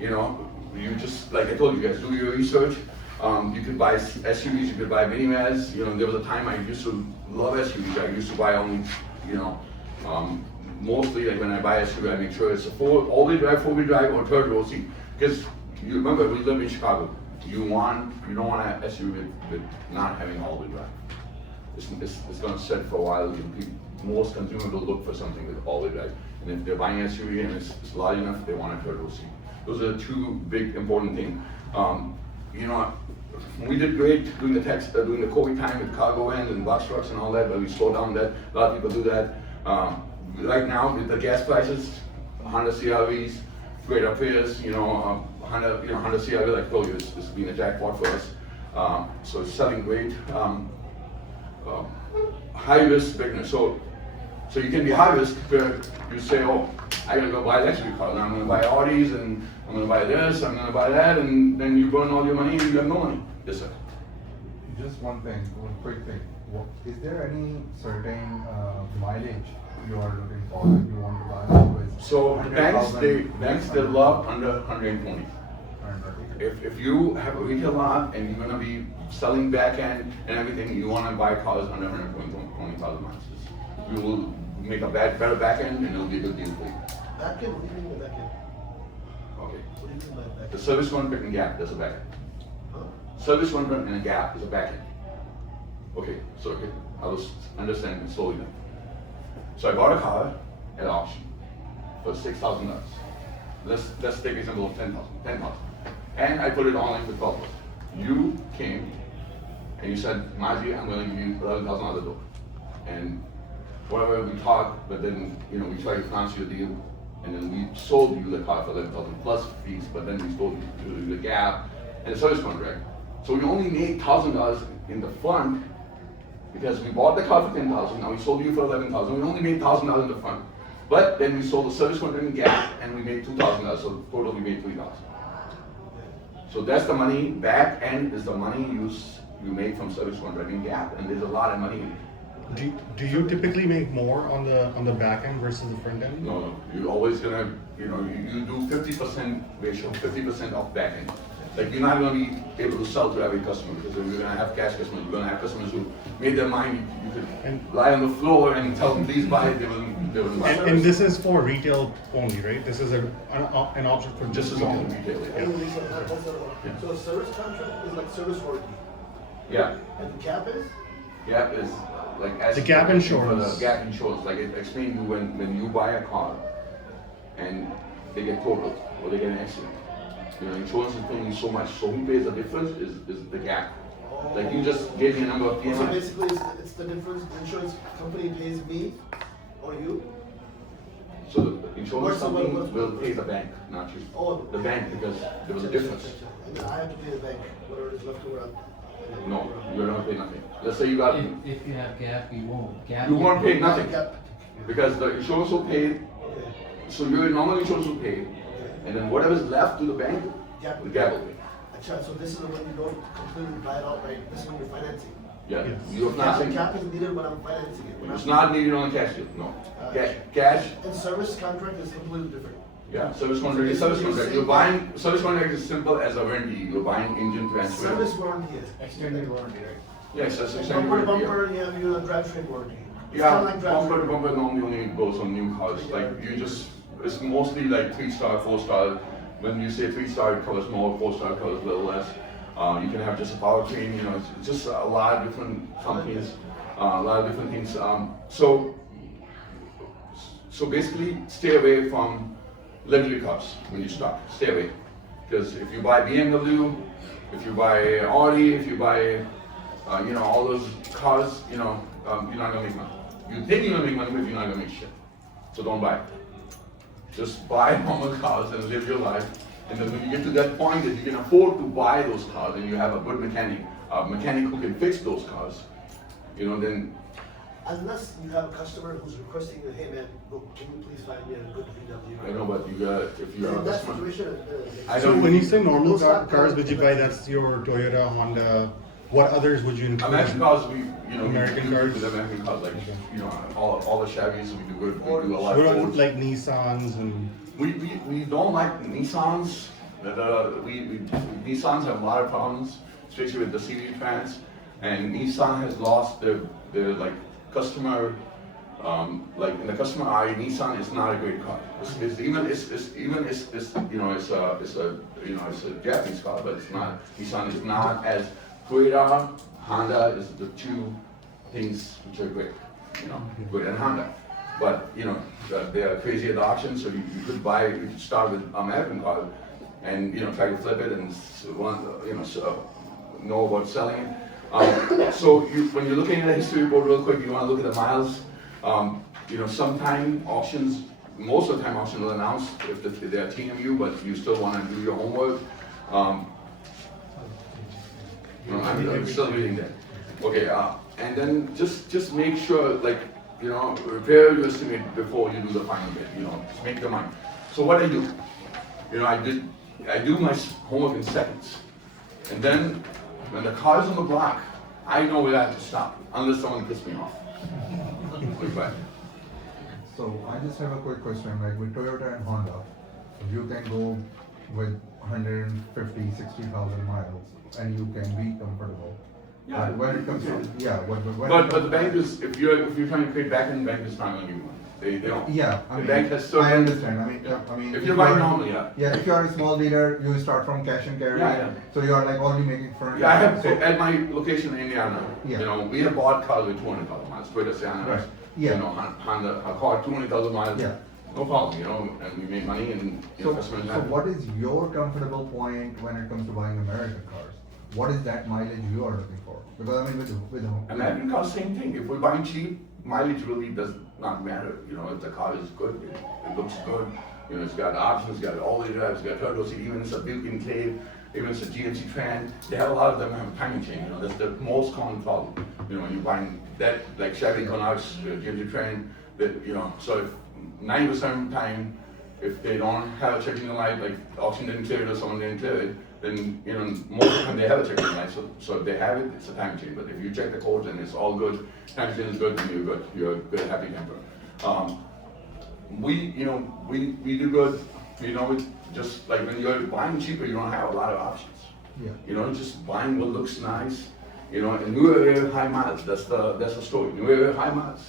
you just, like I told you guys, do your research. You could buy SUVs, you could buy minivans. There was a time I used to love SUVs. I used to buy only, mostly like when I buy a SUV, I make sure it's a all-wheel drive, four-wheel drive, or third row seat. Because you remember, we live in Chicago. You don't want an SUV with not having all-wheel drive. It's going to sit for a while. Most consumers will look for something with all-wheel drive. And if they're buying an SUV and it's large enough, they want a third row seat. Those are the two big important things. We did great during the COVID time with cargo vans and box trucks and all that, but we slowed down that. A lot of people do that. Right now with the gas prices, Honda CRVs, great affairs. Honda CRV, like I told you, it's been a jackpot for us. So it's selling great. High risk beginner. So you can be high risk where you say, oh, I gotta go buy an luxury car. Now I'm gonna buy Audis and I'm gonna buy this, I'm gonna buy that, and then you burn all your money and you have no money. Yes, sir. Just one quick thing. Is there any certain mileage you are looking for that you want to buy? So banks they love under 120. If you have a retail lot and you're gonna be selling back end and everything, you wanna buy cars under 120,000 miles. You will make a better back end and it'll be a good deal for you. Back end, what do you mean by back end? Okay. What do you mean by back end? The service contract and gap, that's a back end. Service contract and a gap is a back end. Okay, so I was understanding slowly now. So I bought a car at auction for $6,000. Let's take an example of $10,000. And I put it online for $12,000. You came and you said, Maji, I'm going to give you $11,000 out the door. And whatever we talked, but then we tried to finance you a deal, and then we sold you the car for $11,000 plus fees, but then we sold you the gap and the service contract. So we only made $1,000 in the front because we bought the car for $10,000. Now we sold you for $11,000. We only made $1,000 in the front, but then we sold the service contract and gap, and we made $2,000. So total we made $3,000. So that's the money. Back end is the money you make from service contract and gap, and there's a lot of money in it. Do you typically make more on the back end versus the front end? No. You're always gonna, you do 50% ratio, 50% of back end, Like, you're not gonna be able to sell to every customer, because you're gonna have cash customers, you're gonna have customers who made their mind, you could lie on the floor and tell them, please buy it, they wouldn't buy it. And this is for retail only, right? This is an option for This is only retail, yeah. Only retail, not wholesale. So a service contract is like service warranty. Yeah, And the gap is? gap is like. as- The gap For insurance. the gap insurance, like it explained to you when you buy a car and they get totaled or they get an accident. You know, insurance is paying you so much, so who pays the difference is the gap. Like you just gave me a number of So PMI. basically, it's the difference, the insurance company pays me or you? So the insurance What's the- company what's- will pay the bank, not you. Oh. The bank, because there was a difference. And then I have to pay the bank, whatever is left over. No, you're not paying nothing. Let's say you got, If you have gap, you won't. Gap. you won't pay nothing, Gap. because the insurance will pay, Okay. so your normal insurance will pay, and then whatever's left to the bank, Gap. the gap will pay. Achha, so this is when you don't completely buy it outright, this is when you're financing. Yeah, Yes. you're Gap, financing. gap is needed when I'm financing it. When It's I'm- not needed on a cash deal, no. Cash, And service contract is completely different. yeah, service contract is service contract. You're buying, service contract is simple as a warranty. You're buying engine transfer. Service warranty is. Extended warranty, right? Yes, that's Like extended bumper to warranty. bumper, you have your drivetrain warranty. It's Yeah, kinda like bumper to drivetrain. bumper normally only goes on new cars. Like you just, it's mostly like 3-star, 4-star. When you say 3-star, it covers more, 4-star covers a little less. You can have just a powertrain, you know, it's just a lot of different companies, a lot of different things. So basically, stay away from luxury cars when you start. Stay away, because if you buy BMW, if you buy Audi, if you buy, all those cars, you're not gonna make money. You think you're gonna make money, but you're not gonna make shit. So don't buy it. Just buy normal cars and live your life. And then when you get to that point that you can afford to buy those cars and you have a good mechanic who can fix those cars, then Unless you have a customer who's requesting, hey man, can you please find me a good VW? I know, but you got, if you In are a that customer. situation, I So don't- when you say normal Those are- cars which you buy, that's your Toyota, Honda, what others would you include? American cars, we American we do cars? good with American cars, like, all the Chevys, we do good, we do a lot What of about Fords. like Nissans and? We don't like Nissans. Nissans have a lot of problems, especially with the CV trans. And Nissan has lost their like customer, like in the customer eye, Nissan is not a great car. It's a Japanese car, but it's not. Nissan is not as Toyota, Honda is the two things which are great, Toyota and Honda. But they are crazy at auction, so you could start with American car and try to flip it and know about selling it. When you're looking at a history report real quick, you want to look at the miles. Sometime auctions, most of the time auctions will announce if they're TMU, but you still want to do your homework. I'm still reading that. Okay, and then just make sure, prepare your estimate before you do the final bid. Just make your mind. So what I do, I do my homework in seconds, and then when the car is on the block, I know where I have to stop, unless someone pisses me off. Goodbye. So I just have a quick question, like with Toyota and Honda, you can go with 150, 60,000 miles and you can be comfortable. Yeah, But when it comes to, But the bank is, if you're trying to create back end, the bank is not gonna give you money. They don't. Yeah, The bank has certain. I understand, I mean. If you're buying normally, yeah. Yeah, if you are a small dealer, you start from cash and carry. Yeah. So you are like already making front. Yeah, I have, so- at my location in Indiana, Yeah. we have bought cars with 200,000 miles, Toyota Sienna, Right. Yeah. Honda, a car 200,000 miles. Yeah. No problem, and we make money and, So, customers so happy. what is your comfortable point when it comes to buying American cars? What is that mileage you are looking for? Because I mean, with American cars, same thing. If we're buying cheap, mileage really does not matter. If the car is good, it looks good. It's got options, it's got all-wheel drive, it's got turbo seat, even it's a Buick Enclave, even it's a GMC Tran. They have a lot of them have a timing chain. That's the most common problem. When you're buying that, like Chevy Equinox, GMC Tran, so if 90% of the time, if they don't have a check engine light, like auction didn't clear it or someone didn't clear it, then most of the time they have a check engine light. So if they have it, it's a time chain. But if you check the codes and it's all good, time chain is good, then you're good. You're a good, happy camper. We do good. just like when you're buying cheaper, you don't have a lot of options. Yeah. You know, just buying what looks nice. You know, and new area, high miles. That's the story. New area, high miles.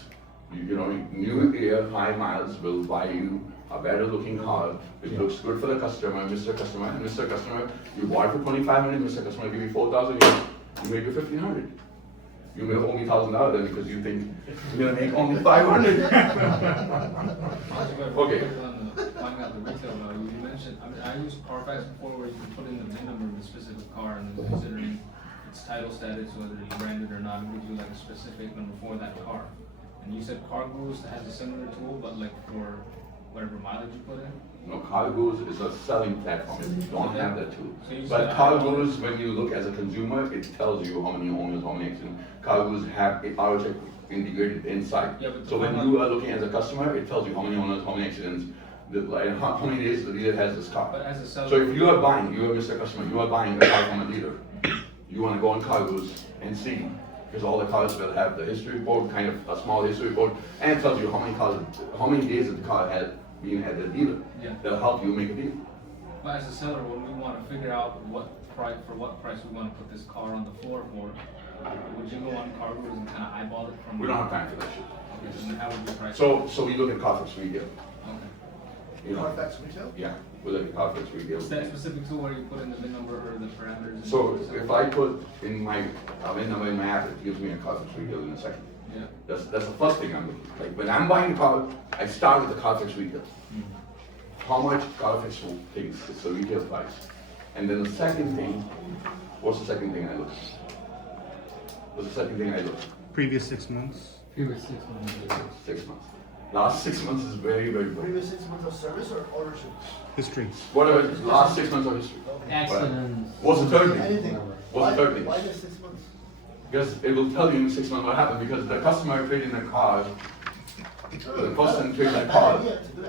You know, new area, high miles will buy you a better looking car. It looks good for the customer, Mr. Customer, and Mr. Customer. You bought it for 2,500. Mr. Customer give you 4,000. You make it 1,500. You make only $1,000 then because you think you're gonna make only 500. Okay. Finding out the retail value, you mentioned, I mean, I used Carfax before where you can put in the VIN number of a specific car and then considering its title status, whether it's branded or not, it gives you like a specific number for that car. And you said CarGurus has a similar tool, but like for whatever mileage you put in? No, CarGurus is a selling platform. You don't have that tool. So you But said- CarGurus, when you look as a consumer, it tells you how many owners, how many accidents. CarGurus have AutoCheck integrated inside. Yeah, but So when you are looking as a customer, it tells you how many owners, how many accidents, like how many days the dealer has this car. But as a seller- So if you are buying, you are Mr. Customer, you are buying a car from a dealer, you wanna go on CarGurus and see, because all the cars will have the history report, kind of a small history report, and it tells you how many cars, how many days the car had been at the dealer. Yeah. That'll help you make a deal. But as a seller, when we want to figure out what price, for what price we want to put this car on the floor for, would you go on CarGurus and kind of eyeball it from? We don't have time for that shit. Okay, so then how would you price? So we look at Carfax retail. Okay. You know, Carfax retail? yeah, we look at Carfax retail. Is that specific tool where you put in the VIN number or the parameters? and So stuff? if I put in my, VIN number in my app, it gives me a Carfax retail in a second. Yeah. That's the first thing I'm looking. Like when I'm buying a car, I start with the Carfax retail. How much Carfax thinks is the retail price. And then the second thing, what's the second thing I look? What's the second thing I look? Previous 6 months. Previous 6 months. 6 months. Last 6 months is very, very good. Previous 6 months of service or ownership? History. Whatever, last 6 months of history. Accidents. What's the third thing? Anything. What's the third thing? Why just 6 months? Because it will tell you in 6 months what happened, because the customer traded in a car, the person traded in a car.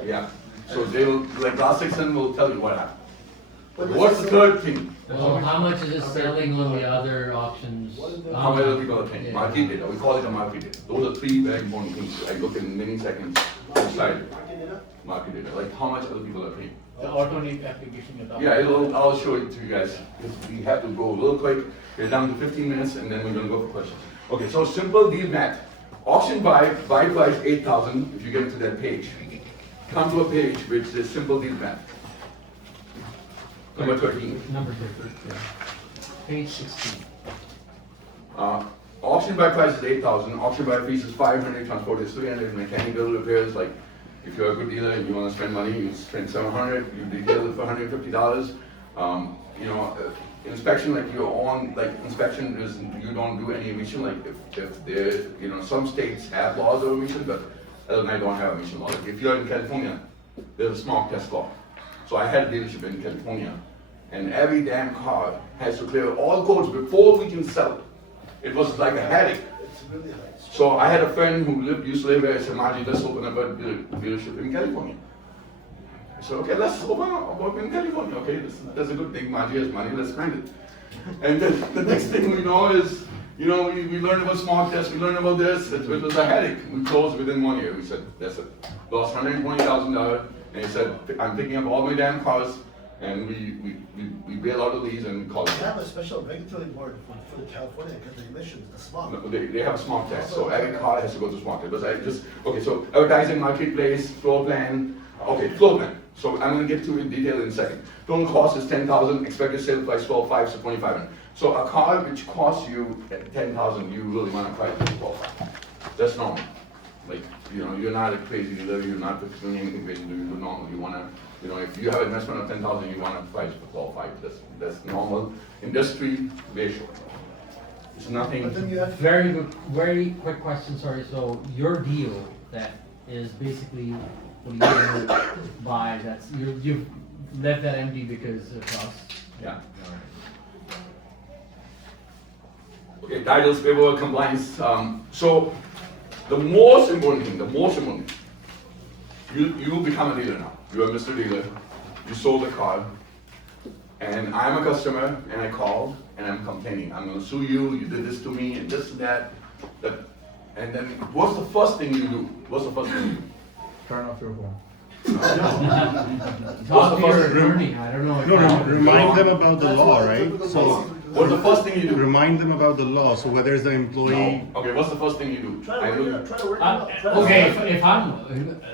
Yeah, so they will, like last 6 months will tell you what happened. What's the third thing? Well, how much is it selling on the other auctions? How many other people are paying? Market data, we call it a market data. Those are 3 very important things. I look in many seconds inside market data, like how much other people are paying. The Autonic application you're talking Yeah, about. I'll show it to you guys, because we have to go a little quick. We're down to 15 minutes, and then we're gonna go for questions. Okay, so simple deal math. Auction buy price 8,000, if you get to that page. Come to a page which is simple deal math. Number 13. Number 13, yeah. Page 16. Auction buy price is 8,000, auction buy fees is 500, transport is 300, mechanical repairs, like, if you're a good dealer and you wanna spend money, you spend 700, you deal it for $150. You know, inspection, like you're on, like inspection is, you don't do any emission, like if there, you know, some states have laws of emission, but other than I don't have emission laws. If you're in California, there's a smog test law. So I had a dealership in California, and every damn car has to clear all codes before we can sell it. It was like a headache. It's really nice. So I had a friend who used to live there. I said, Margie, let's open up a dealership in California. I said, okay, let's open up in California. Okay, that's a good thing. Margie has money, let's spend it. And then the next thing we know is, you know, we learned about smog tests, we learned about this. It was a headache. We closed within 1 year. We said, that's it. Lost $120,000. And he said, I'm picking up all my damn cars, and we bail out of these and call it. They have a special regulatory board for the California because the emissions, the smog. No, they have a smog test, so every car has to go to smog test. But I just, okay, so advertising, marketplace, floor plan, okay, floor plan. So I'm gonna get to in detail in a second. Total cost is 10,000, expected sale price 12,500, so 2,500. So a car which costs you 10,000, you really wanna price it for 12,500. That's normal. Like, you know, you're not a crazy dealer, you're not doing anything crazy, you're normal. You wanna, you know, if you have an investment of 10,000, you wanna price it for 12,500. That's normal industry ratio. It's nothing. But then you have Very good, very quick question, sorry. So your deal that is basically what you gonna buy, that's, you've left that empty because of cost? Yeah. Okay, titles, paperwork, compliance. So the most important thing, you become a dealer now. You're a Mr. Dealer. You sold the car, and I'm a customer, and I called, and I'm complaining. I'm gonna sue you. You did this to me, and this and that. And then, what's the first thing you do? What's the first thing you do? Turn off your phone. Talk to your first- attorney, I don't know. if No, I- remind them about the That's law, why- right? that's So What's the first thing you do? remind them about the law. So whether it's the employee. No. Okay, what's the first thing you do? Try I to work do. it out, try to work it out. Try to- Okay, if I'm,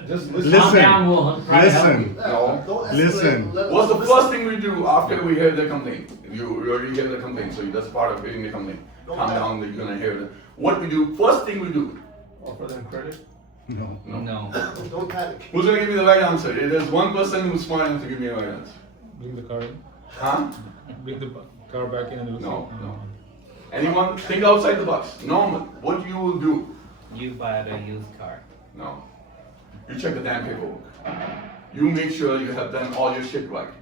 Just calm Listen. down, we'll try to help you. Listen. No. Don't escalate, Listen. let- What's the listen. first thing we do after we hear the complaint? You already hear the complaint, so that's part of hearing the complaint. Don't Calm lie. down, that you're gonna hear it. What we do, first thing we do, Offer them credit? No. No. Don't panic. who's gonna give me the right answer? There's one person who's smart enough to give me a right answer. Bring the car in. Huh? Bring the car back in and we'll No, see. no. Anyone? Think outside the box. Normal. What you will do? You buy a used car. No. You check the damn paperwork. You make sure you have done all your shit right.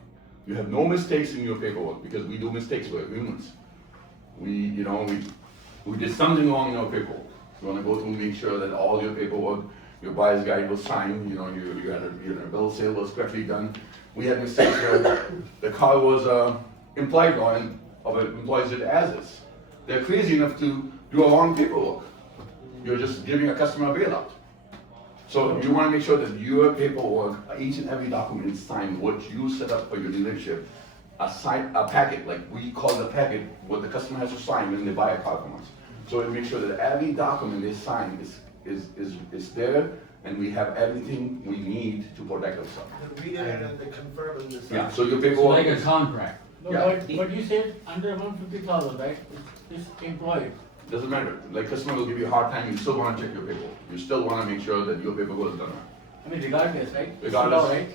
You have no mistakes in your paperwork because we do mistakes, we're humans. We did something wrong in our paperwork. You wanna go through and make sure that all your paperwork, your buyer's guide was signed, your bill of sale was correctly done. We had mistakes where the car was implied on, of employees it as is. They're crazy enough to do a wrong paperwork. You're just giving a customer a bailout. So you wanna make sure that your paperwork, each and every document is signed, what you set up for your dealership, a packet, like we call it a packet, what the customer has to sign when they buy a car from us. So we make sure that every document they sign is there, and we have everything we need to protect ourselves. They read it and they confirm and decide. Yeah, so your It's paperwork like a is, contract. No, Yeah. but you said under 150,000, right? It's employed. doesn't matter, like customer will give you a hard time, you still wanna check your paperwork. You still wanna make sure that your paperwork is done right. I mean, regardless, right? It's Regardless. law, right?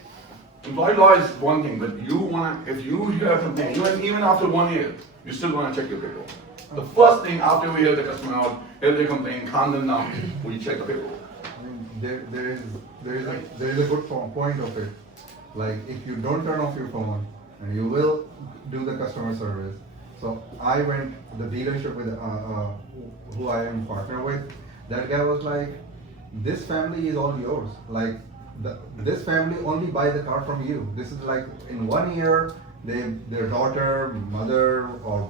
Employee law is one thing, but you wanna, if you hear a complaint, even after 1 year, you still wanna check your paperwork. The first thing after we hear the customer out, hear their complaint, calm them down, we check the paperwork. I mean, there is a good point of it. Like if you don't turn off your phone and you will do the customer service. So I went to the dealership with who I am partner with. That guy was like, "This family is all yours. Like this family only buy the car from you. This is like in 1 year, their daughter, mother, or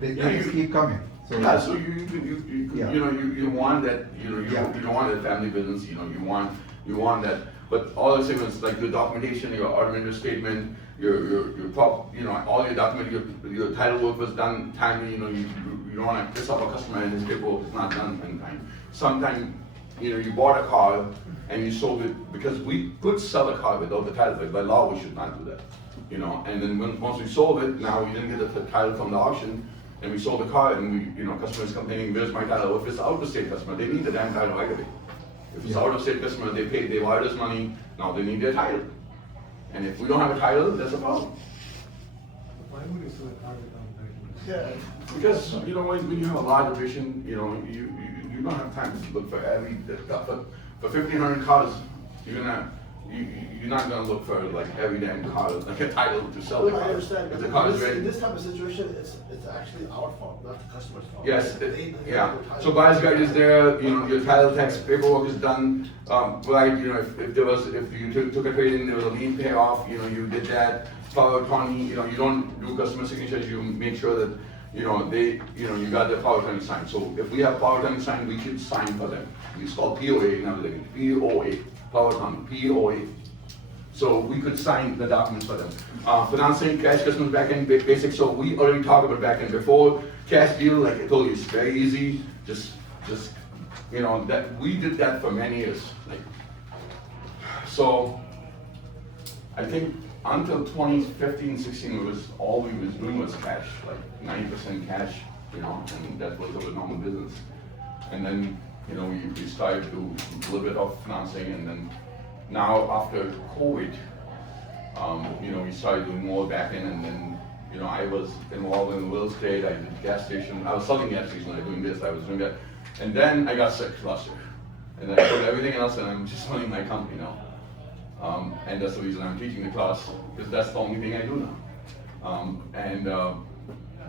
they just keep coming." So Yeah, so Yeah. you want that, Yeah. you don't want that family business, you want that, but all the segments, like your documentation, your automated statement, your all your document, your title work was done timely, you don't wanna piss off a customer and his paperwork is not done in time. Sometimes, you bought a car and you sold it, because we could sell a car without the title, but by law, we should not do that. And then once we sold it, now we didn't get the title from the auction, and we sold the car, and customers complaining, "Where's my title?" If it's out of state customer, they need the damn title right away. If it's out of state customer, they wired us money, now they need their title. And if we don't have a title, that's a problem. Why would you sell a car without title? Yeah. Because, when you have a large division, you don't have time to look for every, for 1,500 cars, you're not gonna look for like every damn car, like a title to sell the Well, car. I understand, If but the car is in ready. this type of situation, it's actually our fault, not the customer's fault. Yes, They yeah. have their title. So buyer's guide is there, your title tax paperwork is done, right, if you took a trade-in, there was a lien payoff, you did that. Power of attorney, you don't do customer signatures, you make sure that, you got the power of attorney signed. So if we have power of attorney signed, we should sign for them. It's called POA, now they're POA, power of attorney, POA. So we could sign the documents for them. Financing, cash customers back-end basic, so we already talked about back-end before. Cash deal, like I told you, it's very easy, that, we did that for many years. So, I think until 2015, 16, all we was doing was cash, like 90% cash, and that was our normal business. And then, we started to do a little bit of financing, and then now after COVID, we started doing more back end, and then, I was involved in real estate, I did gas station, I was selling gas stations, I was doing this, I was doing that. And then I got sick last year. And then I put everything else, and I'm just running my company now. And that's the reason I'm teaching the class, because that's the only thing I do now.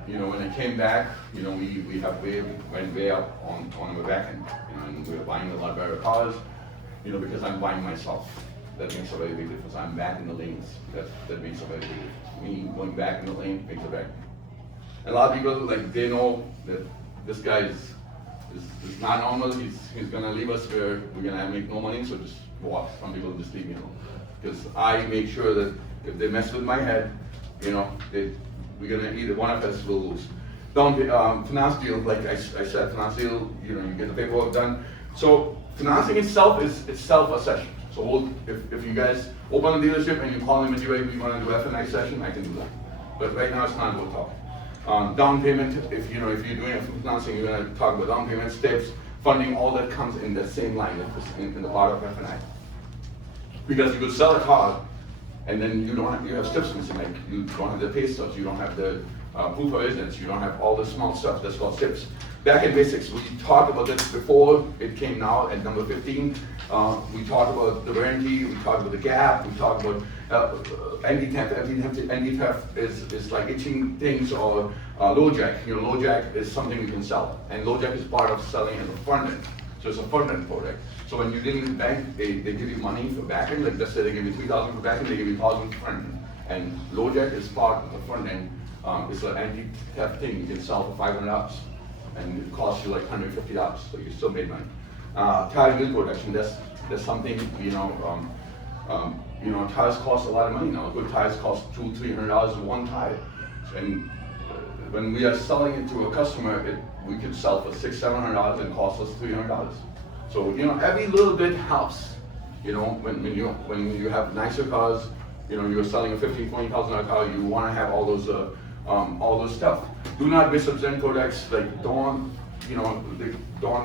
When I came back, we went way up on the back end, and we were buying a lot better cars, because I'm buying myself. That makes a very big difference. I'm back in the lanes. That makes a very big difference. Me going back in the lane makes a big. And a lot of people, they know that this guy is not normal. He's gonna leave us where we're gonna make no money. So just go off. Some people just leave me alone. Because I make sure that if they mess with my head, you know, we're gonna either one of us will lose. Finance deal, like I said, finance deal, you know, you get the paperwork done. So financing itself is itself a session. So if you guys open a dealership and you call me and you want to do F&I session, I can do that. But right now it's not about talking. Down payment, if you're doing financing, you're gonna talk about down payment, steps, funding, all that comes in the same line in the part of F&I. Because you could sell a car and then you have steps missing, like you don't have the pay stubs, you don't have the proof of residence, you don't have all the small stuff, that's called steps. Back in basics, we talked about this before it came now at number 15. We talked about the warranty, we talked about the gap, we talked about anti-theft. Anti-theft is like itching things, or low jack. You know, low jack is something you can sell, and low jack is part of selling as a front end. So it's a front end product. So when you deal in the bank, they give you money for back end, like let's say they give you 3,000 for back end, they give you 1,000 for front end. And low jack is part of the front end. It's an anti-theft thing you can sell for $500. And it costs you like $150, so you still made money. Tire wheel protection, that's something, tires cost a lot of money now. Good tires cost $200-300 one tire. And when we are selling it to a customer, we could sell for $600-700 and cost us $300. So, every little bit helps. When you have nicer cars, you're selling a $15,000-20,000 car, you want to have all those stuff. Do not misrepresent products, like don't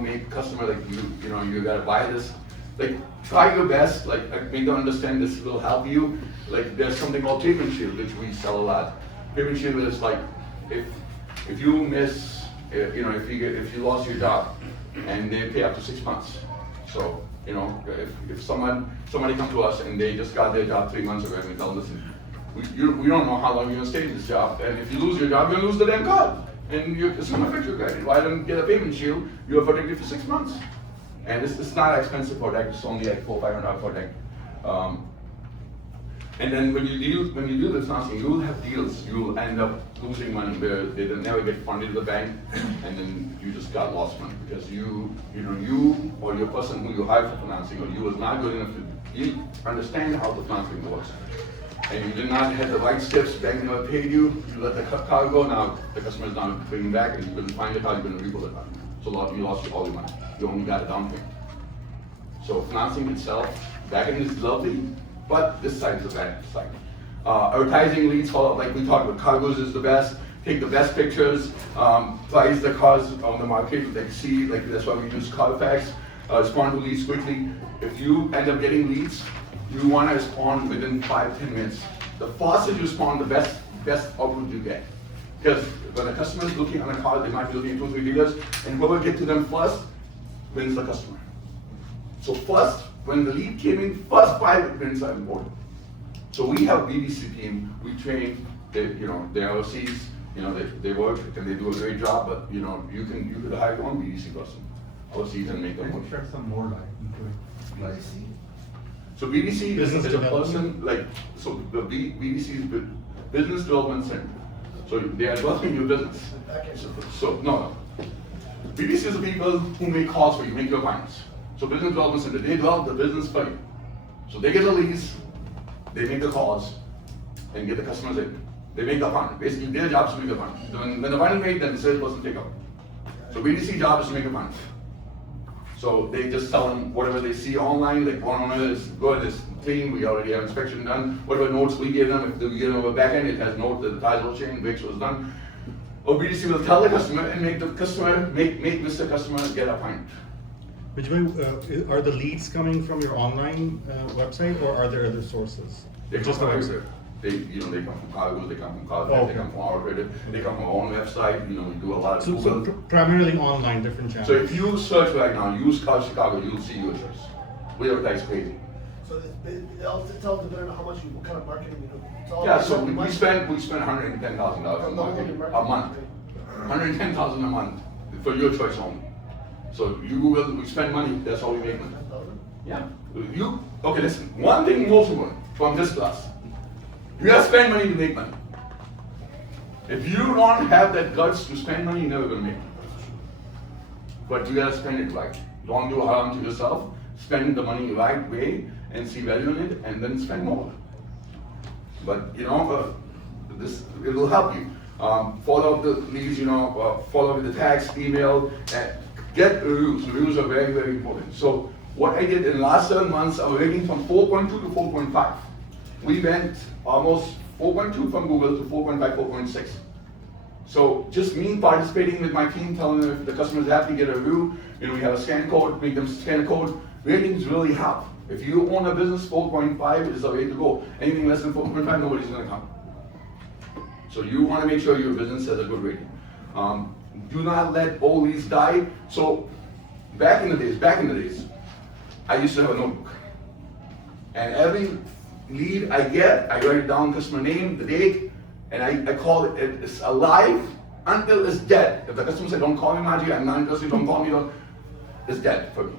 make customer like you gotta buy this. Like try your best, like make them understand this will help you. Like there's something called payment shield, which we sell a lot. Payment shield is like if you miss, if you lost your job and they pay up to 6 months. So if somebody come to us and they just got their job 3 months ago and we tell them, listen, we don't know how long you're gonna stay in this job, and if you lose your job, you're gonna lose the damn card, and it's gonna affect your credit. Why don't you get a payment shield? You are protected for 6 months, and it's not an expensive product. It's only like $400-500 product. And then when you deal with financing, you'll have deals. You'll end up losing money where they will never get funded to the bank, and then you just got lost money because you or your person who you hired for financing, or you was not good enough to understand how the financing works. And you did not have the right steps, bank never paid you, you let the car go, now the customer is now bringing back and you couldn't find the car, you couldn't repo the car. So you lost all your money. You only got a down payment. So financing itself, back end is lovely, but this side is the bad side. Advertising leads, like we talked about, Cargos is the best. Take the best pictures, price the cars on the market, that's why we use Carfax. Respond to leads quickly. If you end up getting leads, you want to respond within 5-10 minutes. The faster you respond, the best output you get. Because when a customer is looking on a car, they might be looking at 2-3 dealers, and whoever gets to them first wins the customer. So first, when the lead came in, first 5 minutes are important. So we have BDC team, we train, they're overseas, they work and they do a great job, but you could hire your own BDC person overseas and make them work. Shed some more light into it. So BDC is a person, BDC is Business Development Center. So they are developing your business. No. BDC is the people who make calls for you, make your appointments. So Business Development Center, they develop the business for you. So they get the leads, they make the calls, and get the customers in. They make the appointment. Basically, their job is to make the appointment. When the appointment is made, then the salesperson take up. So BDC job is to make the appointment. So they just tell them whatever they see online, like one is good, it's clean, we already have inspection done. Whatever notes we give them, if we give them a back end, it has note that the tires will change, brakes was done. Or BDC will tell the customer and make Mr. Customer get a pint. Vijay, are the leads coming from your online website, or are there other sources? They come from everywhere. They come from Cargos, they come from Carfax, they come from our credit, they come from our own website. We do a lot of Google. So primarily online, different channels. So if you search right now, use Car Chicago, you'll see users. We advertise crazy. So it all depends on how much what kind of marketing you do. Yeah, so we spend $110,000 on marketing a month. $110,000 a month for your choice only. So you Google, we spend money, that's how we make money. Yeah. Okay, listen, one thing most important from this class. You gotta spend money to make money. If you don't have that guts to spend money, you're never gonna make money. But you gotta spend it right. Don't do harm to yourself, spend the money right way and see value in it, and then spend more. But it will help you. Follow up the leads, follow up with the text, email, and get reviews. Reviews are very, very important. So what I did in the last 7 months, our rating from 4.2 to 4.5. We went almost 4.2 from Google to 4.5, 4.6. So just me participating with my team, telling them if the customer is happy, get a review. We have a scan code, make them scan a code. Ratings really help. If you own a business, 4.5 is the way to go. Anything less than 4.5, nobody's going to come. So you want to make sure your business has a good rating. Do not let all leads die. So back in the days, I used to have a notebook. And every lead I get, I write down customer name, the date, and I call it, it's alive until it's dead. If the customer said, don't call me Maji, I'm not interested, don't call me, it's dead for me.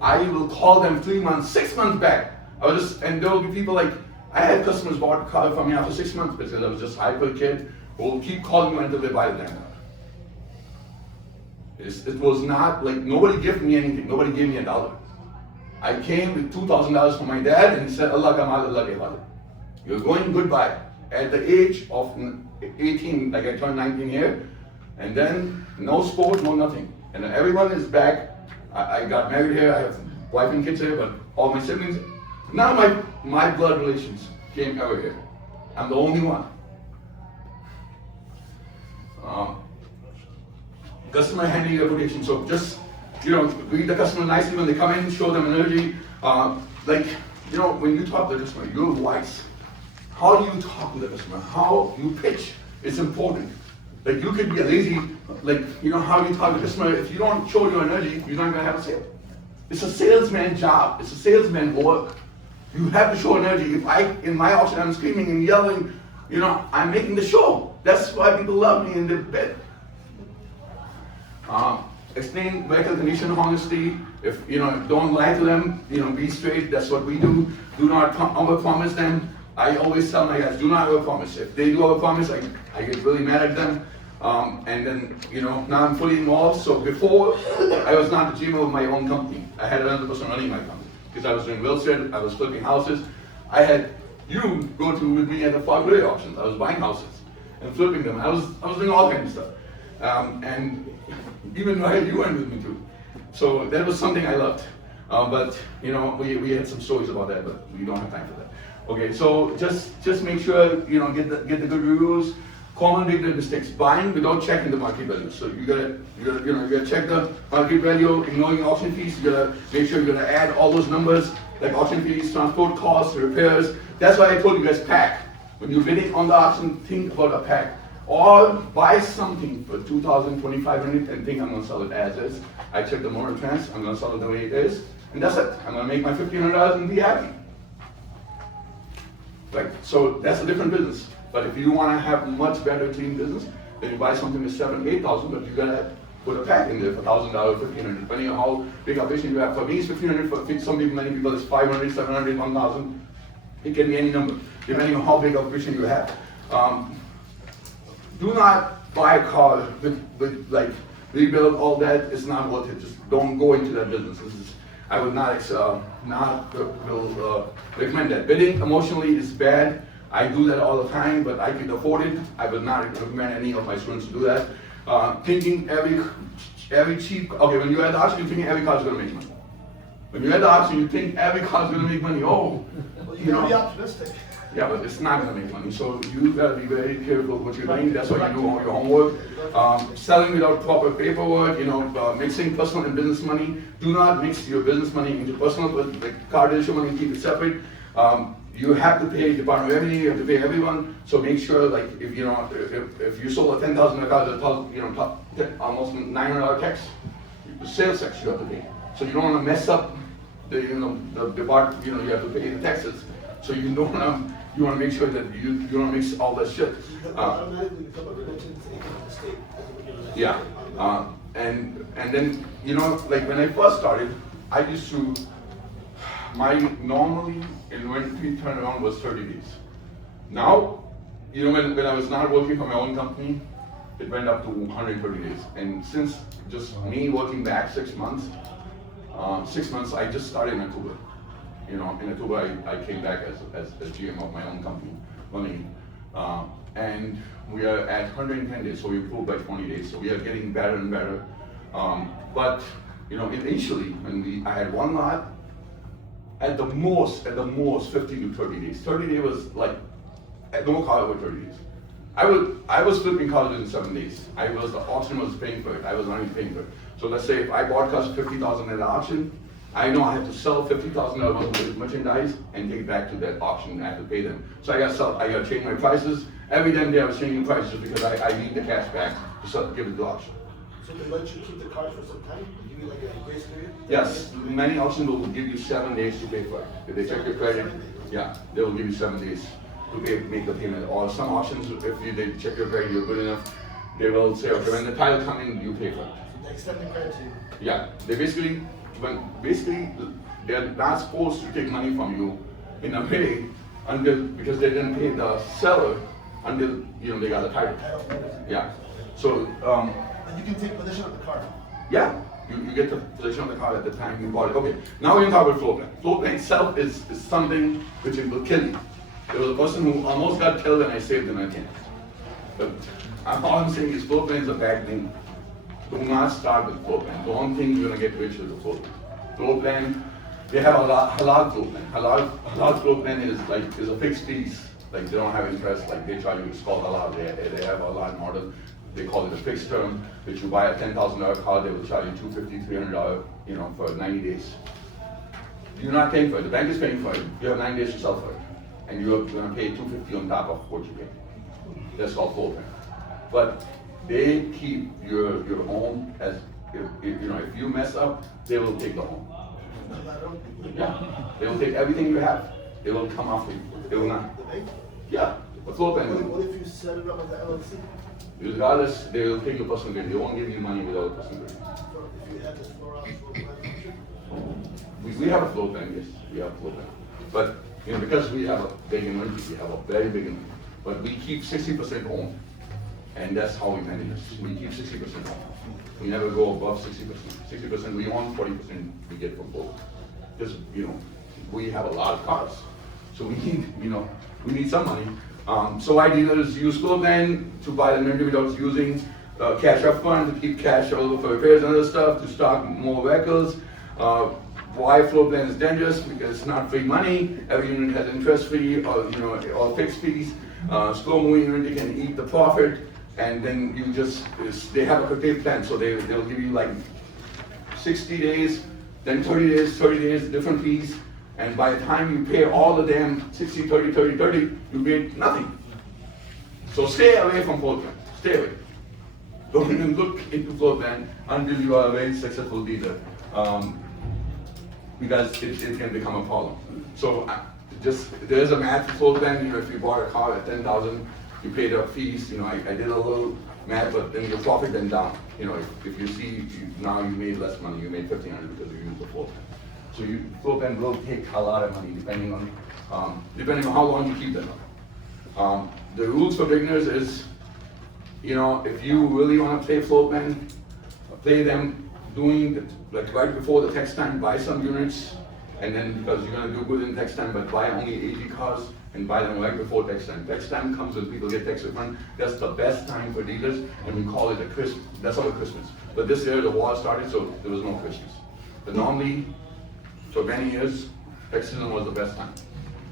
I will call them 3 months, 6 months back. And there will be people like, I had customers bought a car from me after 6 months because I was just hyper kid who will keep calling me until they buy the damn car. It was not like, nobody gave me anything, nobody gave me $1. I came with $2,000 from my dad and he said, Allah kamal, Allah kewale. You're going goodbye. At the age of 18, like I turned 19 here, and then no sport, no nothing. And then everyone is back. I got married here, I have wife and kids here, but all my siblings, none of my blood relations came ever here. I'm the only one. Customer handling reputation. So just, greet the customer nicely when they come in, show them energy. When you talk to the customer, your voice. How do you talk to the customer? How you pitch is important. Like you could be a lazy, how you talk to the customer. If you don't show your energy, you're not gonna have a sale. It's a salesman job. It's a salesman work. You have to show energy. If in my auction, I'm screaming and yelling, I'm making the show. That's why people love me in the bed. Explain vehicle condition honesty. If don't lie to them, be straight. That's what we do. Do not overpromise them. I always tell my guys, do not overpromise. If they do overpromise, I get really mad at them. And then now I'm fully involved. So before I was not the GM of my own company. I had another person running my company because I was doing real estate. I was flipping houses. I had you go with me at the Fog Ray auctions. I was buying houses and flipping them. I was doing all kinds of stuff. And even you went with me too. So that was something I loved. But we had some stories about that, but we don't have time for that. Okay, so just make sure get the good reviews. Common big mistakes: buying without checking the market value. So you gotta check the market value, ignoring auction fees. You gotta make sure you're gonna add all those numbers like auction fees, transport costs, repairs. That's why I told you guys pack. When you're bidding on the auction, think about a pack. Or buy something for $2,000, $2,500 and think I'm gonna sell it as is. I check the motor trends, I'm gonna sell it the way it is, and that's it. I'm gonna make my $1,500 and be happy. Right? So that's a different business. But if you wanna have much better clean business, then you buy something with $7,000, $8,000, but you gotta put a pack in there for $1,000, $1,500, depending on how big a vision you have. For me, it's $1,500. For some people, many people, it's $500, $700, $1,000. It can be any number, depending on how big of a vision you have. Do not buy a car with rebuild all that. It's not worth it. Just don't go into that business. I would not recommend that. Bidding emotionally is bad. I do that all the time, but I can afford it. I would not recommend any of my students to do that. Thinking every cheap. Okay, when you're at the auction, you think every car is going to make money. When you're at the auction, you think every car is going to make money. Oh, well, you gotta be optimistic. Yeah, but it's not going to make money. So you got to be very careful what you're doing. That's why you do all your homework. Selling without proper paperwork, mixing personal and business money. Do not mix your business money into personal, but the car dealership money, keep it separate. You have to pay Department of Revenue, you have to pay everyone. So make sure, if you sold a $10,000 car, almost $900 tax, sales tax you have to pay. So you don't want to mess up the department. You have to pay the taxes. So you don't want to. You want to make sure that you don't mix all that shit. Automatically become a remittance income of the state. Yeah, and then when I first started, I used to. Normally inventory turnaround was 30 days. Now, when I was not working for my own company, it went up to 130 days. And since just me working back 6 months, 6 months, I just started in October. You know, in October, I came back as GM of my own company, running. And we are at 110 days, so we improved by 20 days. So we are getting better and better. But, you know, initially, when I had one lot, at the most, 15 to 30 days. 30 days was like, no car over 30 days. I was flipping cars within 7 days. The auction was paying for it. I was not even paying for it. So let's say if I bought cars for $50,000 at the auction, I know I have to sell $50,000 worth of merchandise and take it back to that auction and I have to pay them. So I got to change my prices. Every damn day I was changing prices just because I need the cash back to give it to the auction. So they let you keep the cars for some time? Give you like a grace period? Yes, many auctions will give you 7 days to pay for it. If they check your credit, yeah, they will give you 7 days to make the payment. Or some auctions, if they check your credit, you're good enough, they will say, okay, when the title comes in, you pay for it. So they extend the credit to you? Yeah, they're not supposed to take money from you in a way because they didn't pay the seller until, you know, they got a title. Yeah, so. And you can take possession of the car? Yeah, you get the possession of the car at the time you bought it. Okay, now we're going to talk about floor plan. Floor plan itself is something which will kill you. There was a person who almost got killed and I saved him again. But all I'm saying is floor plan is a bad thing. Do not start with floor plan. Don't think you're going to get rich with a floor plan. Floor plan, they have a halal floor plan. Halal floor plan is a fixed fees. Like they don't have interest, like they charge you, it's called halal. They have a halal model. They call it a fixed term, which you buy a $10,000 car, they will charge you $250, $300, you know, for 90 days. You're not paying for it, the bank is paying for it. You have 9 days to sell for it. And you're gonna pay $250 on top of what you pay. That's called floor plan. But they keep your home as, if you mess up, they will take the home. Yeah, they will take everything you have. They will come after you. They will not. Yeah, the floor plan. What if you set it up with the LLC? Regardless, they will take your personal credit. They won't give you money without a personal credit. If you have this floor plan option? We have a floor plan, yes, we have a floor plan. But, you know, because we have a big inventory, we have a very big inventory. But we keep 60% home. And that's how we manage this. We keep 60% home. We never go above 60%. 60% we own, 40% we get from both. Because, you know, we have a lot of cars. So we need some money. So why dealers use floor plan to buy the inventory without using cash up front, to keep cash over for repairs and other stuff, to stock more vehicles. Why floor plan is dangerous? Because it's not free money. Every unit has interest free or fixed fees. Slow moving unit can eat the profit, and then they have a prepaid plan, so they'll give you like 60 days, then 30 days, different fees. And by the time you pay all of them 60, 30, 30, 30, you pay nothing. So stay away from floor plan. Stay away. Don't even look into floor plan until you are a very successful dealer, because it can become a problem. So there's a math floor plan. You know, if you bought a car at 10,000, you paid the fees. You know, I did a little math, but then your profit went down. You know, if you see now you made less money, you made 1,500 because you used the floor plan. So floor plan will take a lot of money depending on how long you keep them. The rules for beginners is, you know, if you really want to play floor plan, play them like right before the tax time, buy some units, and then because you're gonna do good in tax time, but buy only 80 cars and buy them right before tax time. Tax time comes when people get tax refund. That's the best time for dealers, and we call it that's our Christmas. But this year the war started, so there was no Christmas. But normally, for many years, tax season was the best time.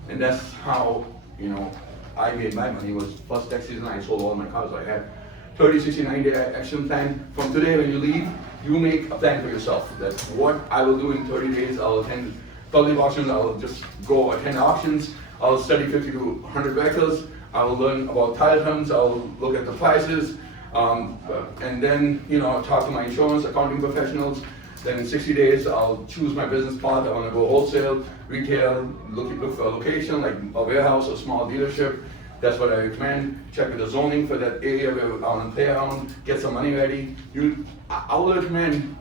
And that's how, you know, I made my money. Was first tax season, I sold all my cars. I had 30, 60, 90 day action plan. From today when you leave, you make a plan for yourself. That's what I will do in 30 days. I'll attend public auctions. I'll just go attend auctions. I'll study 50 to 100 vehicles. I will learn about title terms. I'll look at the prices. And then, you know, talk to my insurance, accounting professionals. Then in 60 days, I'll choose my business path. I want to go wholesale, retail, look for a location like a warehouse or small dealership. That's what I recommend. Check with the zoning for that area where I want to play around, get some money ready. I would recommend,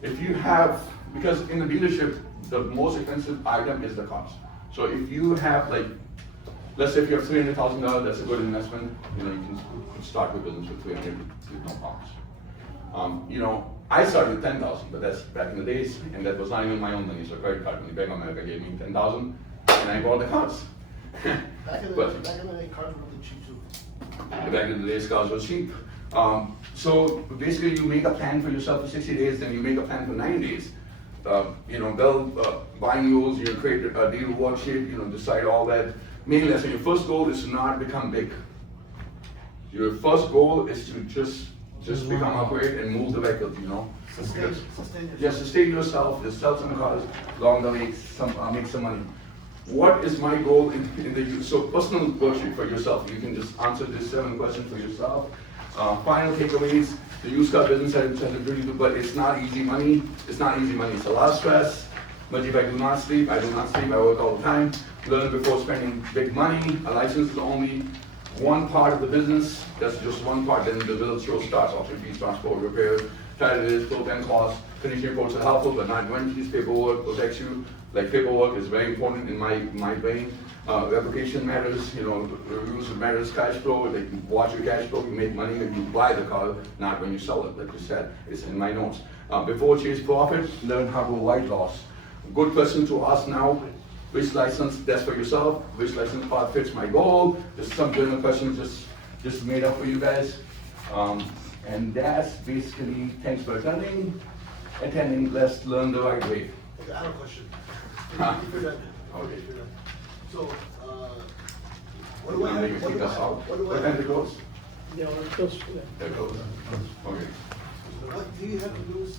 if you have, because in the dealership, the most expensive item is the cars. So if you have like, let's say if you have $300,000, that's a good investment. You know, you can start your business with 300 with no problems. You know, I started with 10,000, but that's back in the days, and that was not even my own money. So credit card company, Bank of America gave me 10,000, and I bought the cars. Back in But- the day, cars were really cheap too. Back in the days, cars were cheap. So basically, you make a plan for yourself for 60 days, then you make a plan for 9 days. Build buying rules, you create a deal reward sheet, decide all that. Main lesson, your first goal is to not become big. Your first goal is to just become upgrade and move the vehicle, Sustain yourself. Just sustain yourself, just sell some cars along the way, make some money. What is my goal in the so personal worksheet for yourself? You can just answer this 7 questions for yourself. Final takeaways: the used car business has a pretty good, but it's not easy money. It's not easy money. It's a lot of stress. But if I do not sleep, I work all the time. Learn before spending big money. A license is only one part of the business. That's just one part. Then the business show starts. Auction fees, transport, repair, title, full-time costs. Condition reports are helpful, but not warranties. Paperwork protects you. Like paperwork is very important in my brain. Replication matters. Reviews matters. Cash flow. Like you watch your cash flow. You make money when you buy the car, not when you sell it. Like you said, it's in my notes. Before chase profit, learn how to avoid loss. Good question to ask now. Which license, that's for yourself, which license part fits my goal? There's some general questions just made up for you guys. And that's basically, thanks for attending. Let's learn the right way. Okay, I have a question. If you're done. Okay. If you're done. So, what do I have? You kick us out. What time it goes? Yeah, well, it goes, yeah. There it goes. Okay. What do you have to lose?